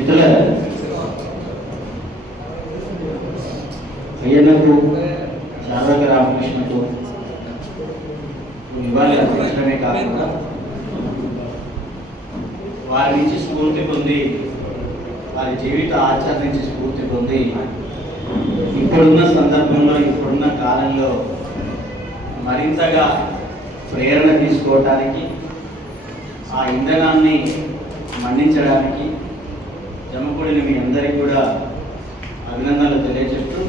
మిత్రుల అయ్యన్నకు చార్వాక రామకృష్ణకు ఇవాళ అర్పించడమే కాకుండా వారి నుంచి స్ఫూర్తి పొంది వారి జీవిత ఆచరణ నుంచి స్ఫూర్తి పొంది ఇప్పుడున్న సందర్భంలో ఇప్పుడున్న కాలంలో మరింతగా ప్రేరణ తీసుకోవటానికి ఆ ఇంధనాన్ని మన్నించడానికి జమ్మకూడిన మీ అందరికీ కూడా అభినందనలు తెలియజేస్తూ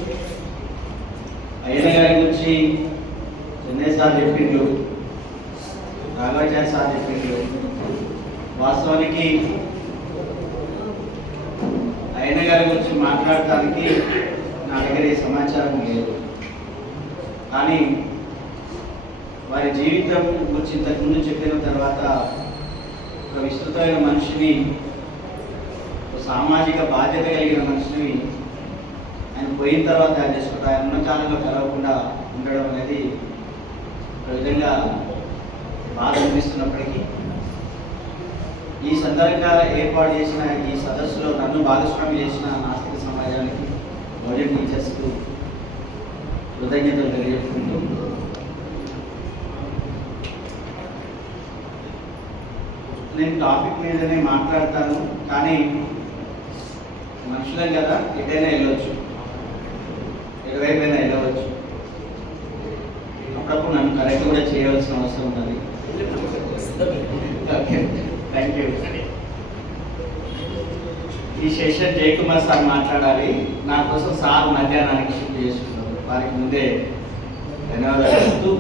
అయ్యన్న గారి గురించి చెన్నై సార్ చెప్పిండ్రు, రాఘవాచార్య సార్ చెప్పిండ్రు. వాస్తవానికి అయ్యన్న గారి గురించి మాట్లాడటానికి నా దగ్గర ఏ సమాచారం లేదు. కానీ వారి జీవితం గురించి ఇంతకుముందు చెప్పిన తర్వాత ఒక విస్తృతమైన మనిషిని, సామాజిక బాధ్యత కలిగిన మనిషిని ఆయన పోయిన తర్వాత ఆయన చేసుకుంటూ ఆయన ఉన్న కాలంలో కలవకుండా ఉండడం అనేది ఒక విధంగా బాధ అనిపిస్తున్నప్పటికీ ఈ సందర్భంగా ఏర్పాటు చేసిన ఈ సదస్సులో నన్ను భాగస్వామి చేసిన నాస్తిక సమాజానికి, బోర్డెన్ టీచర్స్కు కృతజ్ఞతలు తెలియజేసుకుంటూ నేను టాపిక్ మీదనే మాట్లాడతాను. కానీ మనుషులం కదా, ఎటైనా వెళ్ళవచ్చు, ఎటువైపైనా వెళ్ళవచ్చు. అప్పుడప్పుడు నన్ను కరెక్ట్ కూడా చేయవలసిన అవసరం ఉన్నది. Okay, thank you. ఈ సెషన్ జయకుమార్ సార్ మాట్లాడాలి. నా కోసం సార్ మధ్యాహ్నానికి షిఫ్ట్ చేసుకున్నారు. వారికి ముందే ధన్యవాదాలు చెప్తూ,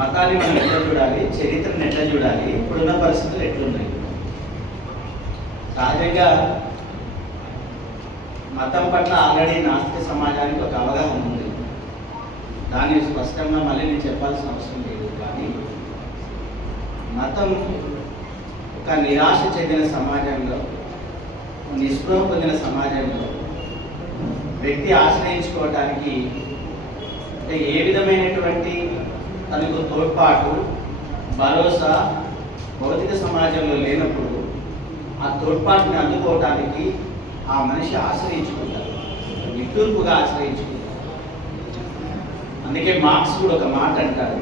మతాన్ని మనం ఎట్లా చూడాలి, చరిత్రను ఎట్లా చూడాలి, ఇప్పుడున్న పరిస్థితులు ఎట్లున్నాయి. సహజంగా మతం పట్ల ఆల్రెడీ నాస్తిక సమాజానికి ఒక అవగాహన ఉంది. దాన్ని స్పష్టంగా మళ్ళీ నేను చెప్పాల్సిన అవసరం లేదు. కానీ మతం ఒక నిరాశ చెందిన సమాజంలో, నిస్పృహ పొందిన సమాజంలో వ్యక్తి ఆశ్రయించుకోవటానికి అంటే ఏ విధమైనటువంటి తనకు తోడ్పాటు, భరోసా భౌతిక సమాజంలో లేనప్పుడు ఆ తోడ్పాటుని అందుకోవటానికి ఆ మనిషి ఆశ్రయించుకుంటారు, నిట్టూర్పుగా ఆశ్రయించుకుంటారు. అందుకే మార్క్స్ కూడా ఒక మాట అంటారు.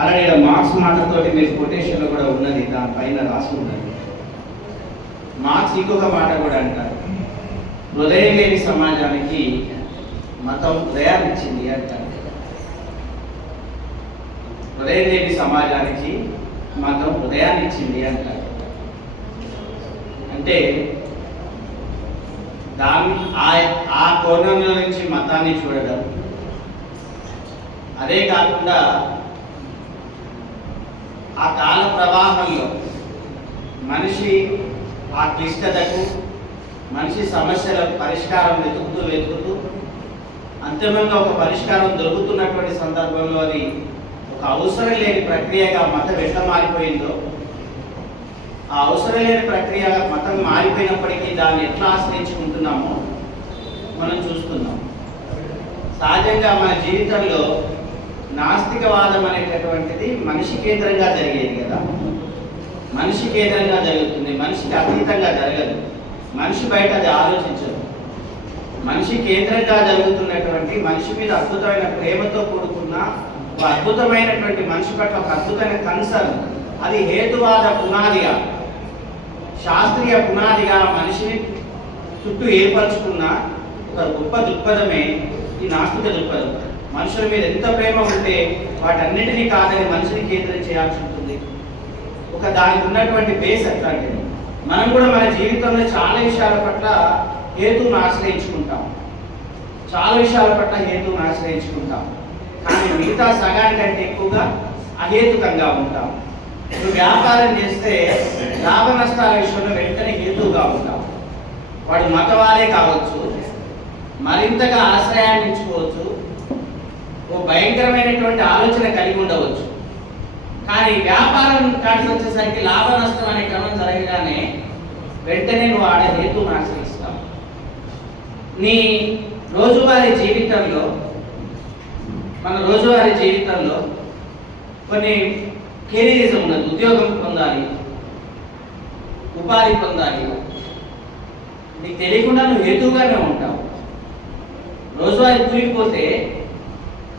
అలాగే మార్క్స్ మాటతోటి మీరు కొటేషన్లో కూడా ఉన్నది, దానిపైన రాసి ఉన్నది. మార్క్స్ ఇంకొక మాట కూడా అంటారు, హృదయం లేని సమాజానికి మతం హృదయాన్ని ఇచ్చింది అంటారు. హృదయం లేని సమాజానికి మతం హృదయాన్ని ఇచ్చింది అంటారు. అంటే దాన్ని ఆ కోణంలో నుంచి మతాన్ని చూడడం, అదే కాకుండా ఆ కాల ప్రవాహంలో మనిషి ఆ క్లిష్టతకు, మనిషి సమస్యల పరిష్కారం వెతుకుతూ అంతిమంగా ఒక పరిష్కారం దొరుకుతున్నటువంటి సందర్భంలో అది ఒక అవసరం లేని ప్రక్రియగా మతం ఎట్లా మారిపోయిందో, ఆ అవసరం లేని ప్రక్రియగా మతం మారిపోయినప్పటికీ దాన్ని ఎట్లా ఆశ్రయించుకుంటున్నామో మనం చూస్తున్నాం. సహజంగా మన జీవితంలో నాస్తికవాదం అనేటటువంటిది మనిషి కేంద్రంగా జరిగేది కదా. మనిషి కేంద్రంగా జరుగుతుంది, మనిషికి అతీతంగా జరగదు. మనిషి బయట అది ఆలోచించదు. మనిషి కేంద్రంగా జరుగుతున్నటువంటి, మనిషి మీద అద్భుతమైన ప్రేమతో కూడుకున్న ఒక అద్భుతమైనటువంటి, మనిషి పట్ల ఒక అద్భుతమైన కన్సర్న్, అది హేతువాద పునాదిగా, శాస్త్రీయ పునాదిగా మనిషిని చుట్టూ ఏర్పరచుకున్న ఒక గొప్ప దృక్పథమే ఈ నాస్తిక దృక్పథం. మనుషుల మీద ఎంత ప్రేమ ఉంటే వాటన్నిటినీ కాదని మనిషిని కేంద్రం చేయాల్సి ఉంటుంది. ఒక దానికి ఉన్నటువంటి బేస్ అట్లాంటిది. మనం కూడా మన జీవితంలో చాలా విషయాల పట్ల హేతువును ఆశ్రయించుకుంటాం, చాలా విషయాల పట్ల హేతువును ఆశ్రయించుకుంటాం. కానీ మిగతా సగానికంటే ఎక్కువగా అహేతుకంగా ఉంటాం. ఇప్పుడు వ్యాపారం చేస్తే లాభ నష్టాల విషయంలో వెంటనే హేతువుగా ఉంటాం. వాడు మతవాదే కావచ్చు, మరింతగా ఆశ్రయాన్ని ఇచ్చుకోవచ్చు, ఓ భయంకరమైనటువంటి ఆలోచన కలిగి ఉండవచ్చు. కానీ వ్యాపారం కాడికి వచ్చేసరికి లాభ నష్టం అనే క్రమం జరగగానే వెంటనే నువ్వు ఆడ హేతువును ఆశ్రయిస్తావు. నీ రోజువారీ జీవితంలో, మన రోజువారీ జీవితంలో కొన్ని కెరీరిజం ఉన్నది. ఉద్యోగం పొందాలి, ఉపాధి పొందాలి, నీకు తెలియకుండా నువ్వు హేతువుగానే ఉంటావు. రోజువారీ కూలికి పోతే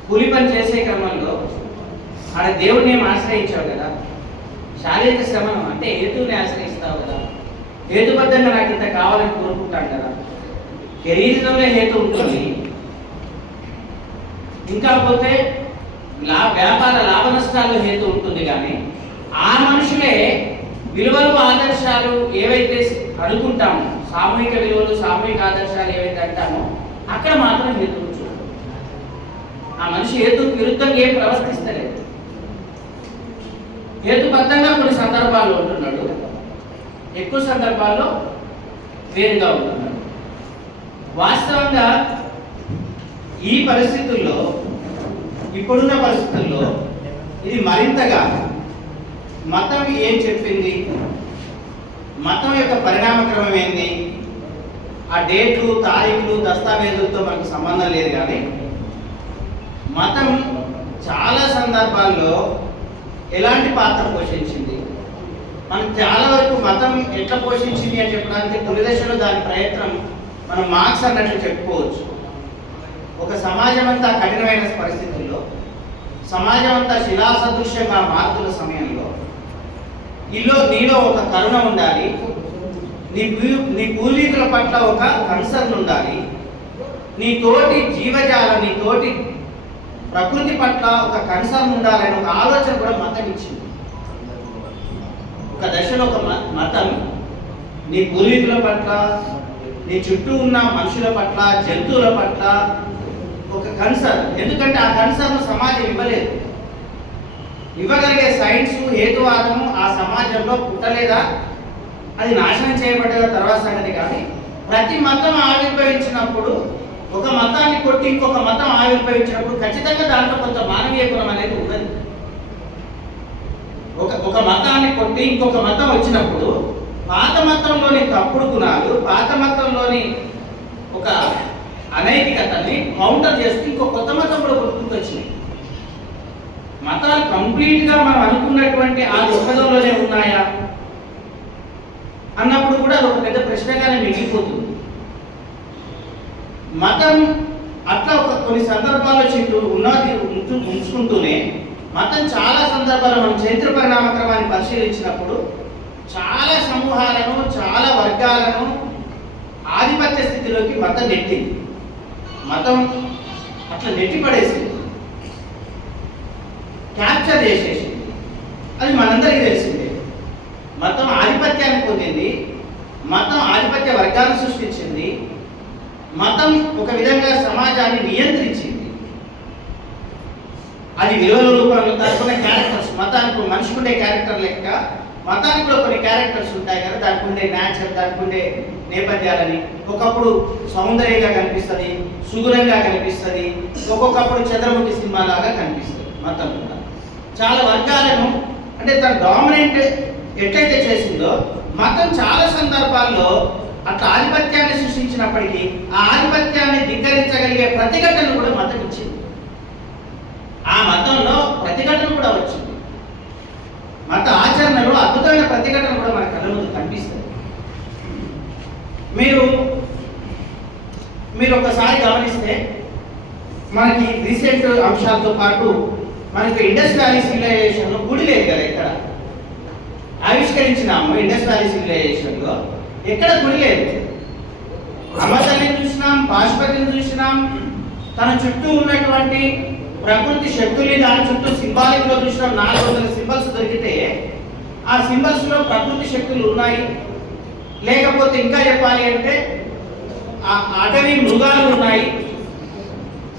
కూలి పని చేసే క్రమంలో ఆడ దేవుడిని ఏం ఆశ్రయించావు కదా, శారీరక శ్రమను అంటే హేతువుని ఆశ్రయిస్తావు కదా, హేతుబద్ధంగా నాకు ఇంత కావాలని కోరుకుంటాను కదా. కెరీర్లోనే హేతు ఉంటుంది, ఇంకా పోతే వ్యాపార లాభ నష్టాల్లో హేతు ఉంటుంది. కానీ ఆ మనుషులే విలువలు ఆదర్శాలు ఏవైతే అనుకుంటామో, సామూహిక విలువలు సామూహిక ఆదర్శాలు ఏవైతే అంటామో అక్కడ మాత్రం హేతు చూడాలి. ఆ మనిషి హేతుకు విరుద్ధంగా ఏం ప్రవర్తిస్తలేదు. హేతుబద్ధంగా కొన్ని సందర్భాల్లో ఉంటున్నాడు, ఎక్కువ సందర్భాల్లో వేరుగా ఉంటున్నాడు. వాస్తవంగా ఈ పరిస్థితుల్లో, ఇప్పుడున్న పరిస్థితుల్లో ఇది మరింతగా మతం ఏం చెప్పింది, మతం యొక్క పరిణామక్రమం ఏంది, ఆ డేట్లు తారీఖులు దస్తావేజులతో మనకు సంబంధం లేదు. కానీ మతం చాలా సందర్భాల్లో ఎలాంటి పాత్ర పోషించింది, మనకు చాలా వరకు మతం ఎట్లా పోషించింది అని చెప్పడానికి తొలి దశలో దాని ప్రయత్నం మనం మార్క్స్ అన్నట్లు చెప్పుకోవచ్చు. ఒక సమాజం అంతా కఠినమైన పరిస్థితుల్లో, సమాజం అంతా శిలాసదృశ్యంగా మారుతున్న సమయంలో నీలో ఒక కరుణ ఉండాలి, నీ పూర్వీకుల పట్ల ఒక కన్సర్న్ ఉండాలి, నీ తోటి జీవజాలం, నీ తోటి ప్రకృతి పట్ల ఒక కన్సర్న్ ఉండాలని ఒక ఆలోచన కూడా మతం ఇచ్చింది. ఒక దశలో ఒక మతం నీ పూర్వీకుల పట్ల, నీ చుట్టూ ఉన్న మనుషుల పట్ల, జంతువుల పట్ల ఒక కన్సర్న్. ఎందుకంటే ఆ కన్సర్న్ సమాజం ఇవ్వలేదు. ఇవ్వగలిగే సైన్స్ హేతువాదము ఆ సమాజంలో పుట్టలేదా, అది నాశనం చేయబడ్డదా తర్వాత సంగతి. కానీ ప్రతి మతం ఆవిర్భవించినప్పుడు, ఒక మతాన్ని కొట్టి ఇంకొక మతం ఆవిర్భవించినప్పుడు ఖచ్చితంగా దాంట్లో కొంత మానవీయ గుణం అనేది ఉన్నది. ఒక మతాన్ని కొట్టి ఇంకొక మతం వచ్చినప్పుడు పాత మతంలోని తప్పుడు గుణాలు, పాత మతంలోని ఒక అనైతికతని కౌంటర్ చేస్తూ ఇంకో కొత్త మతం కూడా గుర్తుకొచ్చినాయి. మతాలు కంప్లీట్గా మనం అనుకున్నటువంటి ఆ దృక్పథంలోనే ఉన్నాయా అన్నప్పుడు కూడా అది ఒక పెద్ద ప్రశ్నగానే మిగిలిపోతుంది. మతం అట్లా కొన్ని సందర్భాల్లో ఉన్నది ఉంచుకుంటూనే మతం చాలా సందర్భాల్లో మనం చరిత్ర పరిణామక్రమాన్ని పరిశీలించినప్పుడు చాలా సమూహాలను, చాలా వర్గాలను ఆధిపత్య స్థితిలోకి మతం నెట్టింది. మతం అట్లా నెట్టిపడేసింది, క్యాప్చర్ చేసేసింది. అది మనందరికీ తెలిసిందే. మతం ఆధిపత్యాన్ని పొందింది, మతం ఆధిపత్య వర్గాన్ని సృష్టించింది, మతం ఒక విధంగా సమాజాన్ని నియంత్రించింది. అది విలువల రూపంలో దానికి క్యారెక్టర్స్, మతానికి మనిషికి ఉండే క్యారెక్టర్ లెక్క మతానికి కూడా కొన్ని క్యారెక్టర్స్ ఉంటాయి కదా, దానికి ఉండే నేచర్, దానికి ఉండే నేపథ్యాలని. ఒకప్పుడు సౌందర్యంగా కనిపిస్తుంది, సుగుణంగా కనిపిస్తుంది, ఒక్కొక్కప్పుడు చంద్రముఖి సినిమా లాగా కనిపిస్తుంది. మతం కూడా చాలా వర్గాలను అంటే తన డామినెంట్ ఎట్లయితే చేసిందో మతం చాలా సందర్భాల్లో అట్లా ఆధిపత్యాన్ని సృష్టించినప్పటికీ ఆ ఆధిపత్యాన్ని ధిక్కరించగలిగే ప్రతిఘటన కూడా మతం ఇచ్చింది. ఆ మతంలో ప్రతిఘటన కూడా వచ్చింది. మత ఆచరణలో అద్భుతమైన ప్రతిఘటన కూడా మన కళ్ళ ముందు కనిపిస్తుంది. మీరు ఒకసారి గమనిస్తే మనకి రీసెంట్ అంశాలతో పాటు మనకి ఇండస్ వ్యాలీ సివిలైజేషన్లో గుడి లేదు కదా, ఎక్కడ ఆవిష్కరించినాము. ఇండస్ వ్యాలీ సివిలైజేషన్లో ఎక్కడ గుడి లేదు. అమ్మతల్లిని చూసినాం, పాశుపతిని చూసినాం, తన చుట్టూ ఉన్నటువంటి ప్రకృతి శక్తుల్ని దాని చుట్టూ సింబాలిక్లో చూసినాం. 400 సింబల్స్ దొరికితే ఆ సింబల్స్లో ప్రకృతి శక్తులు ఉన్నాయి. లేకపోతే ఇంకా చెప్పాలి అంటే అటవీ మృగాలు ఉన్నాయి,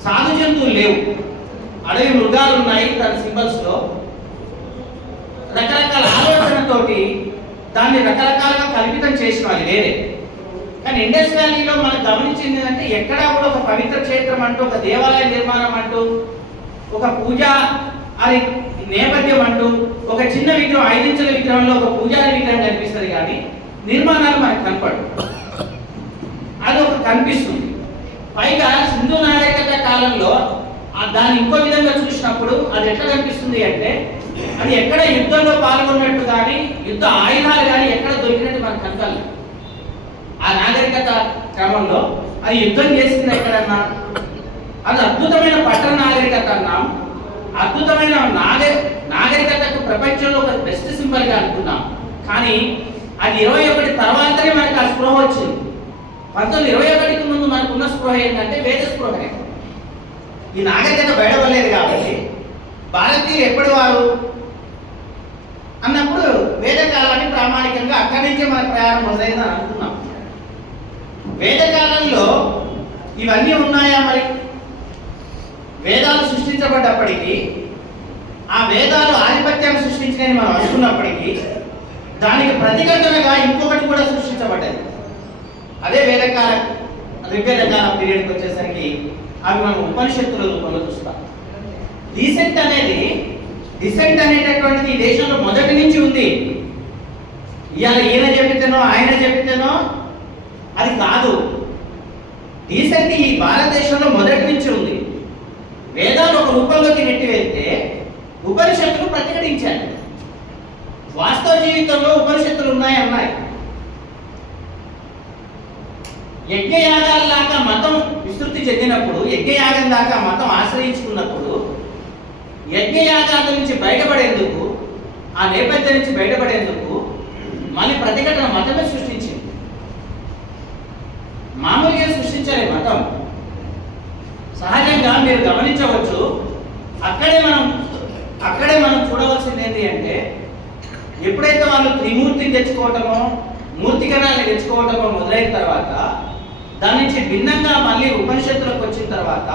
సాధు జంతువులు లేవు, అడవి మృగాలు ఉన్నాయి తన సింబల్స్లో. రకరకాల ఆలోచనతోటి దాన్ని రకరకాలుగా కల్పితం చేసిన అది వేరే. కానీ ఇండస్ వ్యాలీలో మనం గమనించింది అంటే ఎక్కడా కూడా ఒక పవిత్ర క్షేత్రం అంటూ, ఒక దేవాలయ నిర్మాణం అంటూ, ఒక పూజ అది నేపథ్యం అంటూ, ఒక చిన్న విగ్రహం 5 ఇంచుల విగ్రహంలో ఒక పూజారి విగ్రహం కనిపిస్తుంది. కానీ నిర్మాణాలు మనకు కనపడవు. అది ఒక కనిపిస్తుంది. పైగా సింధు నాగరికత కాలంలో దాన్ని ఇంకో విధంగా చూసినప్పుడు అది ఎట్లా కనిపిస్తుంది అంటే అది ఎక్కడ యుద్ధంలో పాల్గొన్నట్టు కానీ యుద్ధ ఆయుధాలు కానీ ఎక్కడ దొరికినట్టు మనకు కనపడలేదు. ఆ నాగరికత నాగరికత క్రమంలో అది యుద్ధం చేసింది ఎక్కడన్నా? అది అద్భుతమైన పట్టణ నాగరికత అన్నాం, అద్భుతమైన నాగరికతకు ప్రపంచంలో ఒక బెస్ట్ సింబల్గా అనుకున్నాం. కానీ అది 21 తర్వాతనే మనకు ఆ స్పృహ వచ్చింది. 1921కి ముందు మనకున్న స్పృహ ఏంటంటే వేద స్పృహనే. ఈ నాగరికత బయటపడలేదు కాబట్టి భారతీయులు ఎప్పటి వారు అన్నప్పుడు వేదకాలాన్ని ప్రామాణికంగా అక్కడి నుంచే మన ప్రయాణం మొదలైందని అనుకున్నాం. వేదకాలంలో ఇవన్నీ ఉన్నాయా? మరి వేదాలు సృష్టించబడ్డప్పటికీ, ఆ వేదాలు ఆధిపత్యాన్ని సృష్టించినని మనం అనుకున్నప్పటికీ, దానికి ప్రతిఘటనగా ఇంకొకటి కూడా సృష్టించబడ్డది. అదే వేదకాల ఋగ్వేదకాల పీరియడ్కి వచ్చేసరికి అవి మనం ఉపనిషత్తుల రూపంలో చూస్తాం. డిసెంట్ అనేటటువంటిది ఈ దేశంలో మొదటి నుంచి ఉంది. ఇవాళ ఈయన చెబితేనో ఆయన చెబితేనో అది కాదు. డీసెంట్ ఈ భారతదేశంలో మొదటి నుంచి ఉంది. వేదాలు ఒక రూపంలోకి నెట్టివేస్తే ఉపనిషత్తులు ప్రతిఘటించారు. వాస్తవ జీవితంలో ఉపనిషత్తులు ఉన్నాయి. యజ్ఞయాగాల దాకా మతం విస్తృతి చెందినప్పుడు, యజ్ఞయాగం దాకా మతం ఆశ్రయించుకున్నప్పుడు, యజ్ఞయాగాల నుంచి బయటపడేందుకు, ఆ నేపథ్యం నుంచి బయటపడేందుకు మళ్ళీ ప్రతిఘటన మతమే సృష్టించింది. మామూలుగా సృష్టించాలి మతం. సహజంగా మీరు గమనించవచ్చు, అక్కడే మనం చూడవలసింది ఏంటి అంటే, ఎప్పుడైతే వాళ్ళు త్రిమూర్తిని తెచ్చుకోవటమో, మూర్తికణాన్ని తెచ్చుకోవటమో మొదలైన తర్వాత, దాని నుంచి భిన్నంగా మళ్ళీ ఉపనిషత్తులకు వచ్చిన తర్వాత,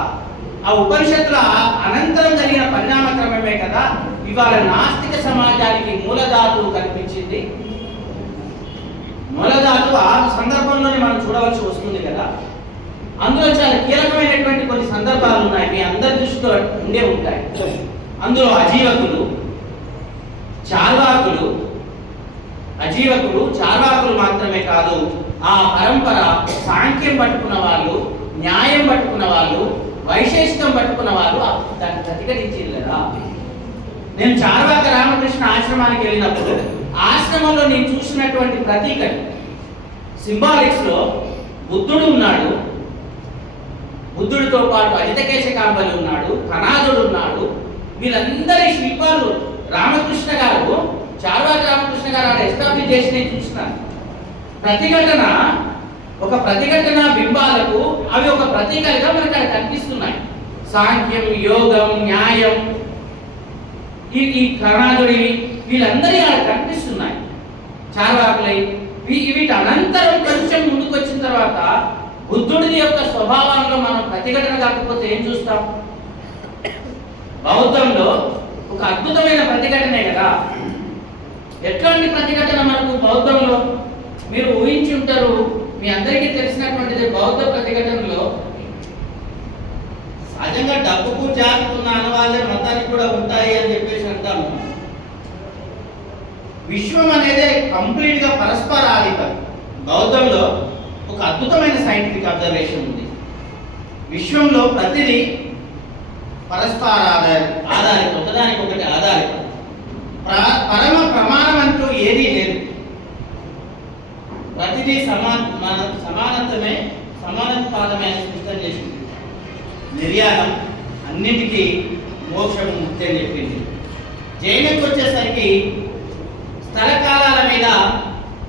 ఆ ఉపనిషత్తుల అనంతరం జరిగిన పరిణామ క్రమమే కదా ఇవాళ నాస్తిక సమాజానికి మూలధాతువు కనిపించింది. మూలధాతువు ఆ సందర్భంలోనే మనం చూడవలసి వస్తుంది కదా. అందులో చాలా కీలకమైనటువంటి కొన్ని సందర్భాలు ఉన్నాయి, మీ అందరి దృష్టిలో ఉండే ఉంటాయి. అందులో అజీవకులు, చార్వాకులు మాత్రమే కాదు, ఆ పరంపర సాంఖ్యం పట్టుకున్న వాళ్ళు, న్యాయం పట్టుకున్న వాళ్ళు, వైశేషికం పట్టుకున్న వాళ్ళు దాన్ని ప్రతిఘటించారు కదా. నేను చార్వాక రామకృష్ణ ఆశ్రమానికి వెళ్ళినప్పుడు ఆశ్రమంలో నేను చూసినటువంటి ప్రతీకలు, సింబాలిక్స్ లో బుద్ధుడు ఉన్నాడు, బుద్ధుడితో పాటు అజితకేశకాంబలి ఉన్నాడు, కనాదుడు ఉన్నాడు. వీళ్ళందరి శిల్పాలు రామకృష్ణ గారు, చార్వాక రామకృష్ణ గారు అక్కడ ఎస్టాబ్లిష్ చేసి నేను చూసినాను. ఒక ప్రతిఘటన బింబాలకు అవి ఒక ప్రతీకలుగా మనకు అక్కడ కనిపిస్తున్నాయి. సాంఖ్యం, యోగం, న్యాయం, ఈ కణాదుడి వీళ్ళందరి అక్కడ కనిపిస్తున్నాయి. చార్వాకులై వీటి అనంతరం కొంచెం ముందుకు వచ్చిన తర్వాత బుద్ధుడి యొక్క స్వభావంలో మనం ప్రతిఘటన కాకపోతే ఏం చూస్తాం? బౌద్ధంలో ఒక అద్భుతమైన ప్రతిఘటనే కదా. ఎట్లాంటి ప్రతిఘటన మనకు బౌద్ధంలో మీరు ఊహించి ఉంటారు. మీ అందరికీ తెలిసినటువంటిది బౌద్ధ ప్రతిఘటనలో సహజంగా డబ్బుకు జాతుకున్న అనువాదాలే మతానికి కూడా ఉంటాయి అని చెప్పేసి అంటాము. విశ్వం అనేది కంప్లీట్ గా పరస్పర ఆధిపత్యం. బౌద్ధంలో ఒక అద్భుతమైన సైంటిఫిక్ అబ్జర్వేషన్ ఉంది. విశ్వంలో ప్రతిదీ పరస్పర ఆధారితం, ఒకదానికి ఒకటి ఆధారితం. పరమ ప్రమాణం అంటూ ఏదీ లేదు. ప్రతిదీ సమానత్వమే, సమానత్వాదమే అని స్పష్టం చేసింది. నిర్యాణం అన్నిటికీ మోక్షం ముక్తి అని చెప్పింది. జైనుకి వచ్చేసరికి స్థలకాలాల మీద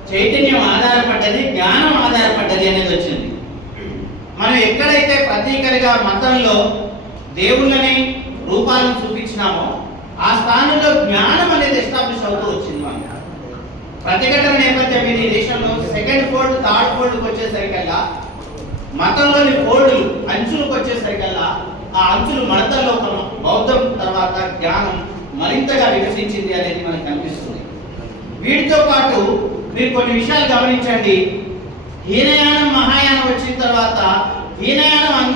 చైతన్యం ఆధారపడ్డది, జ్ఞానం ఆధారపడ్డది అనేది వచ్చింది. మనం ఎక్కడైతే ప్రతీకలుగా మతంలో దేవుళ్ళని రూపాలను చూపించినామో ఆ స్థానంలో జ్ఞానం అనేది ఎస్టాబ్లిష్ అవుతూ వచ్చింది. మనం ప్రతిఘటన నేపథ్యం ఇది. దేశంలో సెకండ్ ఫోల్డ్, థర్డ్ ఫోల్డ్కి వచ్చేసరికల్లా, మతంలోని ఫోల్డ్లు అంచులకు వచ్చేసరికల్లా, ఆ అంచులు మడతల్లో బౌద్ధం తర్వాత జ్ఞానం మరింతగా వికసించింది అనేది మనకు కనిపిస్తుంది. వీటితో పాటు మీరు కొన్ని విషయాలు గమనించండి. హీనయానం, మహాయానం వచ్చిన తర్వాత హీనయానం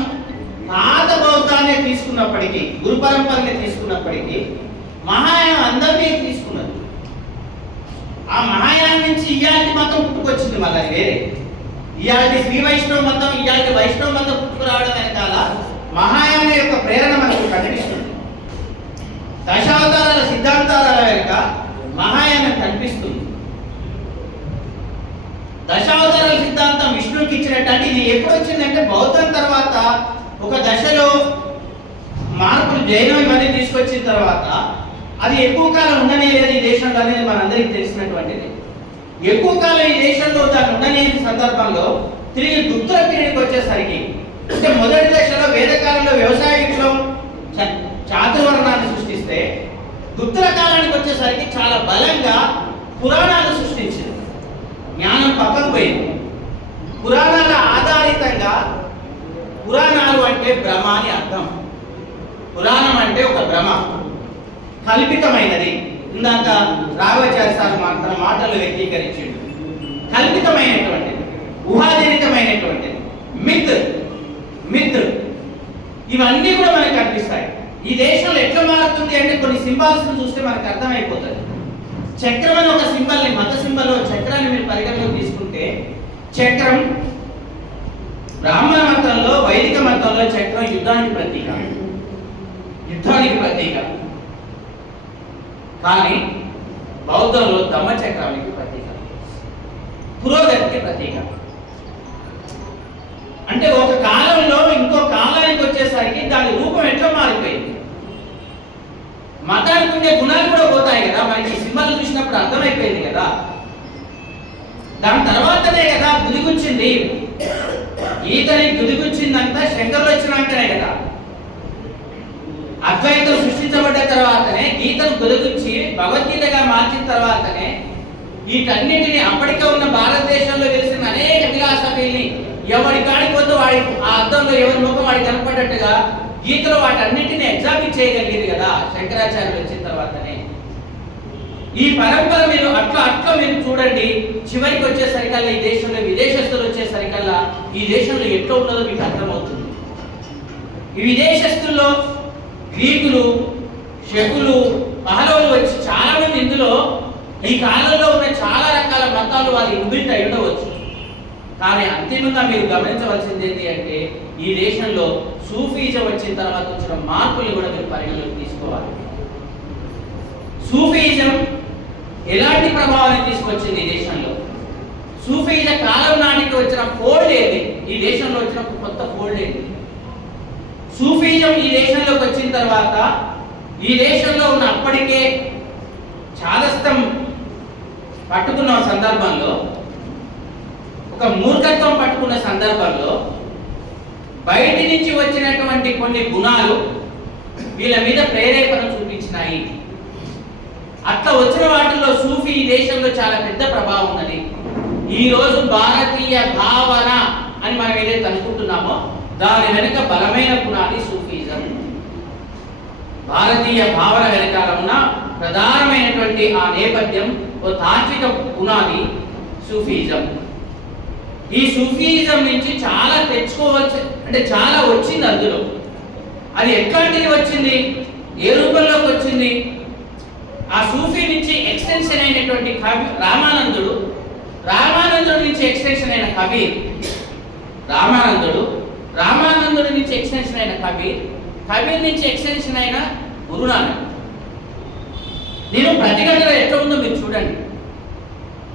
పాత బౌద్ధాన్ని తీసుకున్నప్పటికీ, గురు పరంపరని తీసుకున్నప్పటికీ, మహాయానం అందరినీ తీసుకున్నది. ఆ మహాయానం నుంచి ఇయాటి మతం పుట్టుకొచ్చింది. మళ్ళీ వేరే ఇయాటి శ్రీ వైష్ణవ మతం, ఇయాటి వైష్ణవ మతం పుట్టుకురావడం వెనకాల మహాయానం యొక్క ప్రేరణ మనకు కనిపిస్తుంది. దశావతారాల సిద్ధాంతాల వెనుక మహాయానం కనిపిస్తుంది. దశావతారాల సిద్ధాంతం విష్ణుకి హిందువులకి ఇచ్చినట్టు. అంటే ఇది ఎప్పుడు వచ్చిందంటే బౌద్ధం తర్వాత ఒక దశలో మార్పులు జైనం ఇవన్నీ తీసుకొచ్చిన తర్వాత అది ఎక్కువ కాలం ఉండనేది ఈ దేశంలో అనేది మనందరికీ తెలిసినటువంటిది. ఎక్కువ కాలం ఈ దేశంలో దాన్ని ఉండలేని సందర్భంలో తిరిగి గుప్తుల పీరియడ్కి వచ్చేసరికి, అంటే మొదటి దశలో వేదకాలంలో వ్యవసాయ విప్లవం చాతుర్వర్ణాన్ని సృష్టిస్తే, గుప్తుల కాలానికి వచ్చేసరికి చాలా బలంగా పురాణాలు సృష్టించింది. జ్ఞానం పక్కకు పోయింది. పురాణాల ఆధారితంగా, పురాణాలు అంటే భ్రమ అని అర్థం. పురాణం అంటే ఒక భ్రమ, కల్పితమైనది. ఇందాక రాఘవాచార్య సార్ తన మాటలు వ్యక్తీకరించిండు. కల్పితమైనటువంటిది, ఊహాజనితమైనటువంటిది, మిత్ ఇవన్నీ కూడా మనకు కనిపిస్తాయి. ఈ దేశంలో ఎట్లా మారుతుంది అంటే కొన్ని సింబాల్స్ చూస్తే మనకు అర్థమైపోతుంది. చక్రం అని ఒక సింబల్ని, మత సింబల్ చక్రాన్ని మీరు పరిగణలోకి తీసుకుంటే, చక్రం బ్రాహ్మణ మతంలో, వైదిక మతంలో చక్రం యుద్ధానికి ప్రతీక, కానీ బౌద్ధంలో ధమ్మచక్రానికి ప్రతీక, పురోగతికి ప్రతీక. అంటే ఒక కాలంలో ఇంకో కాలానికి వచ్చేసరికి దాని రూపం ఎట్లా మారిపోయింది. మతానికి ఉండే గుణాలు కూడా పోతాయి కదా, మనకి సింబల్ చూసినప్పుడు అర్థమైపోయింది కదా. దాని తర్వాతనే కదా గుదిగుచ్చింది. ఈతని గుదిగుచ్చిందంతా శంకరులు వచ్చినాకనే కదా. అద్వైతం సృష్టించబడ్డ తర్వాతనే, గీతను గుదిగుచ్చి భగవద్గీతగా మార్చిన తర్వాతనే వీటన్నిటిని అప్పటికే ఉన్న భారతదేశంలో వెలిసిన అనేక ఫిలాసఫీని ఎవరి కాడిపోతే వాడి ఆ అర్థంలో ఎవరి ముఖం వాడికి కనపడ్డట్టుగా గీతలో వాటన్నిటిని ఎగ్జామిన్ చేయగలిగింది కదా శంకరాచార్యులు వచ్చిన తర్వాతనే. ఈ పరంపర మీరు అట్లా మీరు చూడండి. చివరికి వచ్చేసరికల్లా ఈ దేశంలో విదేశస్తులు వచ్చేసరికల్లా ఈ దేశంలో ఎట్లా ఉన్నదో మీకు అర్థమవుతుంది. ఈ విదేశస్తుల్లో గ్రీకులు, శకులు, పహలవులు వచ్చి చాలా మంది ఇందులో ఈ కాలంలో ఉన్న చాలా రకాల మతాలు వాళ్ళు ఇన్బిల్ట్ అయి ఉండవచ్చు. కానీ అంతిమంగా మీరు గమనించవలసింది ఏంటి అంటే, ఈ దేశంలో సూఫీజం వచ్చిన తర్వాత వచ్చిన మార్పులు కూడా మీరు పరిగణలోకి తీసుకోవాలి. సూఫీజం ఎలాంటి ప్రభావాన్ని తీసుకొచ్చింది ఈ దేశంలో? సూఫీజ కాలం నాటికి వచ్చిన ఫోల్డ్ ఏది? ఈ దేశంలో వచ్చిన కొత్త ఫోల్డ్ ఏది? సూఫీజం ఈ దేశంలోకి వచ్చిన తర్వాత ఈ దేశంలో ఉన్న అప్పటికే చాదస్తం పట్టుకున్న సందర్భంలో, ఒక మూర్ఖత్వం పట్టుకున్న సందర్భంలో బయటి నుంచి వచ్చినటువంటి కొన్ని గుణాలు వీళ్ళ మీద ప్రేరేపణ చూపించినాయి. అట్లా వచ్చిన వాటిల్లో సూఫీ ఈ దేశంలో చాలా పెద్ద ప్రభావం ఉన్నది. ఈ రోజు భారతీయ భావన అని మనం ఏదైతే అనుకుంటున్నామో దాని వెనుక బలమైన పునాది సూఫీజం. భారతీయ భావన వెనకాల ఉన్న ప్రధానమైనటువంటి ఆ నేపథ్యం, ఓ తాత్విక పునాది సూఫీజం. ఈ సూఫీజం నుంచి చాలా తెచ్చుకోవచ్చు, అంటే చాలా వచ్చింది అందులో. అది ఎట్లాంటిది వచ్చింది, ఏ రూపంలోకి వచ్చింది? ఆ సూఫీ నుంచి ఎక్స్టెన్షన్ అయినటువంటి రామానందుడు నుంచి ఎక్స్టెన్షన్ అయిన కబీర్, రామానందుడు నుంచి ఎక్స్టెన్షన్ అయిన కబీర్ నుంచి ఎక్స్టెన్షన్ అయిన గురునానక్. నేను ప్రతిఘటన ఎట్లా ఉందో మీరు చూడండి.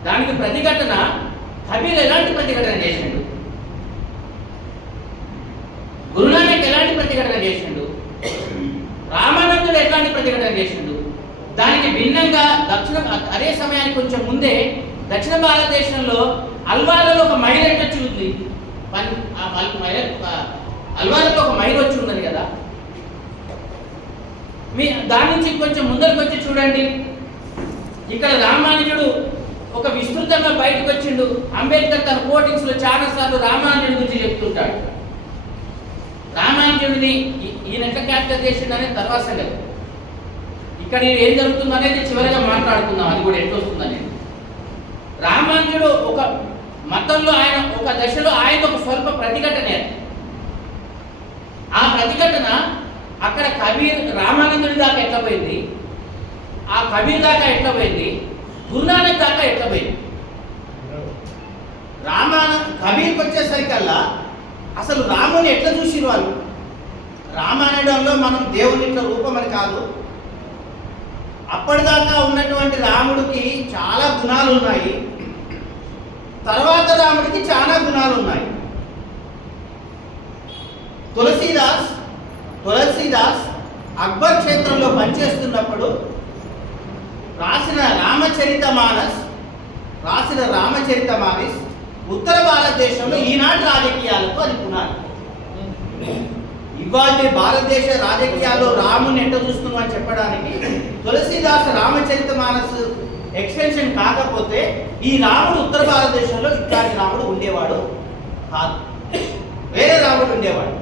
దానికి ప్రతిఘటన కబీర్ ఎలాంటి ప్రతిఘటన చేసిండు, గురునానక్ ఎలాంటి ప్రతిఘటన చేసిండు, రామానందుడు ఎలాంటి ప్రతిఘటన చేసిండు. దానికి భిన్నంగా అదే సమయానికి కొంచెం ముందే దక్షిణ భారతదేశంలో అల్వార్లలో ఒక మహిళ వచ్చి ఉంది. అల్వార్లలో ఒక మహిళ వచ్చి ఉన్నది కదా. దాని నుంచి కొంచెం ముందరికి వచ్చి చూడండి. ఇక్కడ రామానుజుడు ఒక విస్తృతంగా బయటకు వచ్చిండు. అంబేద్కర్ తన కోటింగ్స్ లో చాలా సార్లు రామానుజుడి గురించి చెప్తుంటాడు. రామానుజుడిని ఈయన ఎట్లా క్యాప్చర్ చేసిండు అనేది తర్వాత సంగతి. ఇక్కడ ఏం జరుగుతుంది అనేది చివరిగా మాట్లాడుకుందాం, అది కూడా ఎట్లా వస్తుందని. రామానుజుడు ఒక మతంలో ఆయన ఒక దశలో ఆయన ఒక స్వల్ప ప్రతిఘటన. ఆ ప్రతిఘటన అక్కడ కబీర్ రామానందుడి దాకా ఎట్లా పోయింది, ఆ కబీర్ దాకా ఎట్లా పోయింది, గురునానక్ దాకా ఎట్లా పోయింది. కబీర్కి వచ్చేసరికల్లా అసలు రాముని ఎట్లా చూసిరు వాళ్ళు. రామాయణంలో మనం దేవుని ఇట్లా రూపం అని కాదు, అప్పటిదాకా ఉన్నటువంటి రాముడికి చాలా గుణాలు ఉన్నాయి, తర్వాత రాముడికి చాలా గుణాలు ఉన్నాయి. తులసీదాస్ అక్బర్ క్షేత్రంలో పనిచేస్తున్నప్పుడు రాసిన రామచరితమానస్ ఉత్తర భారతదేశంలో ఈనాటి రాజకీయాలకు అది పునాది. ఇవాళ భారతదేశ రాజకీయాల్లో రాముని ఎట్ట చూస్తున్నాం అని చెప్పడానికి తులసీదాస్ రామచరితమానస్ ఎక్స్టెన్షన్ కాకపోతే ఈ రాముడు ఉత్తర భారతదేశంలో ఇట్లాంటి రాముడు ఉండేవాడు కాదు, వేరే రాముడు ఉండేవాడు.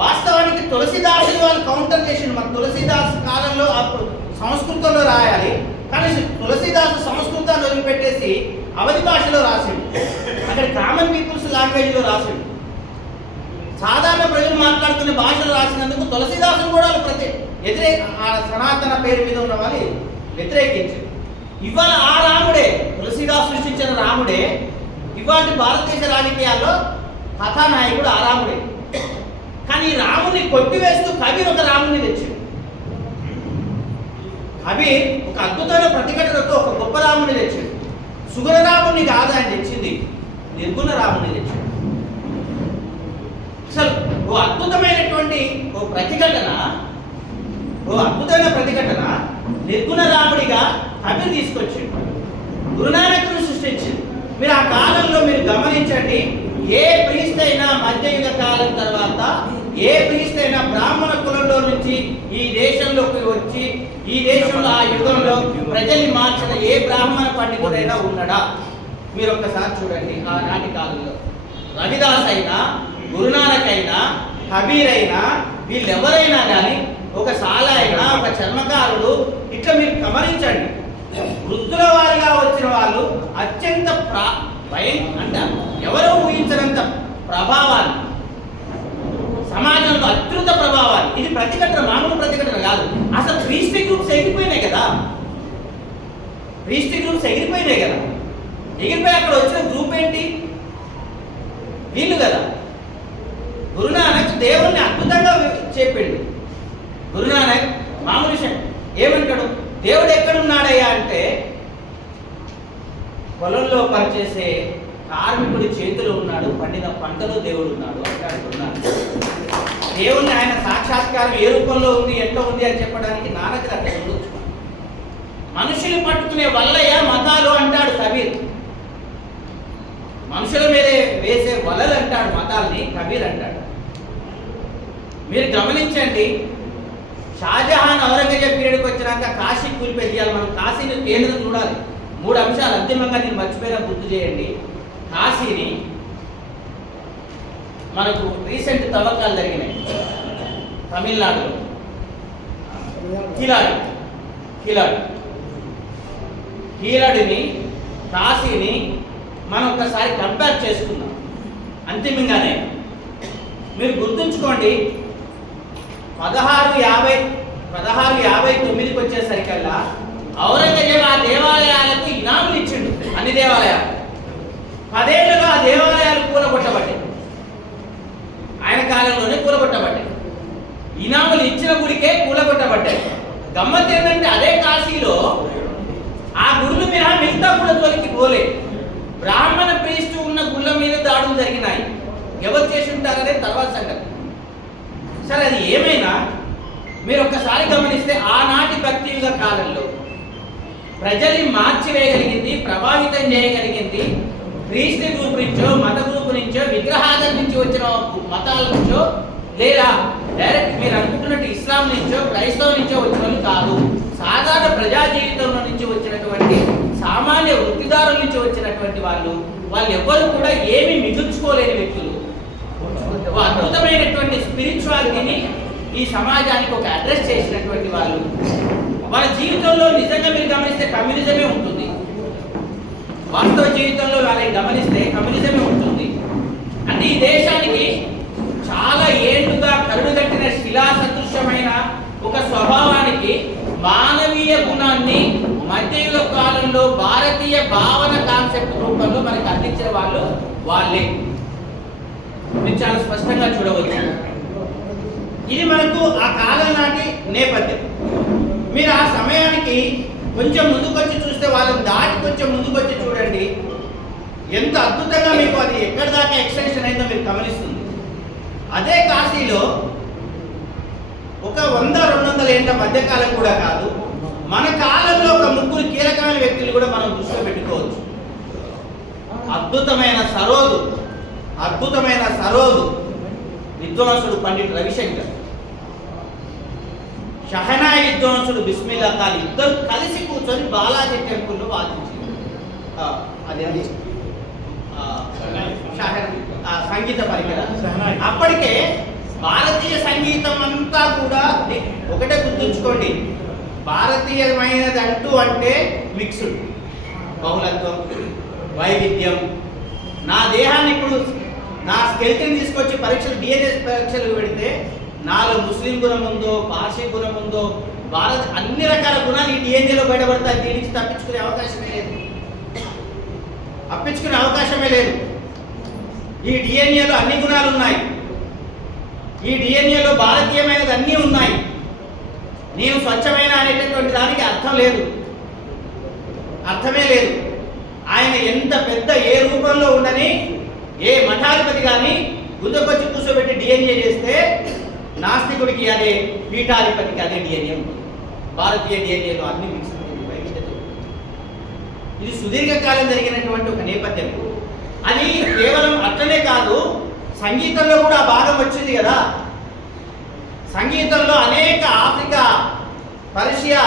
వాస్తవానికి తులసీదాసుని వాళ్ళు కౌంటర్ చేసిండు. మన తులసీదాస్ కాలంలో అప్పుడు సంస్కృతంలో రాయాలి, కానీ తులసీదాసు సంస్కృతాన్ని వదిలిపెట్టేసి అవధి భాషలో రాసిండు. అక్కడ కామన్ పీపుల్స్ లాంగ్వేజ్లో రాసిండు. సాధారణ ప్రజలు మాట్లాడుతున్న భాషలు రాసినందుకు తులసీదాసును కూడా సనాతన పేరు మీద ఉన్న వాళ్ళు వ్యతిరేకించారు. ఇవాళ ఆ రాముడే, తులసీదాసు సృష్టించిన రాముడే ఇవాళ భారతదేశ రాజకీయాల్లో కథానాయకుడు ఆ రాముడే. కానీ ఈ రాముని కొట్టివేస్తూ కబీర్ ఒక రాముని తెచ్చాడు. కబీర్ ఒక అద్భుతమైన ప్రతిఘటనతో ఒక గొప్ప రాముని తెచ్చాడు. సుగుణ రాముని కాదు ఆయన తెచ్చింది, నిర్గుణ రాముని తెచ్చాడు. అసలు ఓ అద్భుతమైనటువంటి ప్రతిఘటన నిర్గుణ రాముడిగా కబీర్ తీసుకొచ్చాడు. గురునానకును సృష్టించింది. మీరు ఆ కాలంలో మీరు గమనించండి, ఏ ప్రీస్ట్ అయినా మధ్యయుగ కాలం తర్వాత ఏ ప్రీస్ట్ అయినా బ్రాహ్మణ కులంలో నుంచి ఈ దేశంలోకి వచ్చి ఈ దేశంలో ఆ యుగంలో ప్రజల్ని మార్చిన ఏ బ్రాహ్మణ పండితుడైనా ఉన్నాడా? మీరు ఒక్కసారి చూడండి. ఆనాటి కాలంలో రవిదాస్ అయినా, గురునానక్ అయినా, కబీర్ అయినా, వీళ్ళెవరైనా కానీ, ఒక సాల అయినా, ఒక చర్మకారుడు, ఇట్లా మీరు గమనించండి. వృద్ధుల వారిగా వచ్చిన వాళ్ళు అత్యంత అంటే ఎవరో ఊహించినంత ప్రభావాన్ని, సమాజంలో అద్భుత ప్రభావాన్ని, ఇది ప్రతిఘటన, మామూలు ప్రతిఘటన కాదు. అసలు ప్రీస్టిక్ గ్రూప్స్ ఎగిరిపోయినాయి కదా, ఎగిరిపోయి అక్కడ వచ్చిన గ్రూప్ ఏంటి? వీళ్ళు కదా. గురునానక్ దేవుణ్ణి అద్భుతంగా చెప్పిండు. గురునానక్ మామూలు విషయం ఏమంటాడు? దేవుడు ఎక్కడున్నాడయ్యా అంటే పొలంలో పనిచేసే కార్మికుడి చేతిలో ఉన్నాడు, పండిన పంటలో దేవుడు ఉన్నాడు అంటాడు గురునానక్. దేవుణ్ణి ఆయన సాక్షాత్కారం ఏ రూపంలో ఉంది, ఎట్లా ఉంది అని చెప్పడానికి నానక్ అట్లా ఉండొచ్చు. మనుషులు పట్టుకునే వల్లయ్య మతాలు అంటాడు కబీర్. మనుషుల మీద వేసే వలలు అంటాడు మతాల్ని కబీర్ అంటాడు. మీరు గమనించండి, షాజహాన్ ఔరంగజేబ్ పీరియడ్కి వచ్చినాక కాశీ కూలిపెట్టాలి. మనం కాశీని కేంద్రం చూడాలి. 3 అంశాలు అంతిమంగా నేను మర్చిపోయినా గుర్తు చేయండి. కాశీని మనకు రీసెంట్ తవ్వకాలు జరిగినాయి తమిళనాడులో. కీలాడిని కాశీని మనం ఒకసారి కంపేర్ చేసుకుందాం. అంతిమంగానే మీరు గుర్తుంచుకోండి, 1659కి వచ్చేసరికల్లా ఔరంగజేబు ఆ దేవాలయాలకు ఇనాములు ఇచ్చిండు. అన్ని దేవాలయాలు 10 ఏళ్లలో ఆ దేవాలయాలు కూలగొట్టబడ్డాయి. ఆయన కాలంలోనే కూలగొట్టబడ్డాయి. ఇనాములు ఇచ్చిన గుడికే కూలగొట్టబడ్డాయి. గమ్మత్ ఏంటంటే అదే కాశీలో ఆ గుడులు మినహా మిగతా గుళ్ళ జోలికి పోలే. బ్రాహ్మణ ప్రీస్టు ఉన్న గుళ్ళ మీద దాడులు జరిగినాయి. ఎవరు చేసి ఉంటారనే తర్వాత సంగతి. సరే, అది ఏమైనా మీరు ఒక్కసారి గమనిస్తే ఆనాటి భక్తియుగ కాలంలో ప్రజల్ని మార్చివేయగలిగింది, ప్రభావితం చేయగలిగింది క్రీస్తు గ్రూప్ నుంచో, మత గ్రూప్ నుంచో, విగ్రహాల నుంచి వచ్చిన మతాల నుంచో, లేదా డైరెక్ట్ మీరు అనుకుంటున్నట్టు ఇస్లాం నుంచో, క్రైస్తవ నుంచో వచ్చిన వాళ్ళు కాదు. సాధారణ ప్రజా జీవితంలో నుంచి వచ్చినటువంటి సామాన్య వృత్తిదారుల నుంచి వచ్చినటువంటి వాళ్ళు ఎవ్వరు కూడా ఏమీ మిగుల్చుకోలేని వ్యక్తులు. అద్భుతమైనటువంటి స్పిరిచువాలిటీని ఈ సమాజానికి ఒక అడ్రస్ చేసినటువంటి వాళ్ళు. వాళ్ళ జీవితంలో నిజంగా మీరు గమనిస్తే కమ్యూనిజమే ఉంటుంది. వాస్తవ జీవితంలో వాళ్ళని గమనిస్తే కమ్యూనిజమే ఉంటుంది. అంటే ఈ దేశానికి చాలా ఏళ్లుగా కరుడుగట్టిన శిలా సదృశ్యమైన ఒక స్వభావానికి మానవీయ గుణాన్ని మధ్యయుగ కాలంలో భారతీయ భావన కాన్సెప్ట్ రూపంలో మనకు అందించిన వాళ్ళే. మీరు చాలా స్పష్టంగా చూడవచ్చు. ఇది మనకు ఆ కాలం నాటి నేపథ్యం. మీరు ఆ సమయానికి కొంచెం ముందుకొచ్చి చూస్తే, వాళ్ళని దాటి కొంచెం ముందుకొచ్చి చూడండి, ఎంత అద్భుతంగా మీకు అది మధ్యకాలం కూడా కాదు, మన కాలంలో ఒక ముగ్గురు కీలకమైన వ్యక్తులు కూడా మనం దృష్టిలో పెట్టుకోవచ్చు. అద్భుతమైన సరోదు విద్వాంసుడు పండిట్ రవిశంకర్, షహనాయి విద్వాంసుడు బిస్మిల్లా ఖాన్, ఇద్దరు కలిసి కూర్చొని బాలాజీ టెంపుల్లో వాదించారు. అదేంటి సంగీత పరికరం. అప్పటికే భారతీయ సంగీతం అంతా కూడా ఒకటే గుర్తుంచుకోండి, భారతీయమైనది అంటే మిక్స్డ్, బహుళత్వం, వైవిధ్యం. నా దేహాన్ని ఇప్పుడు నా స్కెల్టన్ తీసుకొచ్చి పరీక్షలు డిఎన్ఏ పరీక్షలు పెడితే నాలో ముస్లిం గుణం ఉందో, పార్సీ గుణం ఉందో, భారత అన్ని రకాల గుణాలు ఈ డిఎన్ఏలో బయటపడతాయి. దీని నుంచి తప్పించుకునే అవకాశమే లేదు. ఈ డిఎన్ఏలో అన్ని గుణాలు ఉన్నాయి. ఈ డిఎన్ఏలో భారతీయమైనది అన్నీ ఉన్నాయి. నేను స్వచ్ఛమైన అనేటటువంటి దానికి అర్థమే లేదు. ఆయన ఎంత పెద్ద ఏ రూపంలో ఉండని, ఏ మఠాధిపతి కానీ గుద్దకొచ్చి కూర్చోబెట్టి డిఎన్ఏ చేస్తే నాస్తికుడికి అదే, పీఠాధిపతికి అదే డిఎన్ఏ ఉంటుంది. భారతీయ డిఎన్ఏలో అన్ని మిక్స్ వైవిధ్యత. ఇది సుదీర్ఘకాలం జరిగినటువంటి ఒక నేపథ్యం. అది కేవలం అట్లనే కాదు, సంగీతంలో కూడా భాగం వచ్చింది కదా. సంగీతంలో అనేక ఆఫ్రికా, పర్షియా,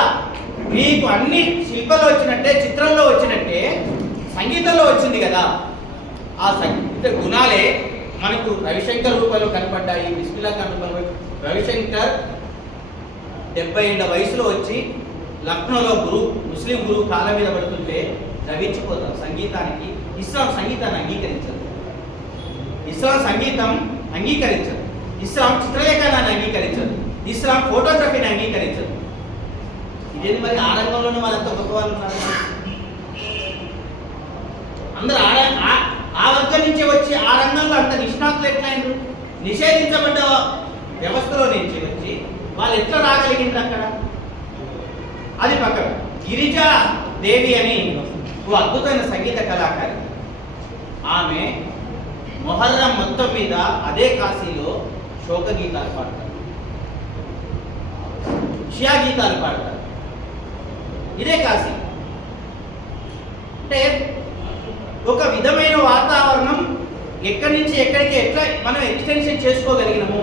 గ్రీకు అన్ని శిల్పంలో వచ్చినట్టే, చిత్రంలో వచ్చినట్టే సంగీతంలో వచ్చింది కదా. ఆ సంగీత గుణాలే మనకు రవిశంకర్ రూపంలో కనపడ్డాయి, బిస్మిల్లా ఖాన్ రూపంలో. రవిశంకర్ 70 ఏళ్ల వయసులో వచ్చి లక్నోలో ముస్లిం గురువు కాళ్ళ మీద పడుతుంటే ద్రవించిపోతారు. సంగీతానికి ఇస్లాం సంగీతాన్ని అంగీకరించదు. ఇస్లాం చిత్రలేఖనాన్ని అంగీకరించదు. ఇస్లాం ఫోటోగ్రఫీని అంగీకరించదు. ఇదేంటి మరి ఆ రంగంలోనే వాళ్ళంతా గొప్పవాళ్ళు ఉన్నారు. అందరూ ఆ వర్గం నుంచి వచ్చి ఆ రంగంలో అంత నిష్ణాతులు ఎట్లయినారు? నిషేధించబడ్డ వ్యవస్థలో నుంచి వచ్చి వాళ్ళు ఎట్లా రాగలిగిండ్రు అక్కడ? అది పక్కన. గిరిజా దేవి అని ఓ అద్భుతమైన సంగీత కళాకారి. ఆమె మొహర్రం మొత్తం మీద అదే కాశీలో శోక గీతాలు పాడతారు, షియా గీతాలు పాడతారు. ఇదే కాశీ. అంటే ఒక విధమైన వాతావరణం ఎక్కడి నుంచి ఎక్కడికి ఎట్లా మనం ఎక్స్టెన్షన్ చేసుకోగలిగినాము.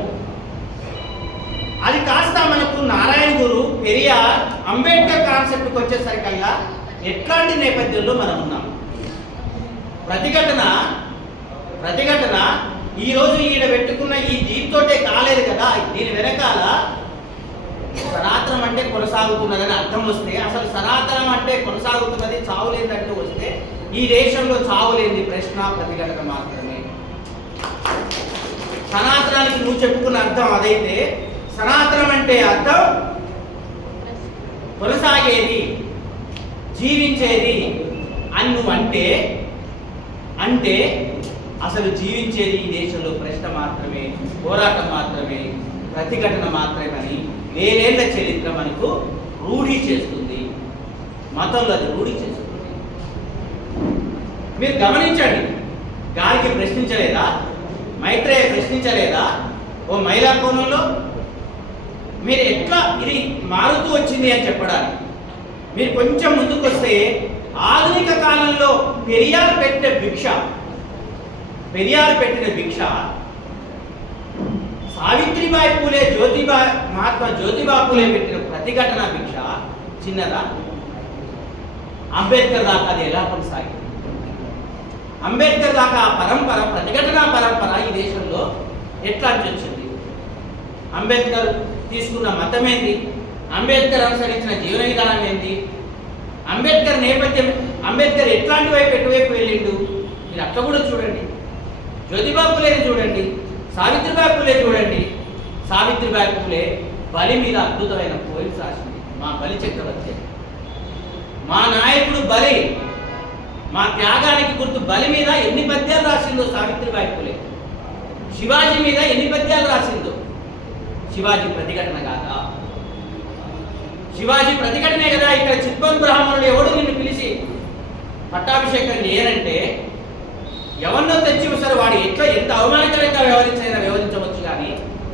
అది కాస్త మనకు నారాయణ గురు, పెరియార్, అంబేద్కర్ కాన్సెప్ట్కి వచ్చేసరికల్లా ఎట్లాంటి నేపథ్యంలో మనం ఉన్నాం. ప్రతిఘటన ఈరోజు ఈయన పెట్టుకున్న ఈ దీంతోటే కాలేదు కదా. దీని వెనకాల సనాతనం అంటే కొనసాగుతున్నదని అర్థం వస్తే, అసలు సనాతనం అంటే కొనసాగుతున్నది, చావులేదంటూ వస్తే ఈ దేశంలో చావులేంది ప్రశ్న ప్రతిఘటన మాత్రమే. సనాతనానికి నువ్వు చెప్పుకున్న అర్థం అదైతే, సనాతనం అంటే అర్థం కొనసాగేది, జీవించేది అని నువ్వు అంటే అసలు జీవించేది ఈ దేశంలో ప్రశ్న మాత్రమే, పోరాటం మాత్రమే, ప్రతిఘటన మాత్రమే అని వేరేళ్ల చరిత్ర మనకు రూఢి చేస్తుంది. మతంలో అది రూఢి చేస్తుంది. మీరు గమనించండి, గారికి ప్రశ్నించలేదా? మైత్రేయ ప్రశ్నించలేదా? ఓ మహిళా కోణంలో మీరు ఎట్లా ఇది మారుతూ వచ్చింది అని చెప్పడానికి మీరు కొంచెం ముందుకు వస్తే, ఆధునిక కాలంలో పెరియార్ పెట్టిన భిక్ష సావిత్రిబాయి పూలే, మహాత్మా జ్యోతిబా పూలే పెట్టిన ప్రతిఘటన భిక్ష చిన్నదా? అంబేద్కర్ దాకా అది ఎలా కొనసాగింది? అంబేద్కర్ దాకా ఆ పరంపర, ప్రతిఘటన పరంపర ఈ దేశంలో ఎట్లా వచ్చింది? అంబేద్కర్ తీసుకున్న మతం ఏంది? అంబేద్కర్ అనుసరించిన జీవన విధానం ఏంది? అంబేద్కర్ నేపథ్యం, అంబేద్కర్ ఎట్లాంటి వైపు ఎటువైపు వెళ్ళిండు? మీరు అట్లా కూడా చూడండి. జ్యోతిబా పూలేని చూడండి, సావిత్రిబాయి పూలే చూడండి. సావిత్రిబాయి పూలే బలి మీద అద్భుతమైన పోయిమ్స్ రాసింది. మా బలి చక్రవర్తి, మా నాయకుడు బలి, మా త్యాగానికి గుర్తు బలి మీద ఎన్ని పద్యాలు రాసిందో సావిత్రిబాయి పూలే. శివాజీ మీద ఎన్ని పద్యాలు రాసిందో. శివాజీ ప్రతిఘటన కాదా? శివాజీ ప్రతిఘటనే కదా. ఇక్కడ చిత్పన్ బ్రాహ్మణుడు ఎవడు నిన్ను పిలిచి పట్టాభిషేకం చేయనంటే ఎవరినో తెచ్చి సరే వాడు ఎట్లా ఎంత అవమానకరంగా వ్యవహరించవచ్చు, కానీ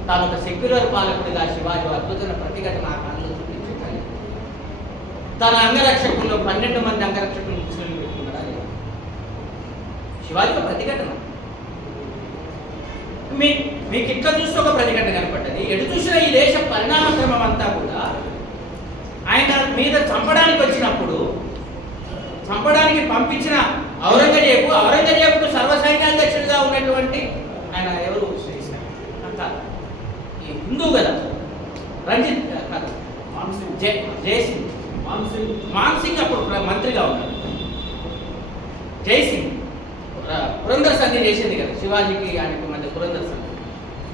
తాను ఒక సెక్యులర్ పాలకుడిగా శివాజీ అద్భుతమైన ప్రతిఘటన ఆ కాలంలో తన అంగరక్షకుల్లో 12 మంది అంగరక్షకులు ముస్లింలు పెట్టుకున్నాడా లేదా? శివాజీ ఒక ప్రతిఘటన. మీకు ఇట్లా చూస్తే ఒక ప్రతిఘటన కనపడ్డది. ఎటు చూసిన ఈ దేశ పరిణామ క్రమం అంతా కూడా ఆయన మీద చంపడానికి వచ్చినప్పుడు, చంపడానికి పంపించిన ఔరంగజేబుకు సర్వసైన్యాధ్యక్షుడిగా ఉన్నటువంటి ఆయన ఎవరు అంత ఈ హిందూ కదా, రంజిత్ కాదు, జయసింగ్ మాన్సింగ్ అప్పుడు మంత్రిగా ఉన్నాడు. జయసింగ్ పురందర్ సంధి చేసింది కదా శివాజీకి ఆయనకు మధ్య, పురందర్ సంధి.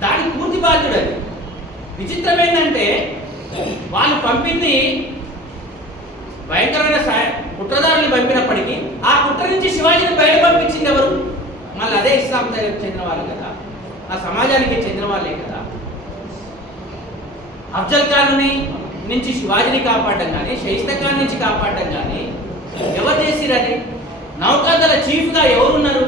దానికి పూర్తి బాధ్యుడు. అది విచిత్రం ఏంటంటే వాళ్ళు పంపింది భయంకరమైన కుట్రదారులు పంపినప్పటికీ ఆ కుట్ర నుంచి శివాజీని బయట పంపించింది ఎవరు? మళ్ళీ అదే ఇస్లాం చెందిన వాళ్ళు కదా, ఆ సమాజానికి చెందిన వాళ్ళే కదా. అఫ్జల్ ఖాన్ నుంచి శివాజీని కాపాడడం కానీ, షైస్తా ఖాన్ నుంచి కాపాడడం కానీ ఎవరు చేసిరని? నౌకాదళ చీఫ్గా ఎవరున్నారు?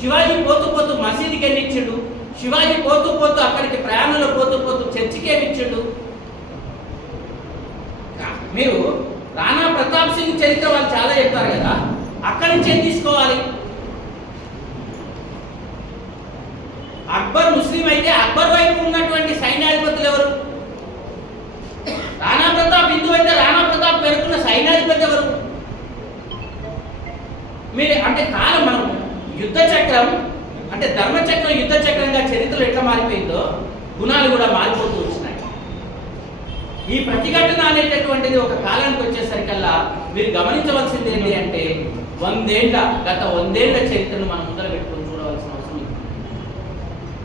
శివాజీ పోతూ మసీదుకి ఎన్నిచ్చిండు? శివాజీ పోతూ అక్కడికి ప్రయాణంలో పోతూ చర్చికి ఏమిచ్చిండు? మీరు రాణా ప్రతాప్ సింగ్ చరిత్ర వాళ్ళు చాలా చెప్తారు కదా, అక్కడి నుంచి ఏం తీసుకోవాలి? అక్బర్ ముస్లిం అయితే అక్బర్ వైపు ఉన్నటువంటి సైన్యాధిపతులు ఎవరు? రాణా ప్రతాప్ హిందూ అయితే రాణా ప్రతాప్ పెరుగుతున్న సైన్యాధిపతి ఎవరు? మీరు అంటే కాలం మనం యుద్ధ చక్రం అంటే ధర్మచక్రం యుద్ధ చక్రంగా చరిత్రలో ఎట్లా మారిపోయిందో గుణాలు కూడా మారిపోతూ వచ్చినాయి. ఈ ప్రతిఘటన అనేటటువంటిది ఒక కాలానికి వచ్చేసరికల్లా మీరు గమనించవలసింది ఏంటి అంటే గత 100 ఏళ్ల చరిత్రను మనం ముందర పెట్టుకొని చూడవలసిన అవసరం ఉంది.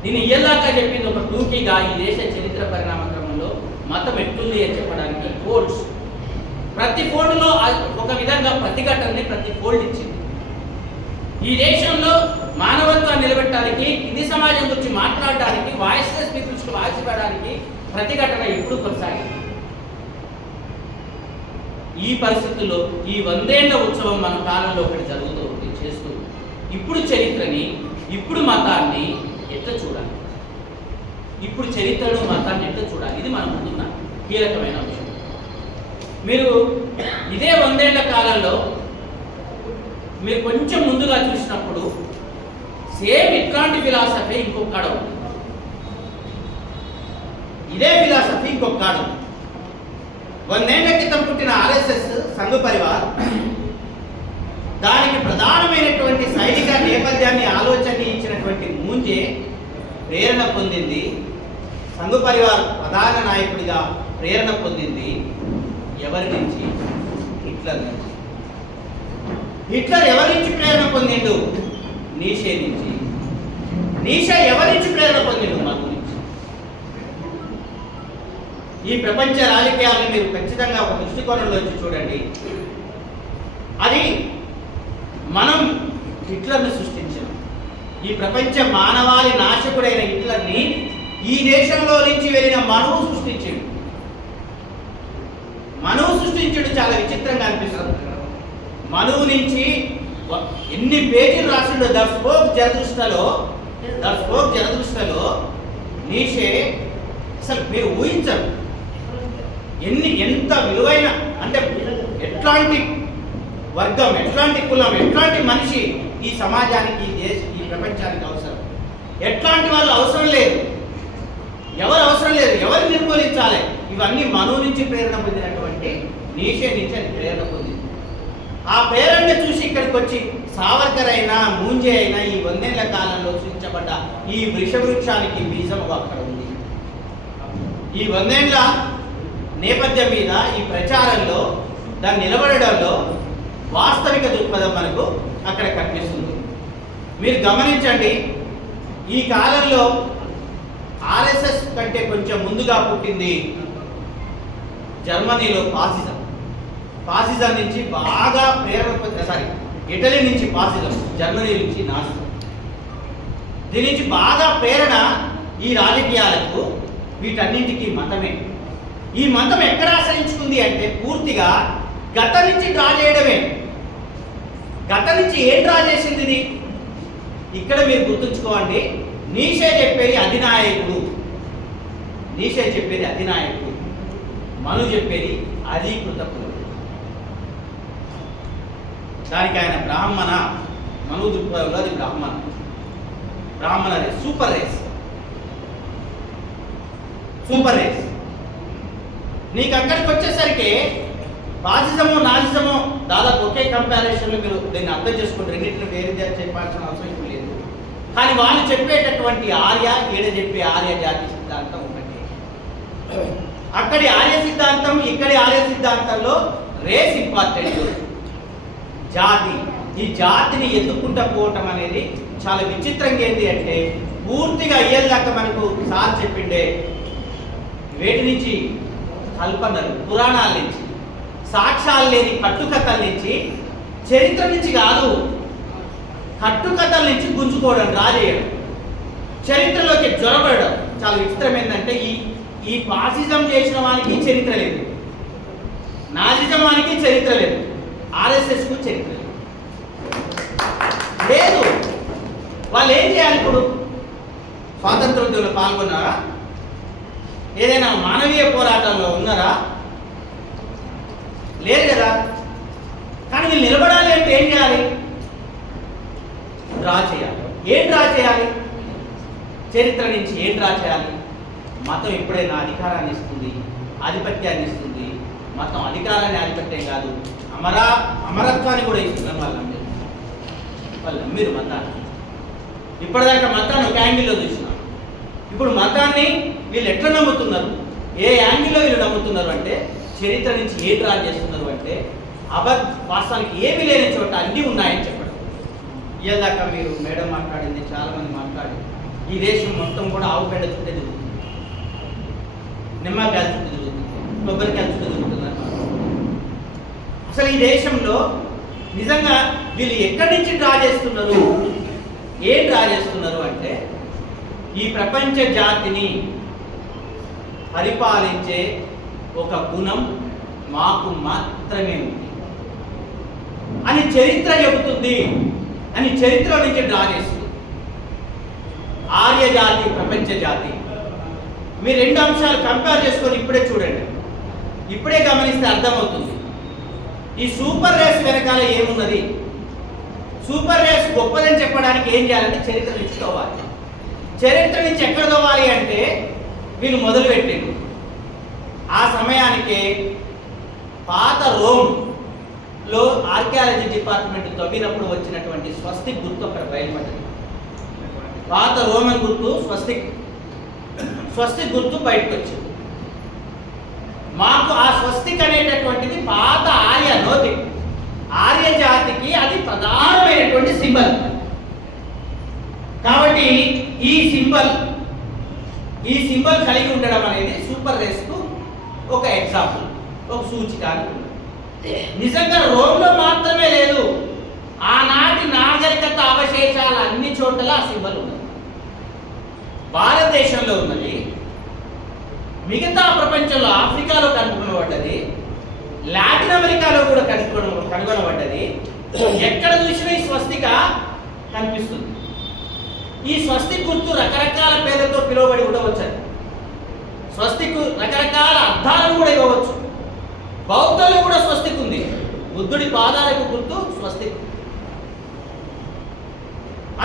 నేను ఇయ్యలాగా చెప్పింది ఒక టూకీగా ఈ దేశ చరిత్ర పరిణామ క్రమంలో మతం ఎట్లుంది అని చెప్పడానికి ఫోల్డ్స్, ప్రతి ఫోల్డ్లో ఒక విధంగా ప్రతిఘటనని ప్రతి ఫోల్డ్ ఇచ్చింది. ఈ దేశంలో మానవత్వాన్ని నిలబెట్టడానికి, కింది సమాజం గురించి మాట్లాడడానికి, వాయిస్లెస్ పీపుల్స్కి వాయిస్ ఇవ్వడానికి ప్రతిఘటన ఎప్పుడు కొనసాగింది. ఈ పరిస్థితుల్లో ఈ 100 ఏళ్ల ఉత్సవం మన కాలంలో ఒకటి జరుగుతూ ఉంది, చేస్తూ ఇప్పుడు చరిత్రని, ఇప్పుడు మతాన్ని ఎట్లా చూడాలి, ఇప్పుడు చరిత్రను మతాన్ని ఎట్లా చూడాలి, ఇది మన ముందున్న కీలకమైన అంశం. మీరు ఇదే 100 ఏళ్ల కాలంలో మీరు కొంచెం ముందుగా చూసినప్పుడు సేమ్ ఇట్లాంటి ఫిలాసఫీ ఇంకొక కాడ ఉంది. ఇదే ఫిలాసఫీ ఇంకొక కాడ ఉంది. 100 ఏళ్ల క్రితం పుట్టిన ఆర్ఎస్ఎస్ సంఘ పరివార్ దానికి ప్రధానమైనటువంటి సైనిక నేపథ్యాన్ని ఆలోచనని ఇచ్చినటువంటి మూంజే ప్రేరణ పొందింది. సంఘ పరివార్ ప్రధాన నాయకుడిగా ప్రేరణ పొందింది ఎవరి నుంచి? హిట్లర్ నుంచి. హిట్లర్ ఎవరి నుంచి ప్రేరణ పొందిండు? నీషే నుంచి. నీషే ఎవరి నుంచి ప్రేరణ పొందిండు? మను నుంచి. ఈ ప్రపంచ రాజకీయాలను మీరు ఖచ్చితంగా ఒక దృష్టికోణంలోంచి చూడండి. అది మనం హిట్లర్ని సృష్టించాం. ఈ ప్రపంచ మానవాళి నాశకుడైన హిట్లర్ని ఈ దేశంలో నుంచి వెళ్ళిన మనువు సృష్టించాడు. చాలా విచిత్రంగా అనిపిస్తుంది. మనువు నుంచి ఎన్ని పేజీలు రాసిండో ద స్పోక్ జరదృష్టలో నీషే అసలు మీరు ఊహించరు ఎంత విలువైన, అంటే ఎట్లాంటి వర్గం, ఎట్లాంటి కులం, ఎట్లాంటి మనిషి ఈ సమాజానికి, ఈ ప్రపంచానికి అవసరం, ఎట్లాంటి వాళ్ళు అవసరం లేదు, ఎవరు అవసరం లేదు, ఎవరు నిర్మూలించాలి, ఇవన్నీ మనువు నుంచి ప్రేరణ పొందినటువంటి నీషే నుంచి ప్రేరణ పొందింది. ఆ ప్రేరణను చూసి ఇక్కడికి వచ్చి సావర్కర్ అయినా మూంజే అయినా ఈ 100 ఏళ్ల కాలంలో సృష్టించబడ్డ ఈ వృక్షానికి బీజం అక్కడ ఉంది. ఈ 100 ఏళ్ల నేపథ్యం మీద ఈ ప్రచారంలో దాన్ని నిలబడడంలో వాస్తవిక దృక్పథం మనకు అక్కడ కనిపిస్తుంది. మీరు గమనించండి, ఈ కాలంలో ఆర్ఎస్ఎస్ కంటే కొంచెం ముందుగా పుట్టింది జర్మనీలో ఫాసిజం నుంచి బాగా ప్రేరణ ఇటలీ నుంచి ఫాసిజం, జర్మనీ నుంచి నాజీ. దీని నుంచి బాగా ప్రేరణ ఈ రాజకీయాలకు, వీటన్నింటికి మతమే. ఈ మతం ఎక్కడ ఆశ్రయించుకుంది అంటే పూర్తిగా గత నుంచి డ్రా చేయడమే. గత నుంచి ఏం డ్రా చేసింది ఇది? ఇక్కడ మీరు గుర్తుంచుకోండి, నీషే చెప్పేది అధినాయకుడు. మను చెప్పేది అధీకృత కులం. దానికి ఆయన బ్రాహ్మణ, మను దృక్పథంలో అది బ్రాహ్మణ రేస్, సూపర్ రేస్. నీకు అక్కడికి వచ్చేసరికి ఫాసిజము నాసిజము దాదాపు ఒకే కంపారిజన్లో మీరు దీన్ని అర్థం చేసుకుంటే రెండింటిని వేరు చెప్పాల్సిన అవసరం లేదు. కానీ వాళ్ళు చెప్పేటటువంటి ఆర్య, ఈడ చెప్పే ఆర్య జాతి సిద్ధాంతం ఒకటి. అక్కడి ఆర్య సిద్ధాంతం, ఇక్కడి ఆర్య సిద్ధాంతంలో రేస్ ఇంపార్టెంట్, జాతి. ఈ జాతిని ఎత్తుకుంటూ పోవటం అనేది చాలా విచిత్రంగా ఏంటి అంటే, పూర్తిగా అయ్యేదాకా మనకు సార్ చెప్పిండే వేటి నుంచి, కల్పనలు, పురాణాల నుంచి, సాక్ష్యాలు లేని కట్టుకథల నుంచి, చరిత్ర నుంచి కాదు, కట్టుకథల నుంచి గుంజుకోవడం, డ్రా చేయడం, చరిత్రలోకి జ్వరపడడం. చాలా విచిత్రం ఏంటంటే, ఈ ఫాసిజం చేసిన వానికి చరిత్ర లేదు, నాజిజం వానికి చరిత్ర లేదు, ఆర్ఎస్ఎస్కు చరిత్ర లేదు. వాళ్ళు ఏం చేయాలి? ఇప్పుడు స్వాతంత్రోద్యమంలో పాల్గొన్నారా? ఏదైనా మానవీయ పోరాటంలో ఉన్నారా? లేదు కదా. కానీ వీళ్ళు నిలబడాలి అంటే ఏం చేయాలి? డ్రా చేయాలి. ఏం డ్రా చేయాలి? చరిత్ర నుంచి ఏం డ్రా చేయాలి? మతం ఎప్పుడైనా అధికారాన్ని ఇస్తుంది, ఆధిపత్యాన్ని ఇస్తుంది. మతం అధికారాన్ని, ఆధిపత్యం కాదు, అమరత్వాన్ని కూడా ఇస్తున్నారు వాళ్ళు నమ్మిరు మతాన్ని. ఇప్పటిదాకా మతాన్ని ఒక యాంగిల్లో చూసినాం. ఇప్పుడు మతాన్ని వీళ్ళు ఎట్లా నమ్ముతున్నారు, ఏ యాంగిల్లో వీళ్ళు నమ్ముతున్నారు అంటే, చరిత్ర నుంచి ఏ డ్రా చేస్తున్నారు అంటే, వాస్తవానికి ఏమి లేని చోట అన్నీ ఉన్నాయని చెప్పడం. ఇయ్యేదాకా మీరు మేడం మాట్లాడింది, చాలామంది మాట్లాడి, ఈ దేశం మొత్తం కూడా ఆవు పేడ చుట్టే తిరుగుతుంది, నిమ్మకాయల చుట్టూ తిరుగుతుంది, కొబ్బరికాయల చుట్టూ తిరుగుతున్నారు. అసలు ఈ దేశంలో నిజంగా వీళ్ళు ఎక్కడి నుంచి డ్రా చేస్తున్నారు, ఏం డ్రా చేస్తున్నారు అంటే, ఈ ప్రపంచ జాతిని పరిపాలించే ఒక గుణం మాకు మాత్రమే ఉంది అని చరిత్ర చెబుతుంది అని చరిత్ర నుంచి డ్రా చేస్తుంది. ఆర్య జాతి, ప్రపంచ జాతి. మీరు రెండు అంశాలు కంపేర్ చేసుకొని ఇప్పుడే చూడండి, ఇప్పుడే గమనిస్తే అర్థమవుతుంది. ఈ సూపర్ రేస్ వెనకాల ఏమున్నది? సూపర్ రేస్ గొప్పదని చెప్పడానికి ఏం చేయాలంటే చరిత్ర నుంచి తవ్వాలి. చరిత్ర నుంచి ఎక్కడ తవ్వాలి అంటే, వీళ్ళు మొదలుపెట్టారు ఆ సమయానికి పాత రోమ్లో ఆర్కియాలజీ డిపార్ట్మెంట్ తవ్వినప్పుడు వచ్చినటువంటి స్వస్తిక్ గుర్తు అక్కడ బయలుపడింది. పాత రోమన్ గుర్తు, స్వస్తిక్ గుర్తు బయటకు వచ్చింది. మాకు ఆ స్వస్తిక్ అనేటటువంటిది పాత ఆర్య జాతికి అది ప్రధానమైనటువంటి సింబల్. కాబట్టి ఈ సింబల్ కలిగి ఉండడం అనేది సూపర్ రేస్కు ఒక ఎగ్జాంపుల్, ఒక సూచిక. నిజంగా రోమ్లో మాత్రమే లేదు, ఆనాటి నాగరికత అవశేషాలు అన్ని చోట్ల ఆ సింబల్ ఉన్నది. భారతదేశంలో ఉన్నది, మిగతా ప్రపంచంలో ఆఫ్రికాలో కనుగొనబడ్డది, లాటిన్ అమెరికాలో కూడా కనుగొనబడ్డది. ఎక్కడ చూసినా ఈ స్వస్తిక కనిపిస్తుంది. ఈ స్వస్తిక్ గుర్తు రకరకాల పేర్లతో పిలువబడి ఉండవచ్చు. స్వస్తిక్ రకరకాల అర్థాలను కూడా ఇవ్వవచ్చు. బౌద్ధంలో కూడా స్వస్తిక్ ఉంది, బుద్ధుడి పాదాలకు గుర్తు స్వస్తిక్.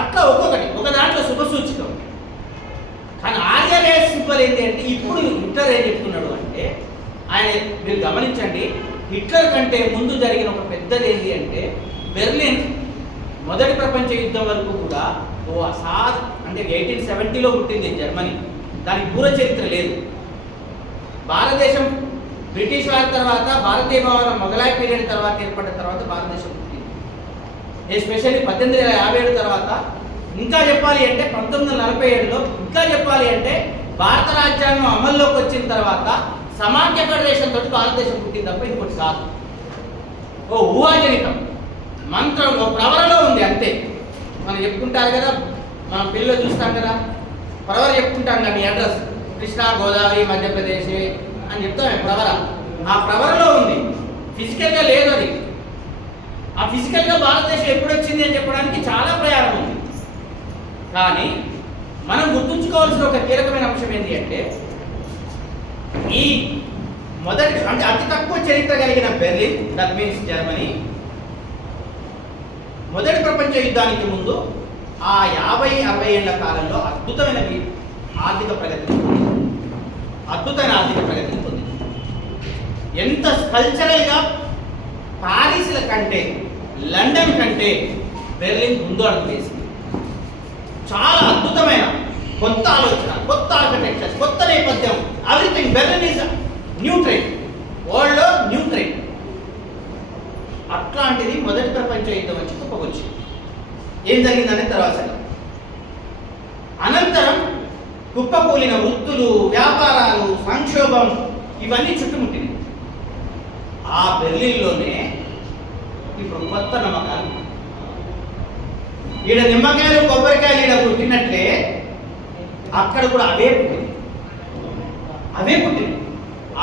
అట్లా ఒక్కొక్కటి ఒక దాంట్లో శుభసూచికం. కానీ ఆర్య రేస్ సింబల్ ఏంటి అంటే, ఇప్పుడు హిట్లర్ ఏం చెప్తున్నాడు అంటే, ఆయన మీరు గమనించండి, హిట్లర్ కంటే ముందు జరిగిన ఒక పెద్దది ఏంటి అంటే, బెర్లిన్ మొదటి ప్రపంచ యుద్ధం వరకు కూడా అంటే 1870లో పుట్టింది జర్మనీ. దానికి పూర్వ చరిత్ర లేదు. భారతదేశం బ్రిటిష్ వారి తర్వాత, భారతీయ భవనం మొఘలాయి పీరియడ్ తర్వాత ఏర్పడిన తర్వాత భారతదేశం పుట్టింది. ఎస్పెషల్లీ 1857 తర్వాత. ఇంకా చెప్పాలి అంటే 1947లో, ఇంకా చెప్పాలి అంటే భారత రాజ్యాంగం అమల్లోకి వచ్చిన తర్వాత సమాఖ్య ఫెడరేషన్ తోటి భారతదేశం పుట్టింది తప్ప ఇంకోటి కాదు. ఓ ఊహాజనితం, మంత్రంలో ప్రవరలో ఉంది అంతే. మనం చెప్పుకుంటారు కదా, మనం పిల్లలు చూస్తాం కదా, ప్రవర చెప్పుకుంటాం కదా, మీ అడ్రస్ కృష్ణా, గోదావరి, మధ్యప్రదేశ్ అని చెప్తాం. ప్రవర ఆ ప్రవరలో ఉంది, ఫిజికల్గా లేదు అది. ఆ ఫిజికల్గా భారతదేశం ఎప్పుడు వచ్చింది అని చెప్పడానికి చాలా ప్రయాణం ఉంది. కానీ మనం గుర్తుంచుకోవాల్సిన ఒక కీలకమైన అంశం ఏంటి అంటే, ఈ మొదటి అంటే అతి తక్కువ చరిత్ర కలిగిన బెర్లిన్, దట్ మీన్స్ జర్మనీ, మొదటి ప్రపంచ యుద్ధానికి ముందు ఆ 50-60 ఏళ్ల కాలంలో అద్భుతమైన ఆర్థిక ప్రగతిని పొందింది. ఎంత కల్చరల్గా పారిస్ల కంటే, లండన్ కంటే బెర్లిన్ ముందు అడుగు వేసింది. చాలా అద్భుతమైన కొత్త ఆలోచన, కొత్త ఆర్కిటెక్చర్, కొత్త నేపథ్యం, everything. Berlin is new trend, వరల్డ్లో న్యూ ట్రెండ్. అట్లాంటిది మొదటి ప్రపంచ యుద్ధం వచ్చి కుప్పకొచ్చి ఏం జరిగిందనే తర్వాత అనంతరం కుప్పకూలిన వృత్తులు, వ్యాపారాలు, సంక్షోభం ఇవన్నీ చుట్టుముట్టినాయి. ఆ బెర్లిన్లోనే ఇప్పుడు కొత్త నమ్మకాలు. ఈడ నిమ్మకాయలు, కొబ్బరికాయలు ఈడ పుట్టినట్లే అక్కడ కూడా అవే పుట్టినాయి.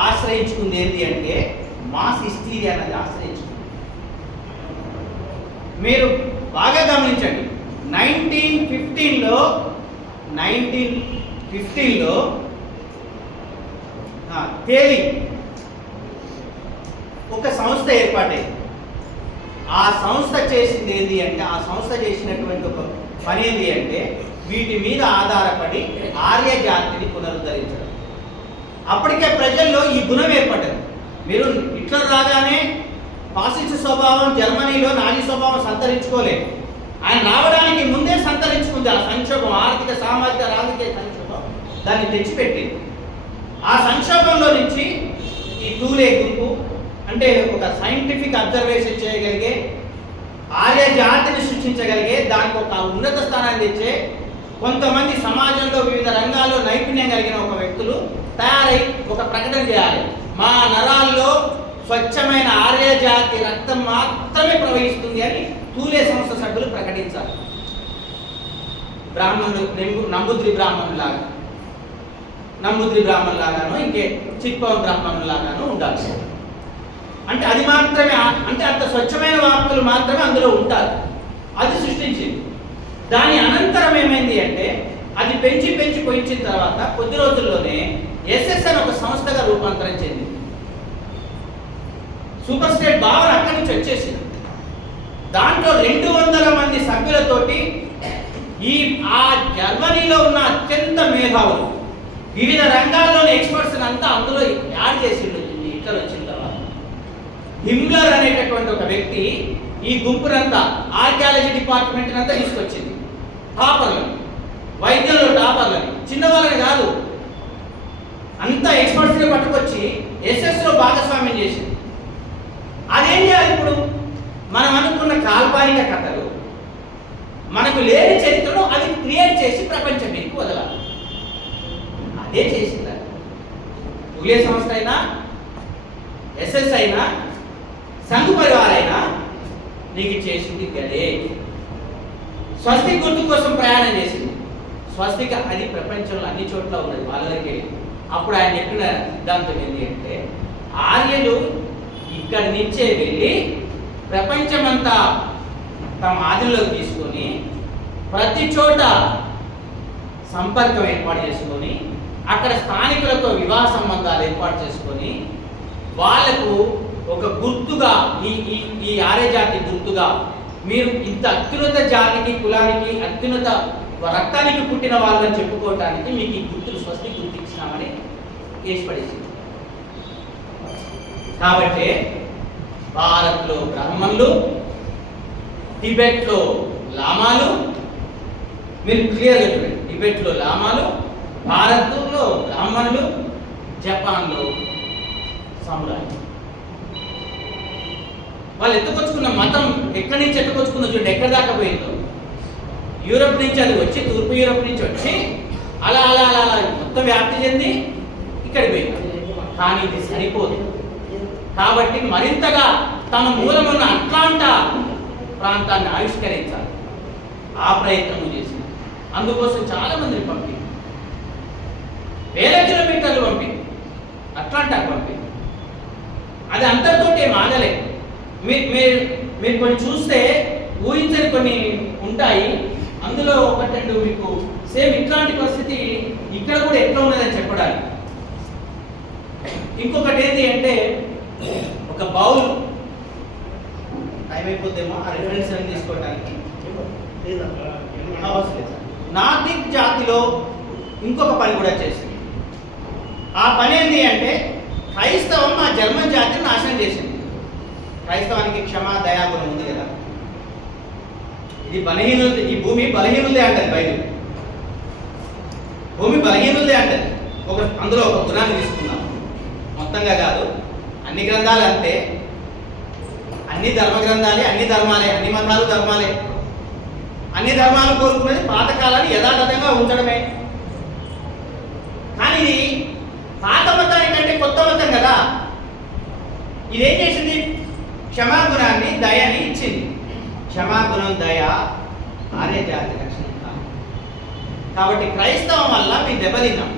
ఆశ్రయించుకుంది ఏంటి అంటే మాస్ హిస్టీరియా అన్నది ఆశ్రయించుకుంది. మీరు బాగా గమనించండి, 1915లో తేలి ఒక సంస్థ ఏర్పాటైంది. ఆ సంస్థ చేసింది ఏంటి అంటే, ఆ సంస్థ చేసినటువంటి ఒక పని ఏంటి అంటే వీటి మీద ఆధారపడి ఆర్య జాతిని పునరుద్ధరించడం. అప్పటికే ప్రజల్లో ఈ గుణం ఏర్పడ్డది. మీరు హిట్లర్ రాగానే ఫాసిస్ట్ స్వభావం జర్మనీలో, నాజీ స్వభావం సంతరించుకోలేదు. ఆయన రావడానికి ముందే సంతరించుకుంది. ఆ సంక్షోభం, ఆర్థిక, సామాజిక, రాజకీయ సంక్షోభం దాన్ని తెచ్చిపెట్టింది. ఆ సంక్షోభంలో నుంచి ఈ టూలే గుంపు అంటే ఒక సైంటిఫిక్ అబ్జర్వేషన్ చేయగలిగే, ఆర్య జాతిని సృష్టించగలిగే, దానికి ఒక ఉన్నత స్థానాన్ని తెచ్చే కొంతమంది సమాజంలో వివిధ రంగాల్లో నైపుణ్యం కలిగిన ఒక వ్యక్తులు తయారై ఒక ప్రకటన చేయాలి. మా నరాల్లో స్వచ్ఛమైన ఆర్య జాతి రక్తం మాత్రమే ప్రవహిస్తుంది అని తూలే సంస్థ సభ్యులు ప్రకటించాలి. బ్రాహ్మణులు, నంబుద్రి బ్రాహ్మణులు లాగానో ఇంకే చిట్పవన్ బ్రాహ్మణులు లాగానో ఉండాలి. అంటే అది మాత్రమే, అంటే అంత స్వచ్ఛమైన వార్తలు మాత్రమే అందులో ఉంటారు. అది సృష్టించింది. దాని అనంతరం ఏమైంది అంటే అది పెంచి పోయించిన తర్వాత కొద్ది రోజుల్లోనే ఎస్ఎస్ఎన్ ఒక సంస్థగా రూపాంతరం చెందింది. సూపర్ స్టేట్ భావన అక్కడి నుంచి వచ్చేసింది. దాంట్లో 200 మంది సభ్యులతోటి ఆ జర్మనీలో ఉన్న అత్యంత మేధావులు, వివిధ రంగాల్లోని ఎక్స్పర్ట్స్ అంతా అందులో యాడ్ చేసిండు. హిట్లర్ వచ్చిన తర్వాత హిమ్లర్ అనేటటువంటి ఒక వ్యక్తి ఈ గుంపునంతా, ఆర్కియాలజీ డిపార్ట్మెంట్ అంతా తీసుకొచ్చింది. టాపర్లని, వైద్యంలో టాపర్లని, చిన్నవాళ్ళని కాదు, అంతా ఎక్స్పర్ట్స్ని పట్టుకొచ్చి ఎస్ఎస్లో భాగస్వామ్యం చేసింది. అదేం చేయాలి ఇప్పుడు? మనం అనుకున్న కాల్పనిక కథలు, మనకు లేని చరిత్రను అది క్రియేట్ చేసి ప్రపంచం మీకు వదలాలి. అదే చేసింది. తూలే సంస్థ అయినా, ఎస్ఎస్ అయినా, సంఘ పరివార్ అయినా నీకు చేసింది గదే. స్వస్తిక్ గుర్తు కోసం ప్రయాణం చేసింది. స్వస్తిక అది ప్రపంచంలో అన్ని చోట్ల ఉన్నది వాళ్ళ దగ్గర. అప్పుడు ఆయన చెప్పిన సిద్ధాంతం ఏంటి అంటే ఆర్యలు ఇక్కడి నుంచే వెళ్ళి ప్రపంచమంతా తమ ఆధీనంలోకి తీసుకొని ప్రతి చోట సంపర్కం ఏర్పాటు చేసుకొని అక్కడ స్థానికులతో వివాహ సంబంధాలు ఏర్పాటు చేసుకొని వాళ్లకు ఒక గుర్తుగా ఈ ఆర్య జాతి గుర్తుగా మీరు ఇంత అత్యున్నత జాతికి, కులానికి, అత్యున్నత రక్తానికి పుట్టిన వాళ్ళని చెప్పుకోవటానికి మీకు ఈ గుర్తులు స్వస్తి గుర్తు ఇచ్చినామని కేసు పడేసింది. కాబట్టి భారత్లో బ్రాహ్మణులు, టిబెట్లో లామాలు, మీరు క్లియర్గా చూడండి, టిబెట్లో లామాలు, భారత్లో బ్రాహ్మణులు, జపాన్లో సమురాయులు. వాళ్ళు ఎత్తుకొచ్చుకున్న మతం ఎక్కడి నుంచి ఎత్తుకొచ్చుకుందో చూడండి, ఎక్కడి దాకా పోయిందో. యూరప్ నుంచి అది వచ్చి, తూర్పు యూరప్ నుంచి వచ్చి అలా అలా అలా అలా మొత్తం వ్యాప్తి చెంది ఇక్కడికి పోయింది. కానీ ఇది సరిపోదు. కాబట్టి మరింతగా తమ మూలమున్న అట్లాంటా ప్రాంతాన్ని ఆవిష్కరించాలి. ఆ ప్రయత్నం చేసింది. అందుకోసం చాలా మందిని పంపింది, వేల కిలోమీటర్లు పంపింది, అట్లాంటాకు పంపింది. అది అంతటితోటి ఏం ఆగలే. మీరు కొన్ని చూస్తే ఊహించని కొన్ని ఉంటాయి. అందులో ఒకటి రెండు మీకు సేమ్ ఇట్లాంటి పరిస్థితి ఇక్కడ కూడా ఎట్లా ఉన్నదని చెప్పడానికి. ఇంకొకటి ఏంటి అంటే ఒక బౌల్ టైం అయిపోతేమో ఆ రిఫరెన్స్ అని తీసుకోవడానికి అవసరం లేదు. నార్డిక్ జాతిలో ఇంకొక పని కూడా చేసింది. ఆ పని ఏంటి అంటే క్రైస్తవం ఆ జర్మన్ జాతిని నాశనం చేసింది. క్రైస్తవానికి క్షమ దయాగుణం ఉంది కదా, ఇది బలహీనులది, ఈ భూమి బలహీనులదే అంటది బైబిల్. భూమి బలహీనులదే అంటది. అందులో ఒక గుణాన్ని తీసుకుందాం, మొత్తంగా కాదు, అన్ని గ్రంథాలు అంతే, అన్ని ధర్మ గ్రంథాలే, అన్ని ధర్మాలే, అన్ని మతాలు ధర్మాలే. అన్ని ధర్మాలు కోరుకునేది పాతకాలాన్ని యథాతథంగా ఉంచడమే. కానీ ఇది పాత మతానికంటే కొత్త మతం కదా. ఇదేం చేసింది? క్షమాగుణాన్ని, దయని ఇచ్చింది. క్షమాగుణం, దయ ఆర్య జాతి లక్షణం కాదు. కాబట్టి క్రైస్తవం వల్ల మేము దెబ్బతిన్నాం.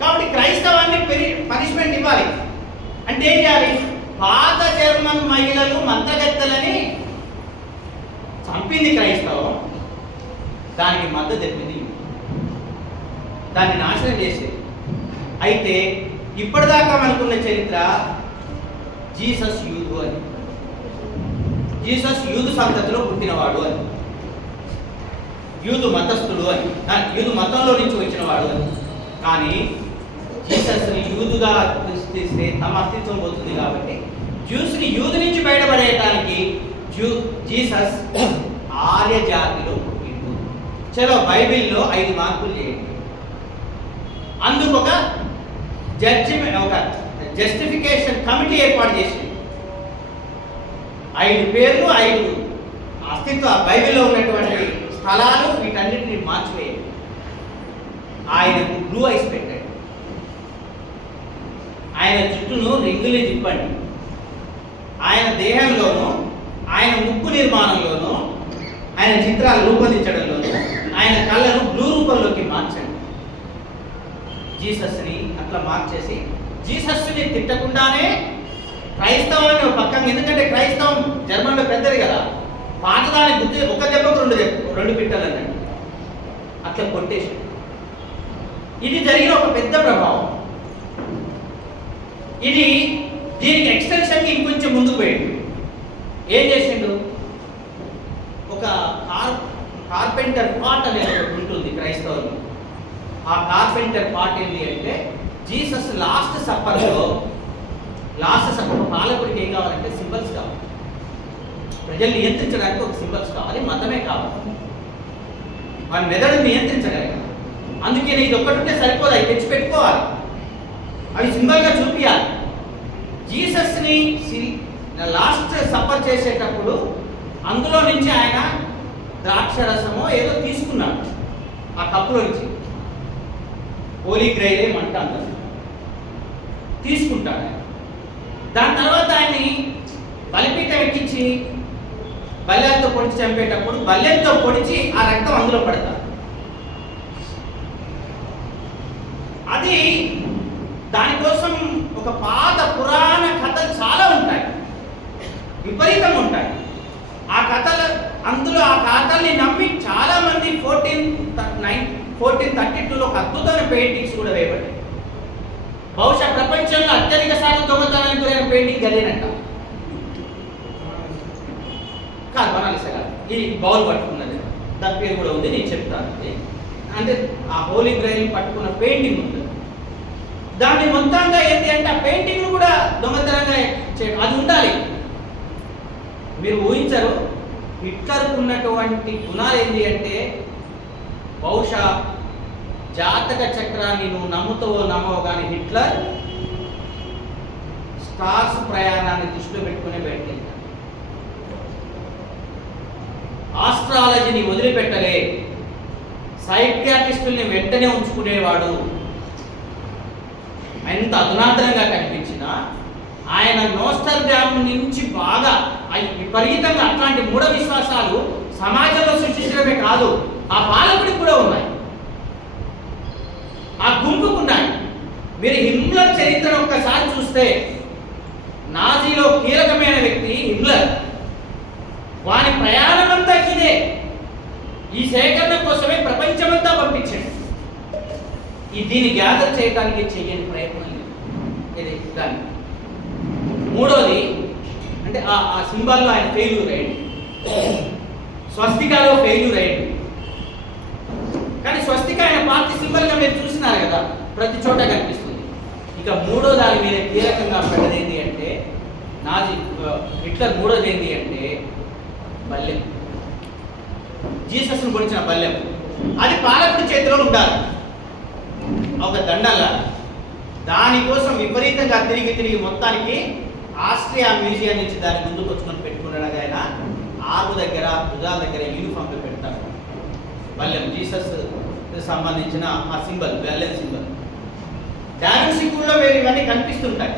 కాబట్టి క్రైస్తవాన్ని పనిష్మెంట్ ఇవ్వాలి అంటే ఏం చేయాలి? పాత జర్మన్ మహిళలు మంత్రగత్తెలని చంపింది క్రైస్తవం, దానికి మద్దతు తెప్పింది, దాన్ని నాశనం చేసేది. అయితే ఇప్పటిదాకా మనకున్న చరిత్ర జీసస్ యూదు అని, జీసస్ యూదు సంతతిలో పుట్టినవాడు అని, యూదు మతస్థుడు అని, యూదు మతంలో నుంచి వచ్చినవాడు అని. కానీ జీసస్ని యూదుగా సృష్టిస్తే తమ అస్తిత్వం పోతుంది. కాబట్టి జ్యూస్ని యూదు నుంచి బయటపడేయడానికి జీసస్ ఆర్య జాతిలో పుట్టిండు. చలో బైబిల్లో 5 మార్కులు చేయండి. అందుకు ఒక జస్టిఫికేషన్ కమిటీ ఏర్పాటు చేసింది. 5 పేర్లు, 5 అస్తిత్వ బైబిల్లో ఉన్నటువంటి స్థలాలు, వీటన్నిటిని మార్చివేయండి. ఆయనకు బ్లూ ఐస్ పెట్టండి, ఆయన జుట్టును రింగులు తిప్పండి, ఆయన దేహంలోనూ, ఆయన ముక్కు నిర్మాణంలోనూ, ఆయన చిత్రాలు రూపొందించడంలోనూ ఆయన కళ్ళను బ్లూ రూపంలోకి మార్చండి. జీసస్ని అట్లా మార్చేసి జీసస్ని తిట్టకుండానే క్రైస్తవాన్ని ఒక పక్కన, ఎందుకంటే క్రైస్తవం జర్మన్లో పెద్దది కదా, పాతదాని గుర్తు ఒక దెబ్బకు 2 పిట్టలు అన్నట్టు అట్లా కొట్టేసి, ఇది జరిగిన ఒక పెద్ద ప్రభావం. ఇది దీనికి ఎక్స్టెన్షన్కి ఇంకొంచెం ముందుకు పోయింది. ఏం చేసిండు? ఒక కార్పెంటర్ పాట్ అనేది ఒకటి ఉంటుంది క్రైస్తవులు. ఆ కార్పెంటర్ పాట్ ఏంటి అంటే జీసస్ లాస్ట్ సప్పర్లో పాలకుడికి ఏం కావాలంటే సింబల్స్ కావాలి, ప్రజలు నియంత్రించడానికి ఒక సింబల్స్ కావాలి, మతమే కావాలి, వారి మెదడుని నియంత్రించగలగాలి. అందుకని ఇది ఒక్కటి సరిపోదు, అవి తెచ్చి పెట్టుకోవాలి, అవి సింబల్గా చూపించాలి. జీసస్ని లాస్ట్ సఫర్ చేసేటప్పుడు అందులో నుంచి ఆయన ద్రాక్షరసమో ఏదో తీసుకున్నాడు, ఆ కప్పులో నుంచి హోలీ గ్రైల్ ఏమంట అంటారు, తీసుకుంటాడు. దాని తర్వాత ఆయన్ని బలిపీఠం ఎక్కించి బల్లెంతో పొడిచి చంపేటప్పుడు బల్లెంతో పొడిచి ఆ రక్తం అందులో పడతారు. అది దానికోసం ఒక పాత పురాణ కథలు చాలా ఉంటాయి, విపరీతంగా ఉంటాయి ఆ కథలు. అందులో ఆ కథల్ని నమ్మి చాలా మంది 1432లో ఒక అద్భుతమైన పెయింటింగ్స్ కూడా వేయబడ్డాయి. బహుశా ప్రపంచంలో అత్యధిక సార్లు దొంగతనానికి గురైన పెయింటింగ్ అదేనంట. కాదు, మనాలిసా కాదు, ఇది బౌల్ పట్టుకున్నది, దాని పేరు కూడా ఉంది, నేను చెప్తాను. అంటే ఆ హోలీ గ్రైల్ పట్టుకున్న పెయింటింగ్ ఉంటుంది. దాన్ని మొత్తంగా ఏంటి అంటే ఆ పెయింటింగ్ కూడా దొంగతనంగా అది ఉండాలి. మీరు ఊహించరు, హిట్లర్కు ఉన్నటువంటి గుణాలు ఏంటి అంటే, బహుశా జాతక చక్రాన్ని నువ్వు నమ్ముతావో నమ్మవో కానీ హిట్లర్ స్టార్స్ ప్రయాణాన్ని దృష్టిలో పెట్టుకునే బయటకెళ్తాడు. ఆస్ట్రాలజీని వదిలిపెట్టలే, సైకియాట్రిస్టుల్ని వెంటనే ఉంచుకునేవాడు. ఎంత అధునాతనంగా కనిపించినా ఆయన నోస్టర్డామ్ నుంచి బాగా విపరీతంగా అట్లాంటి మూఢ విశ్వాసాలు సమాజంలో సృష్టించడమే కాదు, ఆ పాలకుడికి కూడా ఉన్నాయి, ఆ గుంపుకు ఉన్నాయి. మీరు హిమ్లర్ చరిత్రను ఒక్కసారి చూస్తే, నాజీలో కీలకమైన వ్యక్తి హిమ్లర్, వాని ప్రయాణం అంతా ఇదే, ఈ సేకరణ కోసమే ప్రపంచమంతా పంపించాడు. దీన్ని గ్యాదర్ చేయడానికి చెయ్యని ప్రయత్నం లేదు. ఇది దాన్ని. మూడోది అంటే ఆ సింబల్లో ఆయన ఫెయిల్యూర్ అయ్యింది, స్వస్తికాలో ఫెయిల్యూర్ అయ్యింది. కానీ స్వస్తిక ఆయన పార్టీ సింబల్గా మీరు చూసినారు కదా, ప్రతి చోట కనిపిస్తుంది. ఇక మూడో దాని మీద కీలకంగా పడ్డది ఏంటి అంటే హిట్లర్ మూడోది ఏంటి అంటే బల్లెం, జీసస్ను పొడిచిన బల్లెం. అది పాలకుడి చేతిలో ఉండాలి, ఒక దండలా. దానికోసం విపరీతంగా తిరిగి మొత్తానికి ఆస్ట్రియా మ్యూజియం నుంచి దాన్ని ముందుకు వచ్చుకొని పెట్టుకున్నాడు. ఆయన ఆర్మ్ దగ్గర భుజాల దగ్గర యూనిఫామ్లో పెడతాడు బల్లెం, జీసస్ సంబంధించిన ఆ సింబల్, బల్లెం సింబల్. డావిన్సీ కూడా వేరు ఇవన్నీ కనిపిస్తుంటాయి.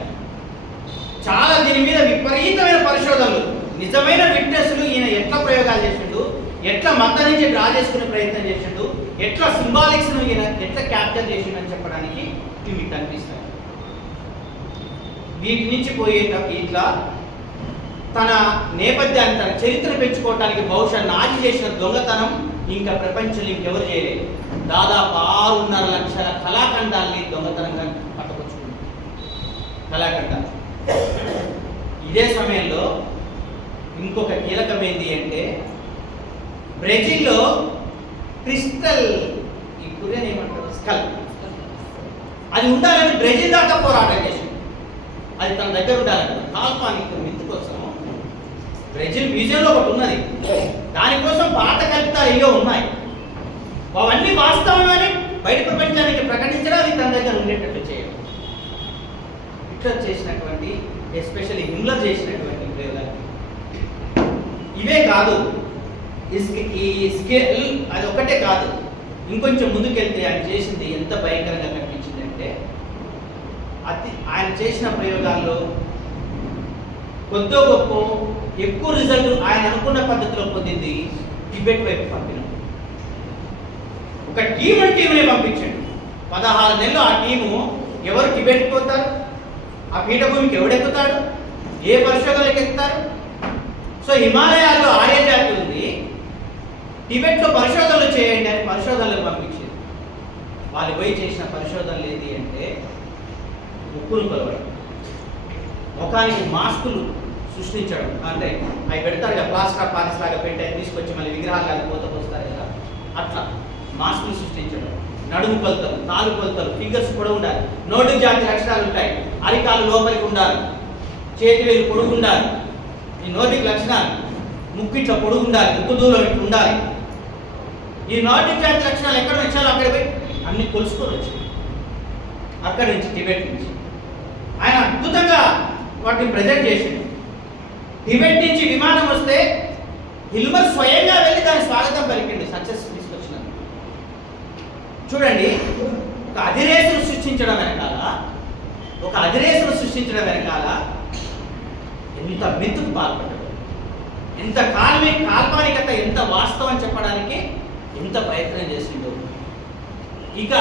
చాలా దీని మీద విపరీతమైన పరిశోధనలు, నిజమైన విట్నెస్లు, ఈయన ఎట్లా ప్రయోగాలు చేసిండు, ఎట్లా మతం నుంచి డ్రా చేసుకునే ప్రయత్నం చేసిండు, ఎట్లా సింబాలిక్స్ను ఈయన ఎట్లా క్యాప్చర్ చేసిండు అని చెప్పడానికి ఇవి మీకు కనిపిస్తాయి. వీటి నుంచి పోయేటప్పుడు ఇట్లా తన నేపథ్యాన్ని, తన చరిత్ర పెంచుకోవడానికి బహుశా నాజీ చేసిన దొంగతనం ఇంకా ప్రపంచంలో ఇంకెవరు చేయలేదు. దాదాపు 6.5 లక్షల కళాఖండాల్ని దొంగతనంగా పట్టుకొచ్చుకుంది, కళాఖండాలు. ఇదే సమయంలో ఇంకొక కీలకమైంది అంటే బ్రెజిల్లో క్రిస్టల్, ఈ కురియన్ ఏమంటారు, స్కల్, అది ఉండాలని బ్రెజిల్ దాకా పోరాటం చేసింది. అది తన దగ్గర ఉండాలంట, కాల్పానిక్ మిత్ కోసం. బ్రెజిల్ మ్యూజియంలో ఒకటి ఉన్నది, దానికోసం పాత కల్పితాలు ఏవో ఉన్నాయి. అవన్నీ వాస్తవమని బయట ప్రపంచానికి ప్రకటించడం, అది తన దగ్గర ఉండేటట్టు చేయడం. హిట్లర్ చేసినటువంటి, ఎస్పెషల్లీ హిమ్లర్ చేసినటువంటి ప్రయోగాలు ఇవే కాదు. ఈ స్కేల్ అది ఒకటే కాదు, ఇంకొంచెం ముందుకెళ్తే ఆయన చేసింది ఎంత భయంకరంగా కనిపించిందంటే, ఆయన చేసిన ప్రయోగాల్లో కొద్దో గొప్ప ఎక్కువ రిజల్ట్ ఆయన అనుకున్న పద్ధతిలో పొందింది టిబెట్ వైపు పంపినాం. ఒక టీంనే పంపించండి. 16 నెలలు ఆ టీము ఎవరు టిబెట్కి పోతారు, ఆ పీఠభూమికి ఎవడెక్కుతాడు, ఏ పరిశోధనలకు ఎక్కుతారు. సో హిమాలయాల్లో ఆర్యజాతి ఉంది, టిబెట్లో పరిశోధనలు చేయండి అని పరిశోధనలకు పంపించింది. వాళ్ళు పోయి చేసిన పరిశోధనలు ఏంటి అంటే ముక్కును కొలవడం, ముఖానికి మాస్కులు సృష్టించడం, అంటే అవి పెడతారు కదా ప్లాస్టర్ ఆఫ్ పారిస్ లాగా పెట్టి తీసుకొచ్చి మళ్ళీ విగ్రహాలు లాగా పోస్తారు కదా, అట్లా మాస్కులు సృష్టించడం. నడుము కొలతలు, కాలు కొలతలు, ఫింగర్స్ కూడా ఉండాలి. నోటి జాతి లక్షణాలు ఉంటాయి, అరికాలు లోపలికి ఉండాలి, చేతి వేలు పొడుగు ఉండాలి. ఈ నోటికి లక్షణాలు, ముక్కు ఇట్లా పొడుగు ఉండాలి, ముక్కు దూరం ఇట్లా ఉండాలి. ఈ నోటి జాతి లక్షణాలు ఎక్కడ వచ్చాలో అక్కడ పోయి అన్ని కొలుసుకొని వచ్చాయి. అక్కడి నుంచి టిబెట్ నుంచి ఆయన అద్భుతంగా వాటిని ప్రజెంట్ చేసిండు. టిబెట్ నుంచి విమానం వస్తే హిల్మర్ స్వయంగా వెళ్ళి దాని స్వాగతం పలికిండు, సక్సెస్ తీసుకొచ్చినారు. చూడండి, ఒక అధిరేసును సృష్టించడం వెనకాల ఎంత మిత్తుకు పాల్పడ్డాడు, ఎంత కాల్పనికత, ఎంత వాస్తవం చెప్పడానికి ఎంత ప్రయత్నం చేసిండు. ఇక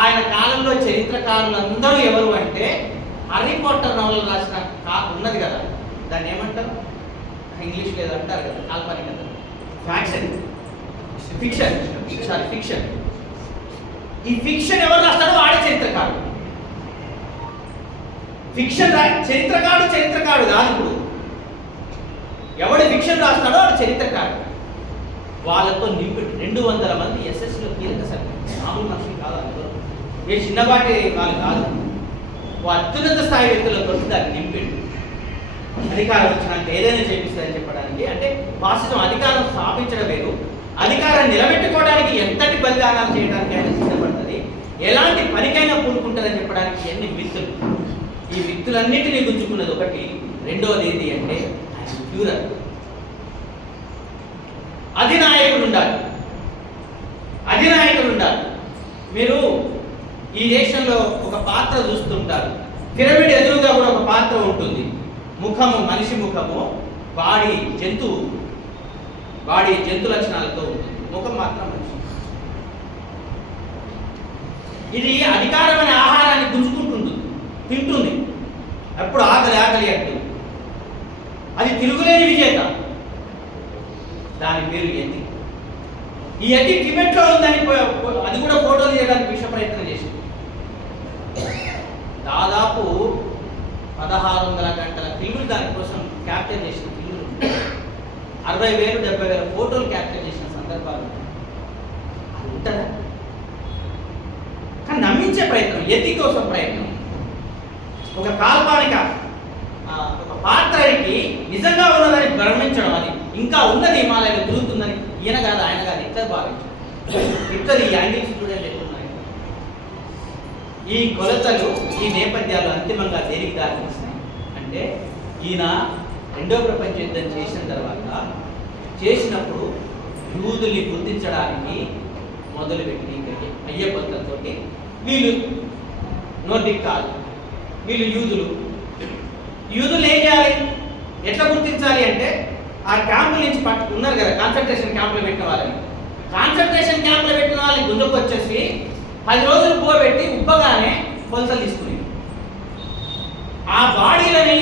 ఆయన కాలంలో చరిత్రకారులందరూ ఎవరు అంటే, హ్యారీ పాటర్ నవలలు రాసిన ఉన్నది కదా, దాన్ని ఏమంటారు ఇంగ్లీష్లో ఏదో అంటారు కదా, కాల్పనికత, ఫిక్షన్. ఈ ఫిక్షన్ ఎవరు రాస్తాడో వాడే చరిత్రకారుడు. చరిత్రకారుడు కాదు. ఇప్పుడు ఎవడు ఫిక్షన్ రాస్తాడో వాడు చరిత్రకారుడు. వాళ్ళతో నింపిడు 200 మంది ఎస్ఎస్లో కీలక సభ్యులు, మామూలు మనుషులు కాదు, అందులో ఏ చిన్నపాటి వాళ్ళు కాదు, అత్యున్నత స్థాయి వ్యక్తులతో దాన్ని నింపిడు. అధికారం వచ్చినాక ఏదైనా చేపిస్తారని చెప్పడానికి, అంటే ఫాసిజం అధికారం స్థాపించడం వేరు, అధికారాన్ని నిలబెట్టుకోవడానికి ఎంతటి బలిదానాలు చేయడానికి ఆయన సిద్ధపడుతుంది, ఎలాంటి పనికైనా పూనుకుంటుందని చెప్పడానికి ఎన్ని మిత్తులు. ఈ మిత్తులన్నింటినీ గుంజుకున్నది ఒకటి. రెండవది ఏంటి అంటే ఆయన ఫ్యూరర్, అధినాయకుడు ఉండాలి. మీరు ఈ దేశంలో ఒక పాత్ర చూస్తుంటారు, పిరమిడ్ ఎదురుగా కూడా ఒక పాత్ర ఉంటుంది. ముఖము మనిషి ముఖము, బాడీ జంతు లక్షణాలతో ఉంటుంది, ముఖం మాత్రం మనిషి. ఇది అధికారమైన ఆహారాన్ని గుంజుకుంటుంది, తింటుంది, ఎప్పుడు ఆకలి అంటుంది. అది తిరుగులేని విజేత, దాని పేరు యతి. ఈ యతి టిబెట్లో ఉందని అది కూడా ఫోటోలు తీయడానికి విష ప్రయత్నం చేసింది. దాదాపు 1600 గంటల ఫిల్ములు దానికోసం క్యాప్చర్ చేసిన ఫిల్ములు, 60,000 70,000 ఫోటోలు క్యాప్చర్ చేసిన సందర్భాలు అది ఉంటుందా? కానీ నమ్మించే ప్రయత్నం, ఎత్తి కోసం ప్రయత్నం, ఒక కాల్పనిక ఒక పాత్రకి నిజంగా ఉన్నదని భ్రమించడం, అది ఇంకా ఉన్నది హిమాలయాలు తిరుగుతుందని ఈయన కాదు ఆయన కాదు ఇద్దరు భావించారు. ఇద్దరు ఈ యాంగిల్ స్టూడెంట్ ఎక్కున్నాయి. ఈ కొలతలు, ఈ నేపథ్యాలు అంతిమంగా దేనికి దారితీస్తున్నాయి అంటే, ఈయన రెండో ప్రపంచ యుద్ధం చేసిన తర్వాత చేసినప్పుడు యూదుల్ని గుర్తించడానికి మొదలుపెట్టి అయ్యపత్రంతో వీళ్ళు నోటిక్ కాదు, వీళ్ళు యూదులు ఏం చేయాలి, ఎట్లా గుర్తించాలి అంటే, ఆ క్యాంపుల నుంచి ఉన్నారు కదా కాన్సన్ట్రేషన్ క్యాంపులో పెట్టిన వాళ్ళని, కాన్సన్ట్రేషన్ క్యాంపులో పెట్టిన వాళ్ళని గుంజకు వచ్చేసి 10 రోజులు పోబెట్టి ఉబ్బగానే కొలతలు తీసుకుని ఆ బాడీలని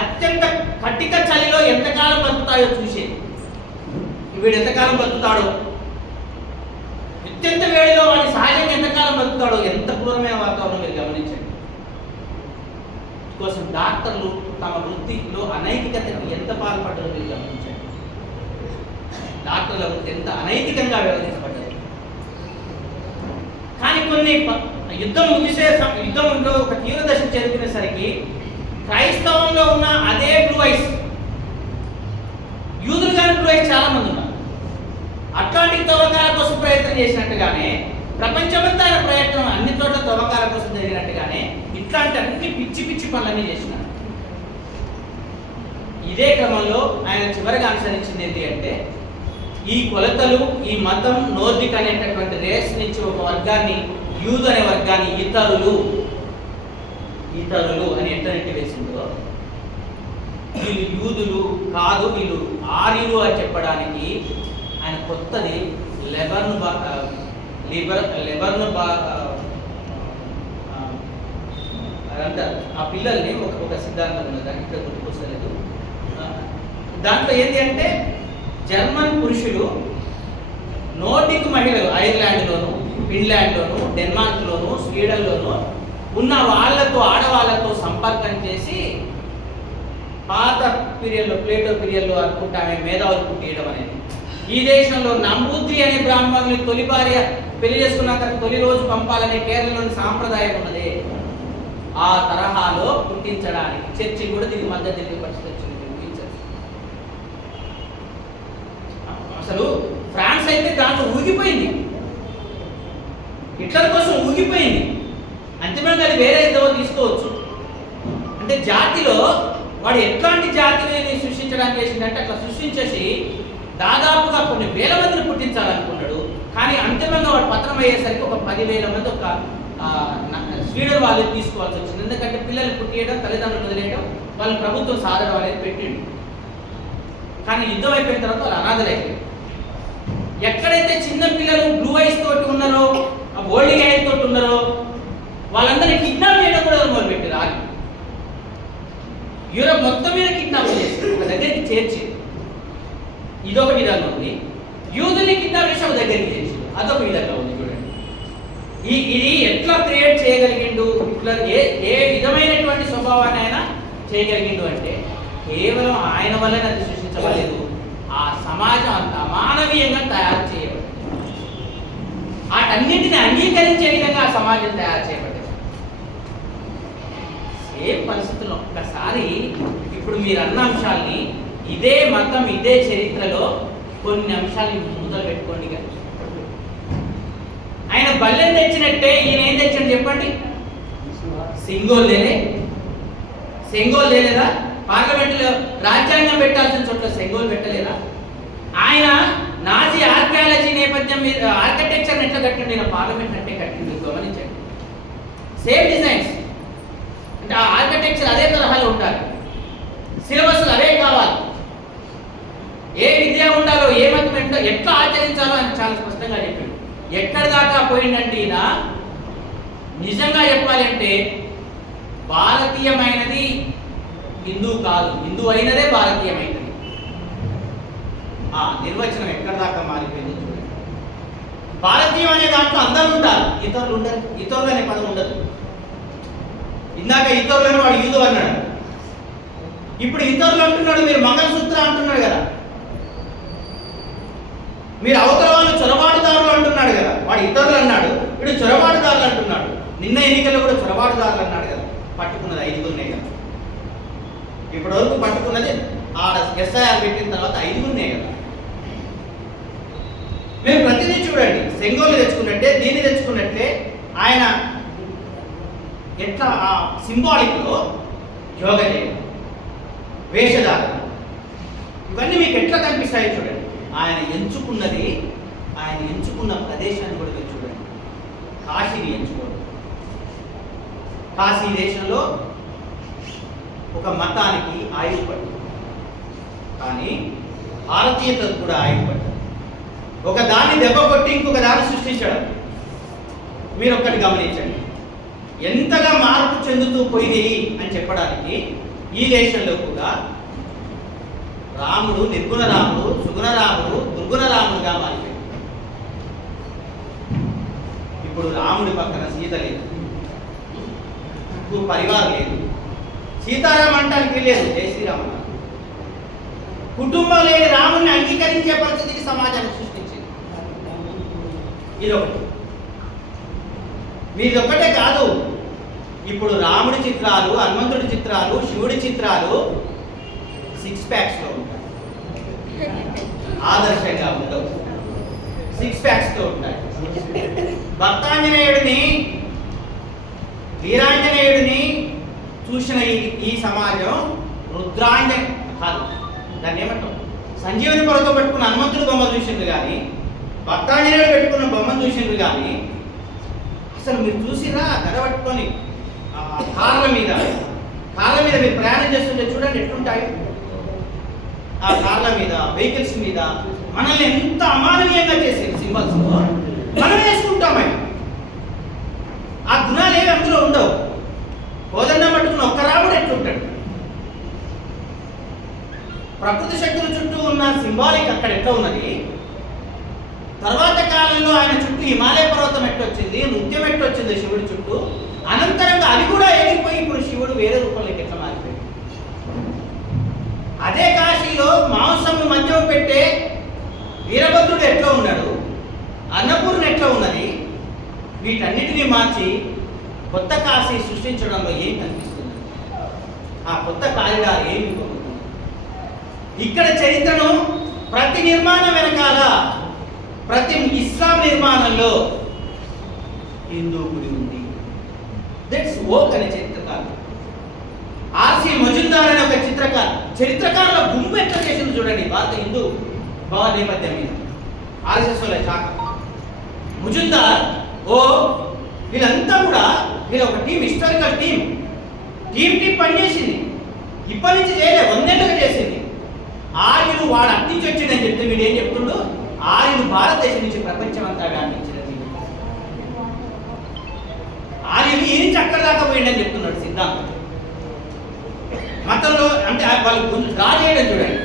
అత్యంత కటిక చలిలో ఎంతకాలం బతుకుతాయో చూసేది. వీడు ఎంతకాలం బతుకుతాడో, అత్యంత వేడిలో వాడి సహజంగా ఎంతకాలం బతుకుతాడో, ఎంత క్రూరమైన వాతావరణం మీరు గమనించండి. కోసం డాక్టర్లు తమ వృత్తిలో అనైతికతకు ఎంత పాల్పడ్డారో మీరు గమనించండి. డాక్టర్ల వృత్తి ఎంత అనైతికంగా వ్యవహరించబడ్డారు. కానీ కొన్ని యుద్ధంలో ఒక తీవ్ర దశ చేరుకునేసరికి క్రైస్తవంలో ఉన్న అదే బ్లూ ఐస్, యూదులు కానీ బ్లూ ఐస్ చాలా మంది ఉన్నారు. అట్లాంటిక్ తవ్వకాల కోసం ప్రయత్నం చేసినట్టుగానే, ప్రపంచమంతా ప్రయత్నం అన్ని చోట్ల తవ్వకాల కోసం జరిగినట్టుగానే ఇట్లాంటి అన్ని పిచ్చి పిచ్చి పనులన్నీ చేసినారు. ఇదే క్రమంలో ఆయన చివరిగా అనుసరించింది ఏంటి అంటే, ఈ కొలతలు, ఈ మతం, నోర్దిక్ అనేటటువంటి రేస్ నుంచి ఒక వర్గాన్ని, యూదు అనే వర్గాన్ని ఇతరులు అని ఎట్లా నెట్టి వేసిందో, వీళ్ళు యూదులు కాదు, వీళ్ళు ఆర్యులు అని చెప్పడానికి ఆయన కొత్తది లెబర్ను అంటారు. ఆ పిల్లల్ని ఒక సిద్ధాంతం ఉన్నది, దానికి ఇక్కడ గుర్తుకొస్తలేదు. దాంట్లో ఏంటి అంటే, జర్మన్ పురుషులు నోర్డిక్ మహిళలు ఐర్లాండ్లోను, ఫిన్లాండ్లోను, డెన్మార్క్లోను, స్వీడన్లోను ఉన్న ఆడవాళ్ళతో సంపర్కం చేసి పాత పీరియడ్లో, ప్లేటో పీరియడ్లో అనుకుంటా ఆమె మేధావులు పుట్టియడం అనేది, ఈ దేశంలో నమూద్రి అనే బ్రాహ్మణుని తొలి భార్య పెళ్లి చేసుకున్నాక తొలి రోజు పంపాలనే కేరళలోని సాంప్రదాయం ఉన్నది. ఆ తరహాలో పుట్టించడానికి చర్చి కూడా దీనికి మద్దతు తెలియ పరిస్థితి వచ్చింది. అసలు ఫ్రాన్స్ అయితే దాంట్లో ఊగిపోయింది, హిట్లర్ కోసం ఊగిపోయింది. అంతిమంగా అది వేరే ఏదో తీసుకోవచ్చు. అంటే జాతిలో వాడు ఎట్లాంటి జాతిని సృష్టించడానికి చేసిందంటే, అట్లా సృష్టించేసి దాదాపుగా కొన్ని వేల మందిని పుట్టించాలనుకున్నాడు. కానీ అంతిమంగా వాడు పత్రం అయ్యేసరికి ఒక 10,000 మంది ఒక స్వీడన్ వాళ్ళు తీసుకోవాల్సి వచ్చింది. ఎందుకంటే పిల్లలు పుట్టియడం, తల్లిదండ్రులు వదిలేయడం, వాళ్ళని ప్రభుత్వం సాధడం అనేది పెట్టిండు. కానీ యుద్ధం అయిపోయిన తర్వాత వాళ్ళు అనాథలైపోయారు. ఎక్కడైతే చిన్న పిల్లలు బ్లూ ఐస్ తోటి ఉన్నారో, ఓల్డ్ ఐస్ తోటి ఉన్నారో, వాళ్ళందరినీ కిడ్నాప్ చేయడం కూడా మొదలుపెట్టారు. ఆగి యూరోప్ మొత్తం మీద కిడ్నాప్ చేసి ఒక దగ్గరికి చేర్చి, ఇదొక విధంగా ఉంది. యూదుల్ని కిడ్నాప్ చేసి ఒక దగ్గరికి చేర్చి, అదొక విధంగా ఉంది. చూడండి, ఇది ఎట్లా క్రియేట్ చేయగలిగిండు, ఇట్లా ఏ విధమైనటువంటి స్వభావాన్ని ఆయన చేయగలిగిండు అంటే, కేవలం ఆయన వల్లనే అది సృష్టించబడలేదు, ఆ సమాజం అంత అమానవీయంగా తయారు చేయబడింది. వాటన్నింటిని అంగీకరించే విధంగా ఆ సమాజం తయారు చేయబడింది. సేమ్ పరిస్థితుల్లో ఒక్కసారి ఇప్పుడు మీరు అన్న అంశాలని, ఇదే మతం, ఇదే చరిత్రలో కొన్ని అంశాలు మొదలు పెట్టుకోండి. ఆయన బల్లెం తెచ్చినట్టే ఈయన ఏం తెచ్చాడు చెప్పండి? సెంగోల్ లేలేదా? పార్లమెంటులో రాజ్యాంగం పెట్టాల్సిన చోట్ల సెంగోల్ పెట్టలేదా? ఆయన నాజీ ఆర్కియాలజీ నేపథ్యం మీద ఆర్కిటెక్చర్ ఎట్లా కట్టిండు, ఈయన పార్లమెంట్ అంటే కట్టిండు. గమనించండి, సేమ్ డిజైన్స్. అంటే ఆ ఆర్కిటెక్చర్ అదే తరహాలో ఉండాలి, సిలబస్ అదే కావాలి, ఏ విద్య ఉండాలో, ఏ మతం ఏంటో, ఎట్లా ఆచరించాలో ఆయన చాలా స్పష్టంగా చెప్పాడు. ఎక్కడి దాకా పోయిందంటే ఈయన నిజంగా చెప్పాలి అంటే, భారతీయమైనది హిందూ కాదు, హిందూ అయినదే భారతీయమైనది. ఆ నిర్వచనం ఎక్కడి దాకా మారిపోయిందో చూడండి. భారతీయం అనే దాంట్లో అందరూ ఉంటారు, ఇతరులు ఉండరు. ఇతరులు అనే పదం ఉండదు. ఇందాక ఇతరులను వాడు యూదు అన్నాడు, ఇప్పుడు ఇతరులు అంటున్నాడు, మీరు మంగళసూత్ర అంటున్నాడు కదా, మీరు అవతల వాళ్ళు చొరబాటుదారులు అంటున్నాడు కదా, వాడు ఇతరులు అన్నాడు, వీడు చొరబాటుదారులు అంటున్నాడు. నిన్న ఎన్నికల్లో కూడా చొరబాటుదారులు అన్నాడు కదా, పట్టుకున్నది 5గురినే కదా, ఇప్పటి వరకు పట్టుకున్నది ఆడ ఎస్ఐఆర్ పెట్టిన తర్వాత 5గురినే కదా. మేము ప్రతిదీ చూడండి, సెంగోల్ని తెచ్చుకున్నట్టే దీన్ని తెచ్చుకున్నట్టే ఆయన ఎట్లా ఆ సింబాలిక్లో యోగ చేయడం, వేషధారణ, ఇవన్నీ మీకు ఎట్లా కనిపిస్తాయో చూడండి. ఆయన ఎంచుకున్న ప్రదేశాన్ని కూడా మీరు చూడండి. కాశీని ఎంచుకోండి. కాశీ దేశంలో ఒక మతానికి ఆయుధపడ్డ, కానీ భారతీయతకు కూడా ఆయుధపడ్డ. ఒక దాన్ని దెబ్బ కొట్టి ఇంకొక దాన్ని సృష్టించడం. మీరు ఒక్కటి గమనించండి, ఎంతగా మార్పు చెందుతూ పోయినాయి అని చెప్పడానికి ఈ దేశంలో కూడా రాముడు నిర్గుణ రాముడు, సుగుణ రాముడు, దుర్గుణ రాముడుగా మారిపోయాడు. ఇప్పుడు రాముడి పక్కన సీత లేదు, పరివారం లేదు, సీతారాం అంటానికి లేదు, జై శ్రీరామ. కుటుంబం లేని రాముడిని అంగీకరించే పరిస్థితికి సమాజాన్ని సృష్టించింది. ఇదొకటి. మీదొక్కటే కాదు, ఇప్పుడు రాముడి చిత్రాలు, హనుమంతుడి చిత్రాలు, శివుడి చిత్రాలు 6 ప్యాక్స్లో ఉంటాయి, ఆదర్శంగా ఉండవు, 6 ప్యాక్స్తో ఉంటాయి. భక్తాంజనేయుడిని, వీరాంజనేయుడిని చూసిన ఈ సమాజం కాదు, దాన్ని ఏమంటాం, సంజీవుని పర్వతం పెట్టుకున్న హనుమంతుడి బొమ్మ చూసిండ్రు కానీ, భక్తాంజనేయుడు పెట్టుకున్న బొమ్మను చూసిండ్రు కానీ, అసలు మీరు చూసిరా గద పట్టుకొని కార్ల మీద మీరు ప్రయాణం చేస్తుంటే చూడండి ఎట్లుంటాయి. ఆ కార్ల మీద, వెహికల్స్ మీద మనల్ని ఎంత అమానవీయంగా చేసేది సింబల్స్ మనం వేసుకుంటామని. ఆ గుణాలు ఏవి అందులో ఉండవు. కోదండం పట్టుకున్న ఒక్క రాముడు ఎట్లుంటాడు. ప్రకృతి శక్తుల చుట్టూ ఉన్న సింబాలిక్ అక్కడ ఎట్లా ఉన్నది. తర్వాత కాలంలో ఆయన చుట్టూ హిమాలయ పర్వతం ఎట్టొచ్చింది, నృత్యం ఎట్టొచ్చింది శివుడి చుట్టూ. అనంతరంగా అది కూడా ఎగిరిపోయి ఇప్పుడు శివుడు వేరే రూపంలోకి ఎట్లా మారిపోయాడు. అదే కాశీలో మాంసం మద్యం పెట్టే వీరభద్రుడు ఎట్లా ఉన్నాడు, అన్నపూర్ణ ఎట్లా ఉన్నది. వీటన్నిటినీ మార్చి కొత్త కాశీ సృష్టించడంలో ఏం కనిపిస్తుంది, ఆ కొత్త కారిడార్ ఏమి పొందుతుంది. ఇక్కడ చరిత్రను ప్రతి నిర్మాణం వెనకాల, ప్రతి ఇస్లాం నిర్మాణంలో హిందూ గుడి ఉంది. దట్స్ ఓక్ అనే చరిత్రకారు, ఆర్సి మజుందార్ అనే ఒక చరిత్రకారుల గుంపు ఎట్లా చేసింది చూడండి. భారత హిందూ భావ నేపథ్యం మీద ఆర్ఎస్ఎస్ శాఖ మజుందార్, వీళ్ళంతా కూడా వీళ్ళ ఒక టీం, హిస్టారికల్ టీం పనిచేసింది. ఇప్పటి నుంచి చేయలే, 100 ఏళ్ళుగా చేసింది. ఆర్యులు వాడు అట్నుంచి వచ్చిందని చెప్తే వీడు ఏం చెప్తుండో, ఆర్యులు భారతదేశం నుంచి ప్రపంచం అంతా వ్యాపించినది. ఆర్యులు ఈ నుంచి అక్కడ దాకా పోయిండని చెప్తున్నాడు సిద్ధాంతం. మతంలో అంటే వాళ్ళు డ్రా చేయడం చూడండి.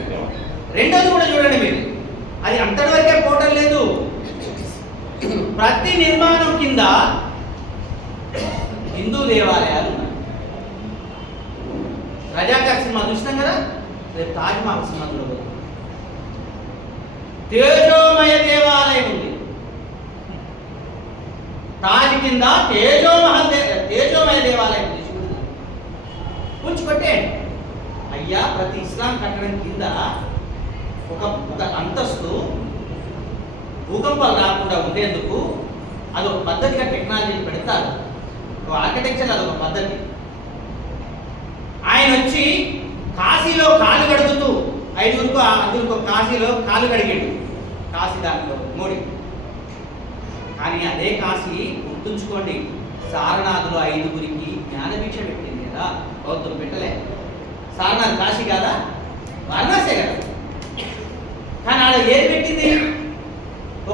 రెండోది కూడా చూడండి మీరు, అది అంతటి వరకే పోవటం లేదు. ప్రతి నిర్మాణం కింద హిందూ దేవాలయాలు ఉన్నాయి. రజాకర్ సినిమా చూసినాం కదా, రేపు తాజ్ మహల్ సినిమా చూడబోతుంది. తేజోమయ దేవాలయం ఉంది. తాజ్ కింద తేజోమయ దేవాలయం ఉంది. ఉంచుకొట్టే అయ్యా, ప్రతి ఇస్లాం కట్టడం కింద ఒక అంతస్తు భూకంపాలు రాకుండా ఉండేందుకు అదొక పద్ధతిగా టెక్నాలజీని పెడతారు. ఆర్కిటెక్చర్ అదొక పద్ధతి. ఆయన వచ్చి కాశీలో కాలు కడుగుతూ 5 కాశీలో కాలు కడిగాడు. కాశీ దాంట్లో మోడీ. కానీ అదే కాశీ గుర్తుంచుకోండి, సారనాథులు 5గురికి జ్ఞానభిక్ష పెట్టింది కదా, బౌద్ధులు పెట్టలే. సారనాథ్ కాశీ కాదా, వారణాసే కదా. కానీ ఆడ ఏది పెట్టింది,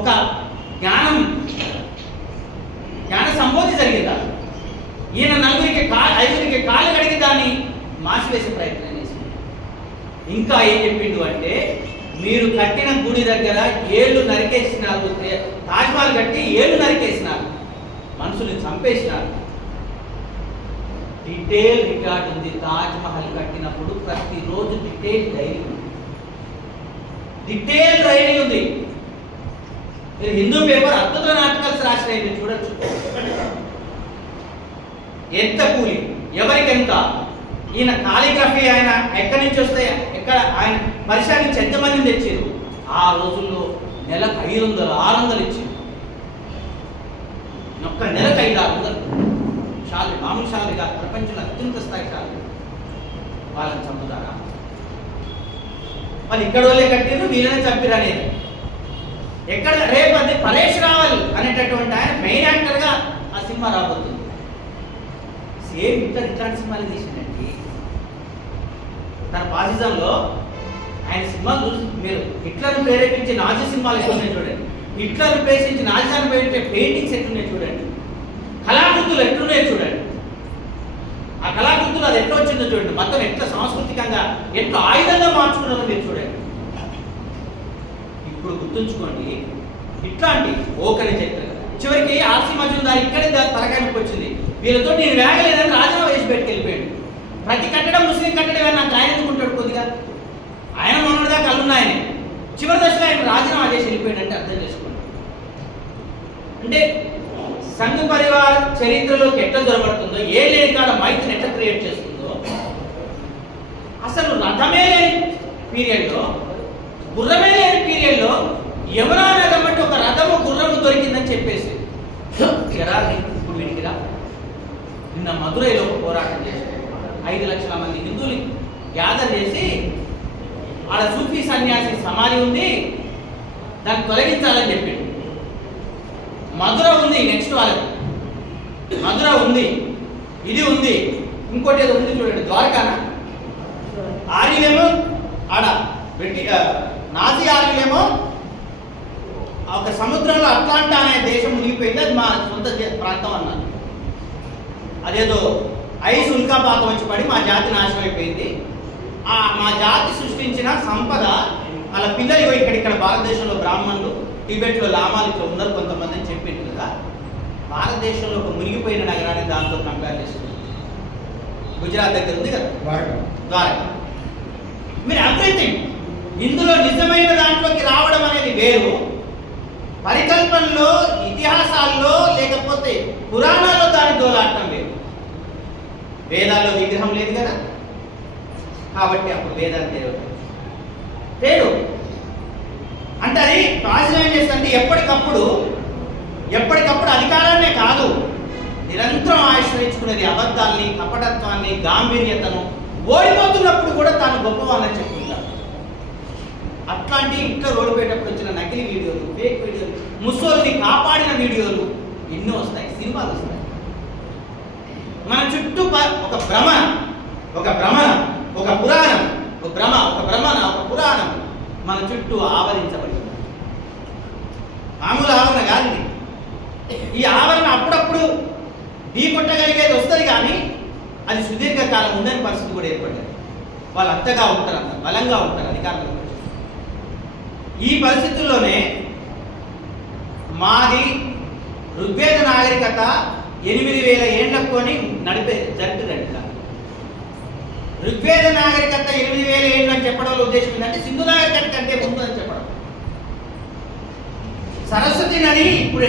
ఒక జ్ఞాన సంబోధి జరిగిందా. ఈయన 5గురికి కాలు కడిగి దాన్ని మార్చివేసే ప్రయత్నం చేసింది. ఇంకా ఏం చెప్పిండు అంటే, మీరు కట్టిన గుడి దగ్గర ఏళ్ళు నరికేసినారు, తాజ్మహల్ కట్టి ఏళ్ళు నరికేసినారు, మనుషుల్ని చంపేసినారు. డీటెయిల్ రికార్డ్ ఉంది. తాజ్ మహల్ కట్టినప్పుడు ప్రతిరోజు డీటెయిల్ డైరీ ఉంది. డీటెయిల్ డైరీ ఉంది. మీరు హిందూ పేపర్ అద్భుతమైన ఆర్టికల్స్ రాసినాయి, మీరు చూడొచ్చు. ఎంత కూలి, ఎవరికి ఎంత, ఈయన కాలిగ్రఫీ ఆయన ఎక్కడి నుంచి వస్తాయి, ఎక్కడ ఆయన పరిసర నుంచి ఎంతమందిని తెచ్చారు. ఆ రోజుల్లో నెలకు 500, 600 ఇచ్చారు. ఒక్క నెలకు 500-600 షాలు, మామూలు షాలుగా ప్రపంచంలో అత్యంత స్థాయి షాలు. వాళ్ళని చంపుతారా? వాళ్ళు ఇక్కడ వాళ్ళే కట్టిరు, వీళ్ళనే చంపిరు అనేది. ఎక్కడ రేపు అది పరేష్ రావల్ అనేటటువంటి ఆయన మెయిన్ యాక్టర్గా ఆ సినిమా రాబోతుంది. సేమ్ ఇట్లాంటి సినిమాలు తీసిందండి. తన ఫాసిజంలో ఆయన సినిమాలు చూసి మీరు హిట్లర్ను ప్రేరేపించి నాజీ సినిమాలు ఎట్లున్నాయి చూడండి. హిట్లర్ను ప్రేరేపించి నాజీలను పెట్టే పెయింటింగ్స్ ఎట్లున్నాయి చూడండి. కళాకృతులు ఎట్లున్నాయో చూడండి. ఆ కళాకృతులు అది ఎట్లా వచ్చిందో చూడండి. మొత్తం ఎట్లా సాంస్కృతికంగా ఎట్లా ఆయుధంగా మార్చుకున్నారో మీరు చూడండి. ఇప్పుడు గుర్తుంచుకోండి, ఇట్లాంటి ఓకని చెప్పారు. చివరికి ఆర్సీ మజుందార్ ఇక్కడే తలకాయకి వచ్చింది. వీళ్ళతో నేను వేగలేదని రాజీనామా వేసి పెట్టుకెళ్ళిపోయాడు. ప్రతి కట్టడం ముస్లిం కట్టడం నాకు ఆయన ఎందుకుంటాడు కొద్దిగా. ఆయన మొన్నటి దాకా అల్లున్నాయనే చివరి దశలో ఆయన రాజీనామా చేసి వెళ్ళిపోయాడంటే అర్థం చేసుకోండి. అంటే సంఘ పరివార్ చరిత్రలోకి ఎట్లా దొరకబడుతుందో, ఏ లేని కాడ మైత్రిని ఎట్లా క్రియేట్ చేస్తుందో, అసలు రథమే లేని పీరియడ్లో, గుర్రమే లేని పీరియడ్లో యమునా నదం అంటే ఒక రథము గుర్రము దొరికిందని చెప్పేసి ఇప్పుడు వినికిరా. నిన్న మధురైలో పోరాటం చేసి 5 లక్షల మంది హిందువులు గ్యాదర్ చేసి ఆడ సూఫీ సన్యాసి సమాధి ఉంది, దాన్ని తొలగించాలని చెప్పిండు. మధుర ఉంది, నెక్స్ట్ వాళ్ళకి మధుర ఉంది, ఇది ఉంది, ఇంకోటి ఏదో ఉంది చూడండి, ద్వారకానా. ఆర్యులేమో ఆడ పెట్టి నాజీ ఆర్యులేమో ఒక సముద్రంలో అట్లాంటా అనే దేశం మునిగిపోయింది, అది మా సొంత ప్రాంతం అన్నారు. అదేదో ఐస్ ఉల్కాపాతం వచ్చి పడి మా జాతి నాశనం అయిపోయింది. మా జాతి సృష్టించిన సంపద వాళ్ళ పిల్లలు ఇక్కడ భారతదేశంలో బ్రాహ్మణులు, టిబెట్లో లామాలు ఇక్కడ ఉన్నారు కొంతమంది అని చెప్పింది కదా. భారతదేశంలో ఒక మునిగిపోయిన నగరాన్ని దాంతో కంపేర్ చేస్తుంది. గుజరాత్ దగ్గర ఉంది కదా ద్వారకా. మీరు ఎవ్రీథింగ్ ఇందులో నిజమైన దాంట్లోకి రావడం అనేది వేరు, పరికల్పనలో ఇతిహాసాల్లో లేకపోతే పురాణాల్లో దాన్ని దోలాడటం వేరు. వేదాల్లో విగ్రహం లేదు కదా, కాబట్టి అప్పుడు వేదాలు తేడు అంటే అది ప్రాచీనం ఏం చేస్తుంది, ఎప్పటికప్పుడు అధికారాన్నే కాదు, నిరంతరం ఆశ్రయించుకునేది అబద్ధాన్ని, కపటత్వాన్ని, గాంభీర్యతను. ఓడిపోతున్నప్పుడు కూడా తాను గొప్పవాళ్ళని చెప్పుకుంటారు. అట్లాంటి ఇంట్లో ఓడిపోయేటప్పుడు వచ్చిన నకిలీ వీడియోలు, ఫేక్ వీడియోలు, ముసోల్ని కాపాడిన వీడియోలు ఎన్నో వస్తాయి, సినిమాలు వస్తాయి. మన చుట్టూ ఒక భ్రమణ, ఒక పురాణం మన చుట్టూ ఆవరించబడింది. మామూలు ఆవరణ కాదు ఇది. ఈ ఆవరణ అప్పుడప్పుడు ఢీ కొట్టగలిగేది వస్తుంది, కానీ అది సుదీర్ఘకాలం ఉండని పరిస్థితి కూడా ఏర్పడ్డది. వాళ్ళు అంతగా ఉంటారు, అంత బలంగా ఉంటారు అధికారంలో. ఈ పరిస్థితుల్లోనే మాది ఋగ్వేద నాగరికత 8000 ఏళ్లకు కొని నడిపే జరుగుతుందంట. ఋగ్వేద నాగరికత 8000 ఏళ్ళు అని చెప్పడం వల్ల ఉద్దేశం ఏంటంటే సింధు నాగరికత కంటే ముందు అని చెప్పడం. సరస్వతి నది ఇప్పుడు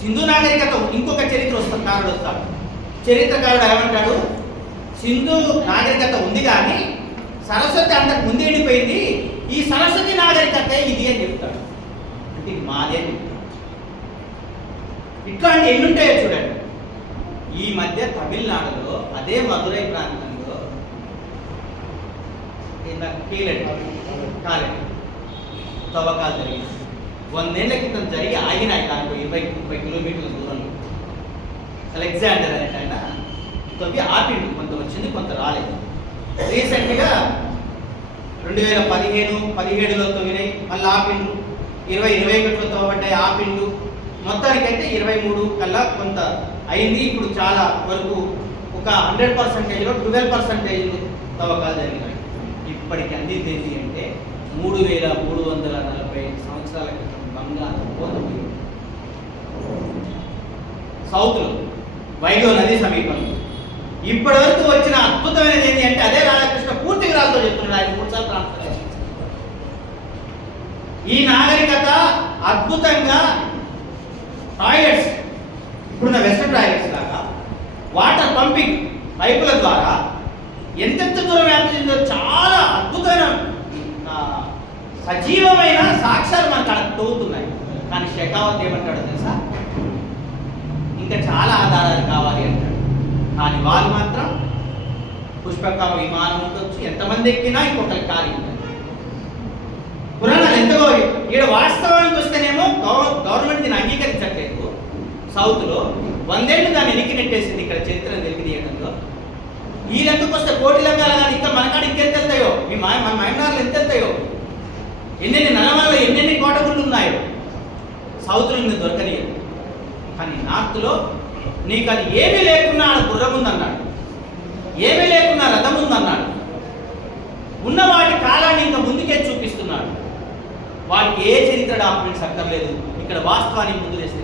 సింధు నాగరికత ఇంకొక చరిత్ర వస్తాడు. చరిత్రకారుడు ఏమంటాడు, సింధు నాగరికత ఉంది కానీ సరస్వతి అంతకు ముందు ఎండిపోయింది, ఈ సరస్వతి నాగరికత ఇది అని చెప్తాడు. అంటే ఇది మాదే అని చెప్తాడు. ఇట్లాంటి ఎన్ని ఉంటాయో చూడండి. ఈ మధ్య తమిళనాడులో అదే మధురై ప్రాంతంలో తవ్వకాలు జరిగింది. 100 ఏళ్ల క్రితం జరిగి ఆగినాయి. దాంట్లో 20-30 కిలోమీటర్ల దూరంలో అలెగ్జాండర్ అనే ఆయన తవ్వి ఆపిండు. కొంత వచ్చింది, కొంత రాలేదు. రీసెంట్గా 2015-17లో తవ్వినాయి, మళ్ళీ ఆపిండు. 20-21లో తవ్వబడ్డాయి, ఆపిండు. మొత్తానికైతే 23 కల్లా కొంత అయింది. ఇప్పుడు చాలా వరకు ఒక 100%లో 12% తవ్వకాలు జరిగినాయి. ఇప్పటికి అందింది ఏంటి అంటే 3345 సంవత్సరాల క్రితం బంగారం పోతుంది. సౌత్లో వైగో నది సమీపంలో ఇప్పటి వరకు వచ్చిన అద్భుతమైనది ఏంటి అంటే అదే రాధాకృష్ణ పూర్తి వివరాలతో చెప్తున్నాడు. ఆయన 3 సార్లు ట్రాన్స్ఫర్ చేశారు. ఈ నాగరికత అద్భుతంగా టాయిలెట్స్, ఇప్పుడున్న వెస్టర్న్ టాయిలెట్స్ లాగా వాటర్ పంపింగ్ పైపుల ద్వారా ఎంతెంత దూరం వ్యాప్తి చెందో చాలా అద్భుతమైన సజీవమైన సాక్ష్యాలు మనకు అక్కడ తోగుతున్నాయి. కానీ షెకావత్ ఏమంటాడో తెలుసా? ఇంకా చాలా ఆధారాలు కావాలి అంటాడు. కానీ వాళ్ళు మాత్రం పుష్పక విమానం ఉండొచ్చు, ఎంతమంది ఎక్కినా ఇంకొకరికి ఖాళీ ఉంటుంది. పురాణాలు ఎంతగో ఇక్కడ వాస్తవానికి వస్తేనేమో గవర్నమెంట్ దీన్ని అంగీకరించట్లేదు. సౌత్లో 100 ఏళ్ళు దాన్ని వెనక్కి నెట్టేసింది. ఇక్కడ చరిత్రను వెలికి తీయడంలో ఈ లెక్కకు వస్తే కోటి లెక్కలు కానీ ఇంకా మనకాడ ఇంకెంత వెళ్తాయో, మన మైనార్లు ఎంత వెళ్తాయో, ఎన్నెన్ని నల్లమలలో ఎన్నెన్ని కోటగుళ్ళు ఉన్నాయో సౌత్లో ఇంకా దొరకనియదు. కానీ నార్త్లో నీకు అది ఏమీ లేకున్నా గుర్రం ఉందన్నాడు, ఏమీ లేకున్నా రథం ఉందన్నాడు. ఉన్న వాటి కాలాన్ని ఇంకా ముందుకే చూపిస్తున్నాడు. వాటికి ఏ చరిత్ర డాక్యుమెంట్స్ అక్కర్లేదు. ఇక్కడ వాస్తవాన్ని ముందు వేస్తే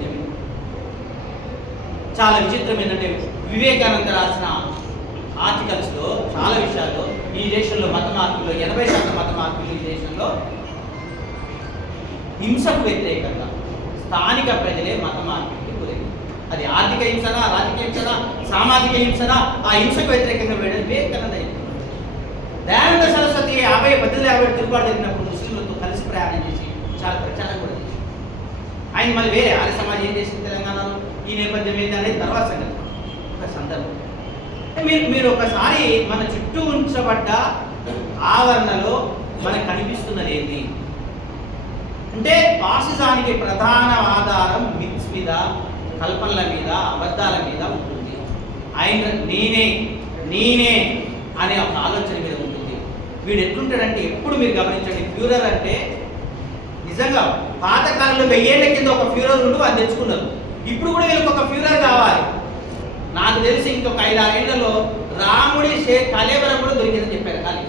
చాలా విచిత్రం ఏంటంటే వివేకానంద రాసిన ఆర్టికల్స్లో చాలా విషయాల్లో ఈ దేశంలో మత మార్పులు 80% మత మార్పులు ఈ దేశంలో హింసకు వ్యతిరేకంగా స్థానిక ప్రజలే మత మార్పుకి గురైంది. అది ఆర్థిక హింసనా, రాజకీయ హింసనా, సామాజిక హింసనా, ఆ హింసకు వ్యతిరేకంగా వివేకానంద దయానంద సరస్వతి 1850 తిరుగుబాటు జరిగినప్పుడు ముస్లింలతో కలిసి ప్రయాణం చేసి చాలా ప్రచారం కూడా చేసి ఆయన మళ్ళీ వేరే ఆర్య సమాజం ఏం చేసింది తెలంగాణలో, ఈ నేపథ్యం ఏంటి అనేది తర్వాత సంగతి. ఒక సందర్భం మీరు ఒకసారి మన చుట్టూ ఉంచబడ్డ ఆవరణలో మనకు కనిపిస్తున్నది ఏంటి అంటే ఫాసిజానికి ప్రధాన ఆధారం మిత్స్ మీద, కల్పనల మీద, అబద్ధాల మీద ఉంటుంది. ఆయన నేనే అనే ఒక ఆలోచన మీద ఉంటుంది. వీడు ఎట్లుంటాడంటే ఎప్పుడు మీరు గమనించండి, ఫ్యూరర్ అంటే నిజంగా పాతకాలంలో 1000 ఏళ్ల కింద ఒక ఫ్యూరర్ ఉంటూ అది తెచ్చుకున్నారు. ఇప్పుడు కూడా వీళ్ళకి ఒక ఫ్యూరర్ కావాలి. నాకు తెలిసి ఇంకొక 5-6 ఏళ్లలో రాముడి కలేబరం కూడా దొరికిందని చెప్పారు. కానీ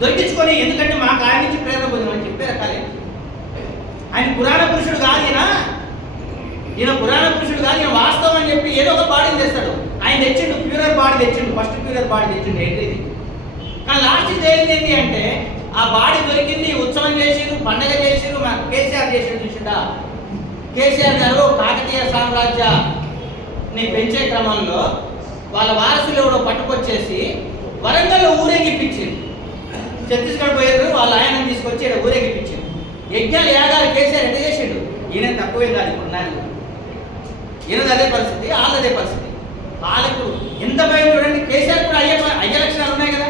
దొరికించుకొని, ఎందుకంటే మాకు ఆయన నుంచి ప్రేరణ పొందినని చెప్పారు. కానీ ఆయన పురాణ పురుషుడు కాదు, ఈయన పురాణ పురుషుడు కాదు, ఈయన వాస్తవం అని చెప్పి ఏదో ఒక బాడీని తెస్తాడు. ఆయన తెచ్చిండు, ప్యూరర్ బాడీ తెచ్చిండు, ఫస్ట్ ప్యూరర్ బాడీ తెచ్చిండు ఏంటిది. కానీ లాస్ట్ తేలింది ఏంటి అంటే ఆ బాడీ దొరికింది, ఉత్సవం చేసిరు, పండగ చేసిరు, మన కేసీఆర్ చేసిరు. చూసిండా కేసీఆర్ గారు కాకతీయ సామ్రాజ్యాన్ని పెంచే క్రమంలో వాళ్ళ వారసులు ఎవడో పట్టుకొచ్చేసి వరంగల్లో ఊరేగిపించింది. ఛత్తీస్గఢ్ పోయారు, వాళ్ళ ఆయనను తీసుకొచ్చి ఇక్కడ ఊరేగిపించింది. యజ్ఞాలు యాగాలు కేసీఆర్ ఎంత చేసిండు, ఈయన తక్కువేం కాదు. ఇప్పుడు నాయన ఈయనది అదే పరిస్థితి, వాళ్ళదే పరిస్థితి. వాళ్ళకు ఎంత భయం చూడండి. కేసీఆర్ కూడా అయ్యే లక్షణాలు ఉన్నాయి కదా,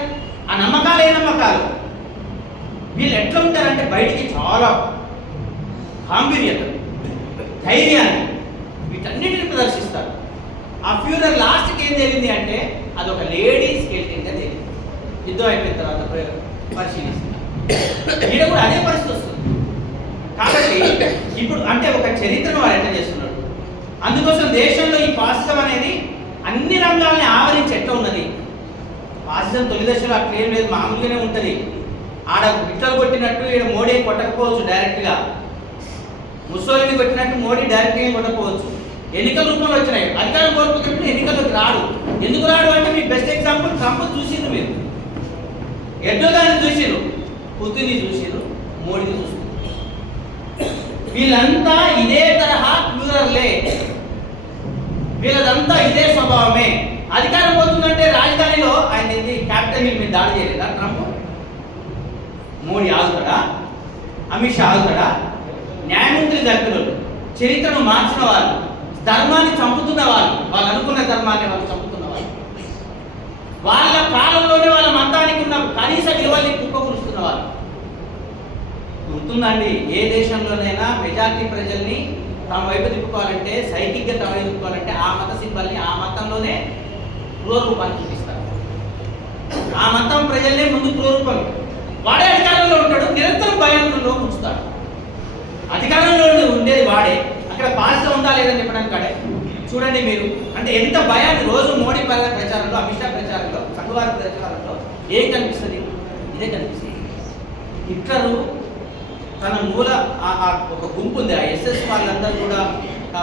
ఆ నమ్మకాలు ఏ నమ్మకాలు. వీళ్ళు ఎట్లా ఉంటారంటే బయటికి చాలా గాంభీర్యత, ధైర్యాన్ని, వీటన్నిటిని ప్రదర్శిస్తారు. ఆ ఫ్యూరర్ లాస్ట్కి ఏం తెలియంది అంటే అదొక లేడీస్ స్కేటింగ్గా తెలియదు. యుద్ధం అయిపోయిన తర్వాత పరిశీలిస్తున్నారు. ఈడ కూడా అదే పరిస్థితి వస్తుంది. కాబట్టి ఇప్పుడు అంటే ఒక చరిత్రను వాడు ఎట్లా చేస్తున్నాడు. అందుకోసం దేశంలో ఈ ఫాసిజం అనేది అన్ని రంగాల్ని ఆవరించి ఎట్లా ఉన్నది. ఫాసిజం తొలి దశలో అట్లేం లేదు, మామూలుగానే ఉంటుంది. ఆడ విట్టలు కొట్టినట్టు ఈడ మోడీ కొట్టకపోవచ్చు డైరెక్ట్గా, ముస్సోలిని కొట్టినట్టు మోడీ డైరెక్ట్గా కొట్టకపోవచ్చు. ఎన్నికల రూపంలో వచ్చినాయి. అధికారం కోల్పోతున్నప్పుడు ఎన్నికల్లోకి రాడు. ఎందుకు రాడు అంటే మీకు బెస్ట్ ఎగ్జాంపుల్ ట్రంప్ చూసిండ్రు, మీరు ఎర్డోగాన్ని చూసిరు, పుతిన్ని చూసిరు, మోడీని చూసిరు. వీళ్ళంతా ఇదే తరహా ప్యూరర్లే, వీళ్ళదంతా ఇదే స్వభావమే. అధికారం పోతుందంటే రాజధానిలో ఆయన క్యాపిటల్ హిల్ మీద దాడి చేయలేదా ట్రంప్? మోడీ ఆగుతాడా? అమిత్ షా ఆగుతాడా? న్యాయమూర్తులు జరిపిన వాళ్ళు, చరిత్రను మార్చిన వాళ్ళు, ధర్మాన్ని చంపుతున్న వాళ్ళు, వాళ్ళు అనుకున్న ధర్మాన్ని వాళ్ళు చంపుతున్న వాళ్ళు, వాళ్ళ కాలంలోనే వాళ్ళ మతానికి ఉన్న కనీస విలువల్ని కుప్పకూరుస్తున్న వాళ్ళు. గుర్తుందండి, ఏ దేశంలోనైనా మెజారిటీ ప్రజల్ని తమ వైపు తిప్పుకోవాలంటే, సైకిక్గా తమ వైపు తిప్పుకోవాలంటే ఆ మత సింబల్ని ఆ మతంలోనే క్రూరూపాన్ని చూపిస్తారు. ఆ మతం ప్రజల్నే ముందు క్రూరూపం. వాడే అధికారంలో ఉంటాడు, నిరంతరం భయంలో ఉంచుతాడు. అధికారంలో ఉండేది వాడే, అక్కడ బాధ్యత ఉందా లేదని చెప్పడానికి కాడే. చూడండి మీరు, అంటే ఎంత భయాన్ని రోజు మోడీ ప్రచారంలో, అమిత్ షా ప్రచారంలో, సంఘవారి ప్రచారంలో ఏం కనిపిస్తుంది? ఇదే కనిపిస్తుంది. హిట్లరు తన మూల ఒక గుంపు ఉంది, ఆ ఎస్ఎస్ వాళ్ళందరూ కూడా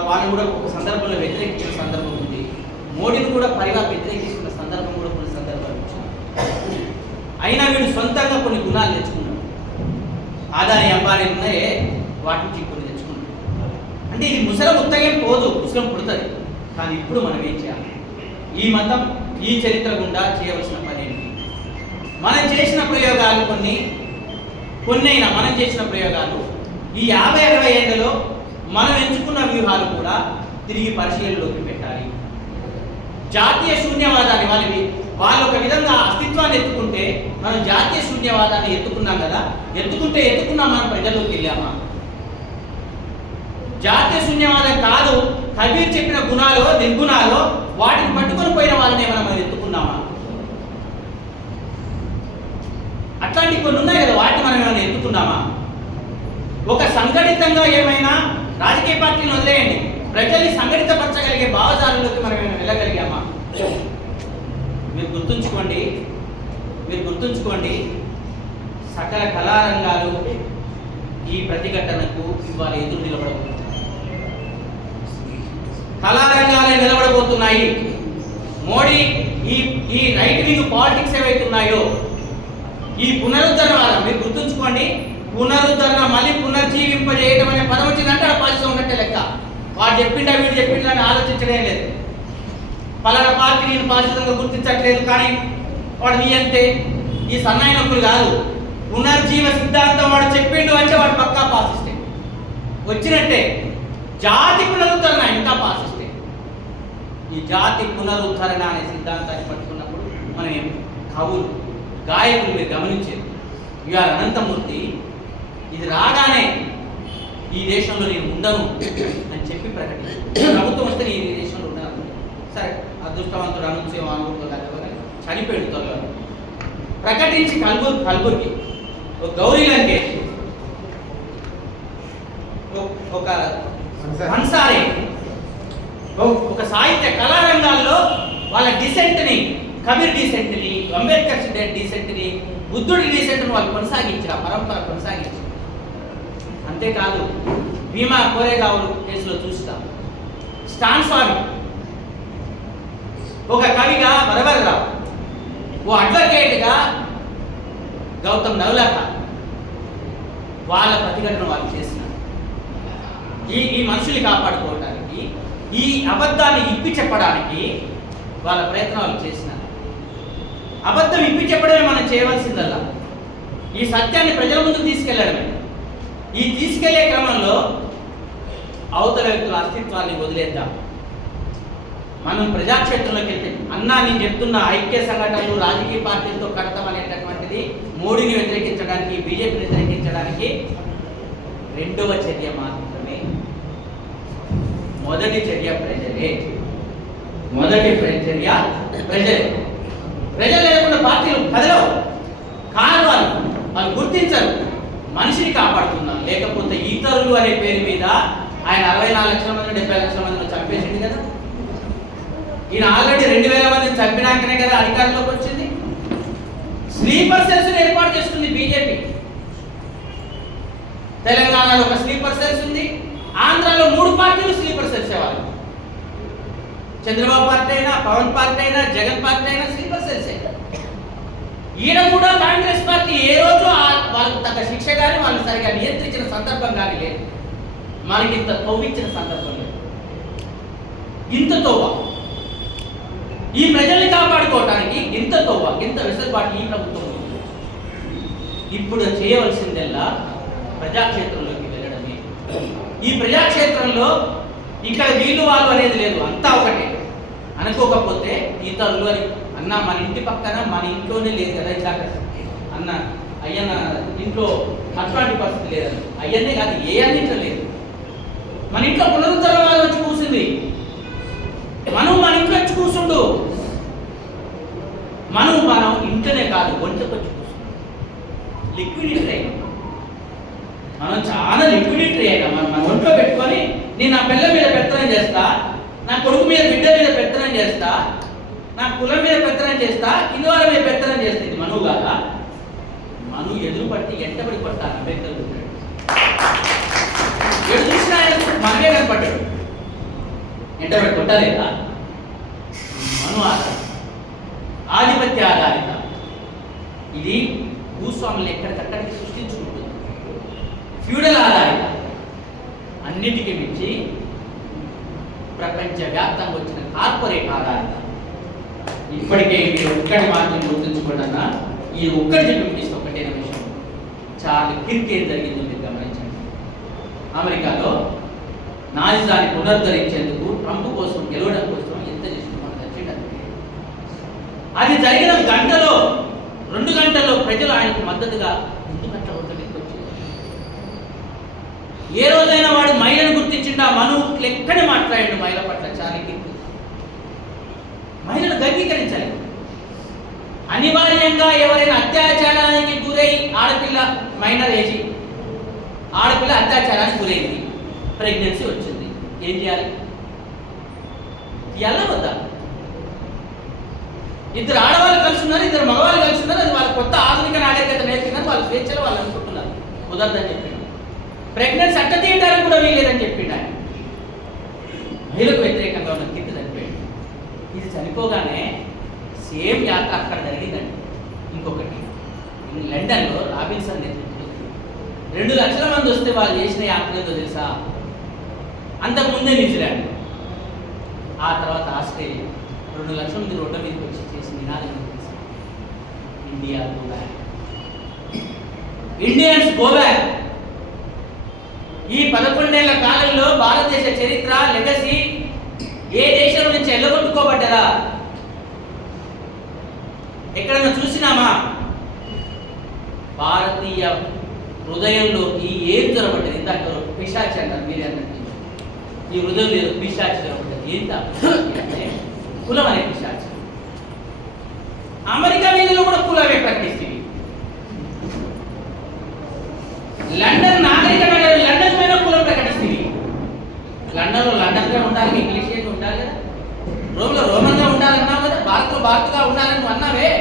వాళ్ళు కూడా ఒక సందర్భంలో వ్యతిరేకించిన సందర్భం ఉంది. మోడీని కూడా వ్యతిరేకిస్తున్న సందర్భం కూడా కొన్ని సందర్భాలు వచ్చింది. అయినా వీడు సొంతంగా కొన్ని గుణాలు తెచ్చుకున్నాడు. ఆదాని అంబానీ ఉన్నాయే వాటి నుంచి కొన్ని తెచ్చుకున్నాడు. అంటే ఇది ముసలం ఉత్తగేం పోదు, ముసలం పుడుతుంది. కానీ ఇప్పుడు మనం ఏం చేయాలి? ఈ మతం ఈ చరిత్ర గుండా చేయవలసిన పని ఏంటి? మనం చేసిన ప్రయోగాలు కొన్నైనా మనం చేసిన ప్రయోగాలు ఈ 50-60 ఏళ్లలో మనం ఎంచుకున్న వ్యూహాలు కూడా తిరిగి పరిశీలనలోకి పెట్టాలి. జాతీయ శూన్యవాదాన్ని వాళ్ళు ఒక విధంగా అస్తిత్వాన్ని ఎత్తుకుంటే మనం జాతీయ శూన్యవాదాన్ని ఎత్తుకున్నాం కదా, ఎత్తుకున్నా మనం ప్రజల్లోకి వెళ్ళామా? జాతీయ శూన్యవాదం కాదు, కబీర్ చెప్పిన గుణాలు నిర్గుణాలు వాటిని పట్టుకొని పోయిన వాళ్ళని మనం ఎత్తుకున్నామా? అట్లాంటి కొన్ని ఉన్నాయి కదా, వాటిని మనం ఏమైనా ఎత్తుకున్నామా? ఒక సంఘటితంగా ఏమైనా రాజకీయ పార్టీలను వదిలేయండి, ప్రజల్ని సంఘటితపరచగలిగే భావజాలంలోకి మనం ఏమైనా వెళ్ళగలిగామా? మీరు గుర్తుంచుకోండి, సకల కళారంగాలు ఈ ప్రతిఘటనకు ఇవాళ ఎదురు నిలబడబోతున్నాయి. కళారంగాలే నిలబడబోతున్నాయి. మోడీ ఈ రైట్ వింగ్ పాలిటిక్స్ ఏవైతే ఉన్నాయో, ఈ పునరుద్ధరణవాదం మీరు గుర్తుంచుకోండి. పునరుద్ధరణ మళ్ళీ పునర్జీవింపజేయడం అనే పదం వచ్చిందంటే ఆ పార్టీలో ఉన్నట్టే లెక్క. వాడు చెప్పిండా వీడు చెప్పిండా అని ఆలోచించడం లేదు. పలానా పార్టీ నేను పార్టీగా గుర్తించట్లేదు, కానీ వాడు నీ అంతే, ఈ సన్నాయి నొప్పులు కాదు. పునర్జీవ సిద్ధాంతం వాడు చెప్పిండు అంటే వాడు పక్కా పాసిస్తే వచ్చినట్టే. జాతి పునరుద్ధరణ ఇంకా పాసిస్తే. ఈ జాతి పునరుద్ధరణ అనే సిద్ధాంతాన్ని పట్టుకున్నప్పుడు మనం కవులు గాయకులు మీరు గమనించేది ఇవాళ అనంతమూర్తి ఇది రాగానే ఈ దేశంలో నేను ఉండను అని చెప్పి ప్రకటించారు. ప్రభుత్వం వస్తే నేను ఈ దేశంలో ఉండను. సరే, అదృష్టవంతుడు అనుసేవ చనిపోయాడు త్వరలో. ప్రకటించి కల్బుర్గి ఒక గౌరీ లంకేష్ ఒక అన్సారీ ఒక సాహిత్య కళారంగాల్లో వాళ్ళ డిసెంట్ని, కబీర్ డిసెంట్ని, అంబేద్కర్ డిసెంట్ని, బుద్ధుడి డిసెంట్ని వాళ్ళు కొనసాగించారు, ఆ పరంపర కొనసాగించారు. అంతేకాదు, భీమా కోరేగావులు కేసులో చూస్తాం. స్టాన్ స్వామి ఒక కవిగా వరవరరావు, ఓ అడ్వకేట్గా గౌతమ్ నవలఖ వాళ్ళ ప్రతిఘటన వాళ్ళు చేసినారు. ఈ మనుషుల్ని కాపాడుకోవడానికి, ఈ అబద్ధాన్ని ఇప్పి చెప్పడానికి వాళ్ళ ప్రయత్నాలు చేసినారు. అబద్ధం ఇప్పి చెప్పడమే మనం చేయవలసిందల్లా, ఈ సత్యాన్ని ప్రజల ముందుకు తీసుకెళ్లడమే. ఈ తీసుకెళ్లే క్రమంలో అవతల వ్యక్తుల అస్తిత్వాన్ని వదిలేద్దాం. మనం ప్రజాక్షేత్రంలోకి వెళ్తే నేను చెప్తున్న ఐక్య సంఘటనలు రాజకీయ పార్టీలతో కడతాం అనేటటువంటిది మోడీని వ్యతిరేకించడానికి, బీజేపీని వ్యతిరేకించడానికి రెండవ చర్య మాత్రమే. మొదటి చర్య ప్రజలే. ప్రజలు లేకుండా పార్టీలు కదలవు. కాదు, వాళ్ళు గుర్తించరు. మనిషిని కాపాడుతున్నాం, లేకపోతే ఇతరులు అనే పేరు మీద ఆయన 64 లక్షల మంది 70 లక్షల మందిని చంపేసింది కదా. ఈయన ఆల్రెడీ 2000 మందిని చంపినాకనే కదా అధికారంలోకి వచ్చింది. స్లీపర్ సెల్స్ ఏర్పాటు చేస్తుంది బీజేపీ. తెలంగాణలో ఒక స్లీపర్ సెల్స్ ఉంది, ఆంధ్రాలో 3 పార్టీలు స్లీపర్ సెల్స్ వాళ్ళు. చంద్రబాబు పార్టీ అయినా, పవన్ పార్టీ అయినా, జగన్ పార్టీ అయినా స్లీపర్ సెల్స్. ఈయన కూడా కాంగ్రెస్ పార్టీ ఏ రోజు వాళ్ళకు తగ్గ శిక్ష కానీ వాళ్ళు సరిగా నియంత్రించిన సందర్భం కానీ లేదు. మనకి ఇంత తవ్వించిన సందర్భం లేదు. ఇంత తోవ ఈ ప్రజల్ని కాపాడుకోవటానికి ఇంత వెసులుబాటు ఈ ప్రభుత్వం. ఇప్పుడు చేయవలసిందల్లా ప్రజాక్షేత్రంలోకి వెళ్ళడమే. ఈ ప్రజాక్షేత్రంలో ఇక్కడ వీళ్ళు వాళ్ళు అనేది లేదు, అంతా ఒకటే. అనుకోకపోతే ఇతరులు అని అన్న మన ఇంటి పక్కన మన ఇంట్లోనే లేదు కదా, ఇందాక అన్న అయ్యన్న ఇంట్లో అట్లాంటి పరిస్థితి లేదని. అయ్యన్నే కాదు, ఏ అన్నింట్లో లేదు. మన ఇంట్లో పునరుద్ధరణ వచ్చి కూర్చుంది, మనం మన ఇంట్లో వచ్చి కూర్చుండు. మనం ఇంట్లోనే కాదు, ఒంట్లోకి వచ్చి కూర్చుండు. లిక్విడిటీ అయినా మనం చాలా లిక్విడిటీ అయినా మన ఒంట్లో పెట్టుకొని నేను నా పిల్లల మీద పెత్తనం చేస్తా, నా కొడుకు మీద బిడ్డ మీద పెత్తనం చేస్తా, నా కులం మీద పెత్తనం చేస్తా, కింది వాళ్ళ మీద పెత్తనం చేస్తుంది. మనువు కాదా? మను ఎదురు పట్టి ఎంటబడి కొట్టాలి. అంబేద్కర్ ఎదురు చూసిన ఆయన మనమే కనపడ్డాడు, ఎంటబడి కొట్టలేదా? మను ఆధారిత, ఆధిపత్య ఆధారిత. ఇది భూస్వాములు ఎక్కడికక్కడికి సృష్టించుకుంటుంది. ఫ్యూడల్ ఆధారిత, అన్నిటికీ మించి ప్రపంచవ్యాప్తంగా వచ్చిన కార్పొరేట్ ఆధారిత. ఇప్పటికే మీరు ఒక్కటి మాత్రం గుర్తుంచుకోండి. ఈ ఒక్కటి చెప్పి ఒకటే విషయం, చాలా కిర్క్ ఏం జరిగిందో మీరు గమనించండి. అమెరికాలో నాజిజాన్ని పునరుద్ధరించేందుకు ట్రంప్ కోసం గెలవడం కోసం ఎంత చేస్తున్నామో అది జరిగిన గంటలో 2 గంటల్లో ప్రజలు ఆయనకు మద్దతుగా ఎందుకంటే ఏ రోజైనా వాడు మహిళను గుర్తించిండా? మను లెక్కనే మాట్లాడాడు మహిళ పట్ల. చాలా కిర్క్. మహిళలు గర్వీకరించాలి. అనివార్యంగా ఎవరైనా అత్యాచారానికి గురై ఆడపిల్ల, మైనర్ ఏజీ ఆడపిల్ల అత్యాచారానికి గురైంది, ప్రెగ్నెన్సీ వచ్చింది, ఏం చేయాలి? ఎలా వద్దా? ఇద్దరు ఆడవాళ్ళు కలిసి ఉన్నారు, ఇద్దరు మగవాళ్ళు కలిసి ఉన్నారు, అది వాళ్ళ కొత్త ఆధునిక నాగరికత నేర్చుకున్నారు, వాళ్ళ స్వేచ్ఛలో వాళ్ళు అనుకుంటున్నారు, కుదరదని చెప్పాడు. ప్రెగ్నెన్సీ అట్ట తీయడానికి కూడా వీల్లేదని చెప్పిండు ఆయన. మహిళకు వ్యతిరేకంగా ఉన్న కిట్ చనిపోయాడు. ఇది చనిపోగానే సేమ్ యాత్ర అక్కడ జరిగిందండి. ఇంకొకటి లండన్లో రాబిన్సన్ నేతృత్వంలో 2 లక్షల మంది వస్తే వాళ్ళు చేసిన యాత్ర ఏదో తెలుసా? అంతకుముందే న్యూజిలాండ్, ఆ తర్వాత ఆస్ట్రేలియా. 2 లక్షల మంది రోడ్ల మీదకి వచ్చి చేసిన నినాదం తెలుసా? India go back, Indians go back. ఈ 11 ఏళ్ల కాలంలో భారతదేశ చరిత్ర, లెగసీ ఏ దేశం నుంచి ఎల్లగొట్టుకోబడ్డదా? ఎక్కడన్నా చూసినామా? భారతీయ హృదయంలోకి ఏం జరగబడ్డది? ఇందాక పిశాచి అంటారు, మీరే అన్నట్టు ఈ హృదయం లేదు, పిశాచి జరగబడ్డది. ఏంటంటే కులం అనే పిశాచి. అమెరికా మీదలో కూడా కులమే ప్రకటిస్తుంది. లండన్ నాగరిక నగరం, లండన్ మీద కులం ప్రకటిస్తుంది. లండన్లో లండన్గా ఉండాలి, ఇంగ్లీషియన్గా ఉండాలి కదా, రోమ్లో రోమన్గా ఉండాలన్నావు కదా, భారత్లో భారత్గా ఉండాలని నువ్వు అన్నావే,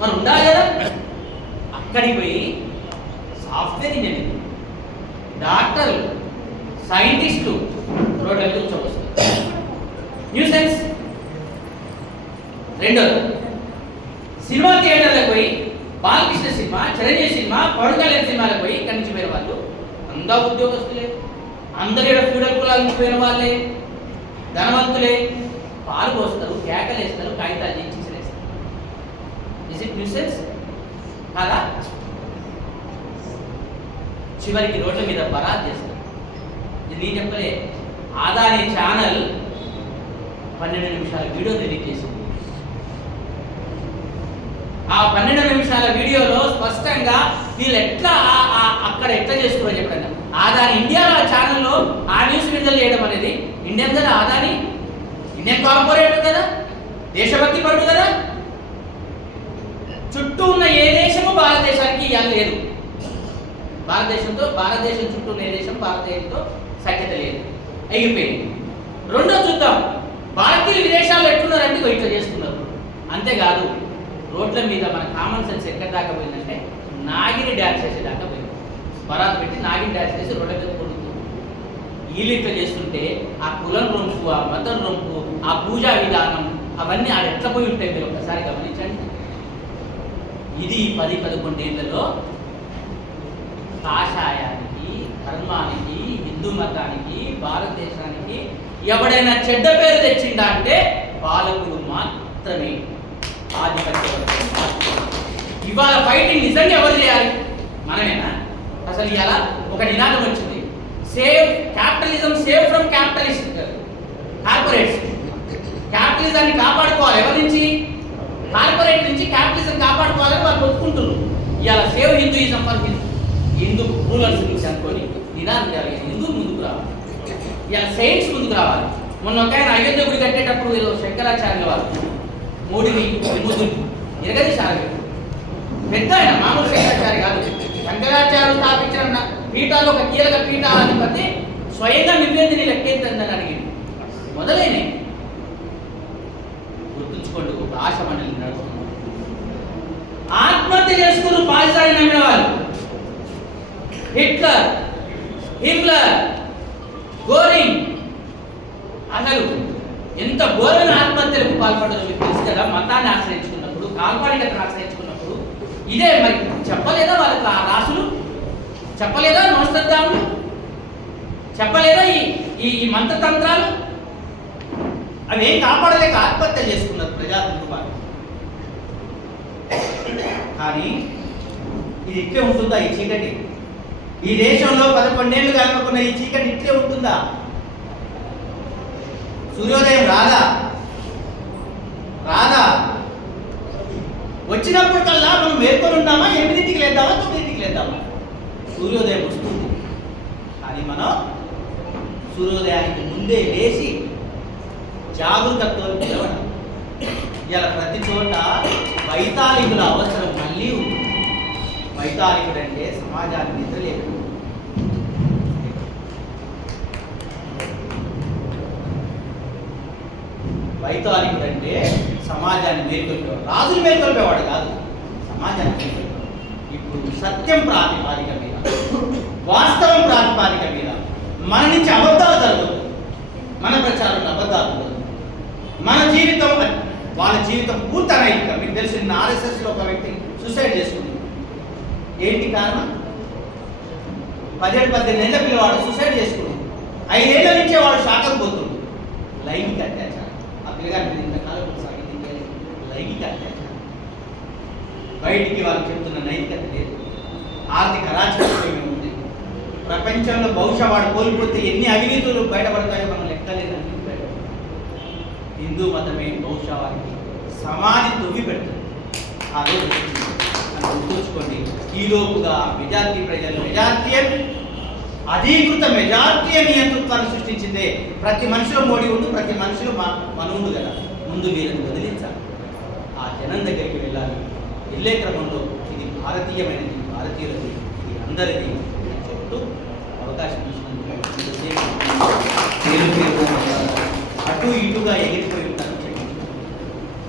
మరి ఉండాలి కదా. అక్కడికి పోయి సాఫ్ట్వేర్ ఇంజనీర్, డాక్టర్లు, సైంటిస్టులు రోడ్ల మీద కూర్చోవస్తారు. Nuisance. రెండోది, సినిమా థియేటర్లకు పోయి బాలకృష్ణ సినిమా, చిరంజీవి సినిమా, పవన్ కళ్యాణ్ సినిమాలకు పోయి ఇక్కడి నుంచి పోయిన వాళ్ళు అందరూ ఉద్యోగస్తులే, అందరూ ఇక్కడ ఫ్యూడల్ కులాల నుంచి పోయిన వాళ్ళే, ధనవంతులే. పాలు పోస్తారు, కేకలేస్తారు, కాగితాలు చేసి చేస్తారు. ఇస్ ఇట్ న్యూసెన్స్ కాదా? చివరికి రోడ్ల మీద బరాత్ చేస్తారు. ఇది నేను చెప్పలే, ఆదాని ఛానల్ 12 నిమిషాల వీడియో రిలీజ్ చేసింది. ఆ 12 నిమిషాల వీడియోలో స్పష్టంగా వీళ్ళు ఎట్లా అక్కడ ఎట్లా చేస్తున్నారని చెప్పండి. ఆదాని ఇండియా ఛానల్లో ఆ న్యూస్ విడుదల చేయడం అనేది ఇండియన్ కదా, ఆదాని ఇండియన్ కార్పొరేట్ కదా, దేశభక్తి పరుడు కదా. చుట్టూ ఉన్న ఏ దేశము భారతదేశానికి ఇవ్వాలి లేదు. భారతదేశం చుట్టూ ఉన్న ఏ దేశం భారతదేశంతో సఖ్యత లేదు, అయిపోయింది. రెండో చూద్దాం, భారతీయులు విదేశాల్లో ఎట్లున్నారంటే ఇట్లా చేస్తున్నారు. అంతేకాదు, రోడ్ల మీద మన కామన్ సెన్స్ ఎక్కడి దాకా పోయిందంటే నాగిని డ్యాన్స్ చేసేదాకా పోయింది. బరాత్ పెట్టి నాగిని డ్యాన్స్ చేసి రోడ్ల మీద కొడుతుంది. వీళ్ళు ఇట్లా చేస్తుంటే ఆ కులం రొంపు, ఆ మతం రొంపు, ఆ పూజా విధానం, అవన్నీ ఆడ ఎట్లా పోయి ఉంటాయి మీరు ఒకసారి గమనించండి. ఇది 10-11 ఏళ్లలో కాషాయానికి, ధర్మానికి, హిందూ మతానికి, భారతదేశానికి ఎవడైనా చెడ్డ పేరు తెచ్చిందా అంటే పాలకులు మాత్రమే, ఆధిపత్య వర్గం మాత్రమే. ఇవాళ ఫైటింగ్ నిజంగా ఎవరు చేయాలి? మనమేనా? అసలు ఇలా ఒక నినాదం వచ్చింది, save capitalism, save from capitalist corporates. క్యాపిటలిజాన్ని కాపాడుకోవాలి ఎవరి నుంచి? కార్పొరేట్ నుంచి క్యాపిటలిజం కాపాడుకోవాలని వాళ్ళు ఒప్పుకుంటున్నారు. ఇవాళ save Hinduism for Hindu rulers నుంచి అనుకొని నిదానం జరిగింది. హిందూ ముందుకు రావాలి, ఇలా సైన్స్ ముందుకు రావాలి. మొన్న ఒక ఆయన అయోధ్య గుడి కట్టేటప్పుడు వీళ్ళు శంకరాచార్యుల వారు మూడిని ఇరగదీశారు. పెద్ద ఆయన, మామూలు శంకరాచార్య కాదు. శంకరాచార్యులు స్థాపించిన పీఠాలు ఒక కీలక పీఠాధిపతి స్వయంగా నివేదిని లెక్కేందని అడిగింది. మొదలైన గుర్తుంచుకోండి, ఒక ఆశ మండలి నడుస్తుంది. ఆత్మహత్య చేసుకుని పాకిస్తాన్ నమ్మిన వాళ్ళు హిట్లర్, హిమ్లర్, గోరింగ్, అసలు ఎంత ఘోరమైన ఆత్మహత్యలకు పాల్పడదో మీకు తెలుసు కదా. మతాన్ని ఆశ్రయించుకున్నప్పుడు, కాల్పాడికతను ఆశ్రయించుకున్నప్పుడు ఇదే మరి చెప్పలేదా వాళ్ళకి ఆ రాసులు? చెప్పలేదా నోస్తద్దాములు? చెప్పలేదా ఈ మంత్రతంత్రాలు? అవి ఏం కాపాడలేక ఆత్మహత్య చేసుకున్నారు ప్రజాతంత్రాలు. కానీ ఇది ఇట్లే ఉంటుందా ఈ చీకటి? ఈ దేశంలో 11 ఏళ్ళు కలుపుకున్న ఈ చీకటి ఇట్లే ఉంటుందా? సూర్యోదయం రాదా? వచ్చినప్పుడు కల్లా మనం మేల్కొని ఉన్నామా? 8ంటికి లేద్దామా? 9ంటికి లేద్దామా? సూర్యోదయం వస్తుంది. కానీ మనం సూర్యోదయానికి ముందే లేచి జాగరూకతతో నిలవడం. ఇలా ప్రతి చోట వైతాళికుల అవసరం మళ్ళీ ఉంది. వైతాళికుడు అంటే సమాజాన్ని నిద్రలేదు. వైతాళికుడు అంటే సమాజాన్ని మేల్కొల్పేవాడు. రాజులు మేల్కొల్పేవాడు కాదు, సమాజాన్ని మేల్కొల్పేవాడు. ఇప్పుడు సత్యం ప్రాతిపాదిక మీద, వాస్తవం ప్రాతిపాదిక మీద మన నుంచి అబద్ధాలు జరుగుతుంది. మన ప్రచారంలో అబద్ధాలు జరుగుతుంది. మన జీవితం, వాళ్ళ జీవితం పూర్తి అనైతిక. మీకు తెలిసి RSSలో ఒక వ్యక్తి సూసైడ్ చేసుకుంది. ఏంటి కారణం? 17-18 ఏళ్ళ పిల్లవాడు సూసైడ్ చేసుకుంది. 5 ఏళ్ల నుంచే వాడు శాఖకు పోతుంది. లైంగిక అత్యాచారం. ఆ పిల్లగాడి మీద ఇంతకాలం కొనసాగింది లైంగిక అత్యాచారం. బయటికి వాళ్ళు చెప్తున్న నైతికత లేదు. ఆర్థిక అరాచకత్వం ఉంది ప్రపంచంలో. బహుశా వాడు కోల్పోతే ఎన్ని అవినీతులు బయటపడతాయో మనం లెక్కలేదని హిందూ మతమే బహుశా వారికి సమాధి తొవ్వి పెడుతుంది. ఆ రోజు గుర్తుంచుకోండి. ఈలోపుగా మెజార్టీ ప్రజలు అధీకృత మెజార్టీ నియంతృత్వాన్ని సృష్టించిందే. ప్రతి మనిషిలో మోడీ ఉండు, ప్రతి మనిషిలో మనుండు కదా. ముందు వీళ్ళని వదిలించాలి, ఆ జనం దగ్గరికి వెళ్ళాలి. వెళ్ళే క్రమంలో ఇది భారతీయమైనది, భారతీయులది, ఇది అందరిది అని చెప్తూ అవకాశం ఇచ్చినందుకు అటు ఇటుగా ఎగిరి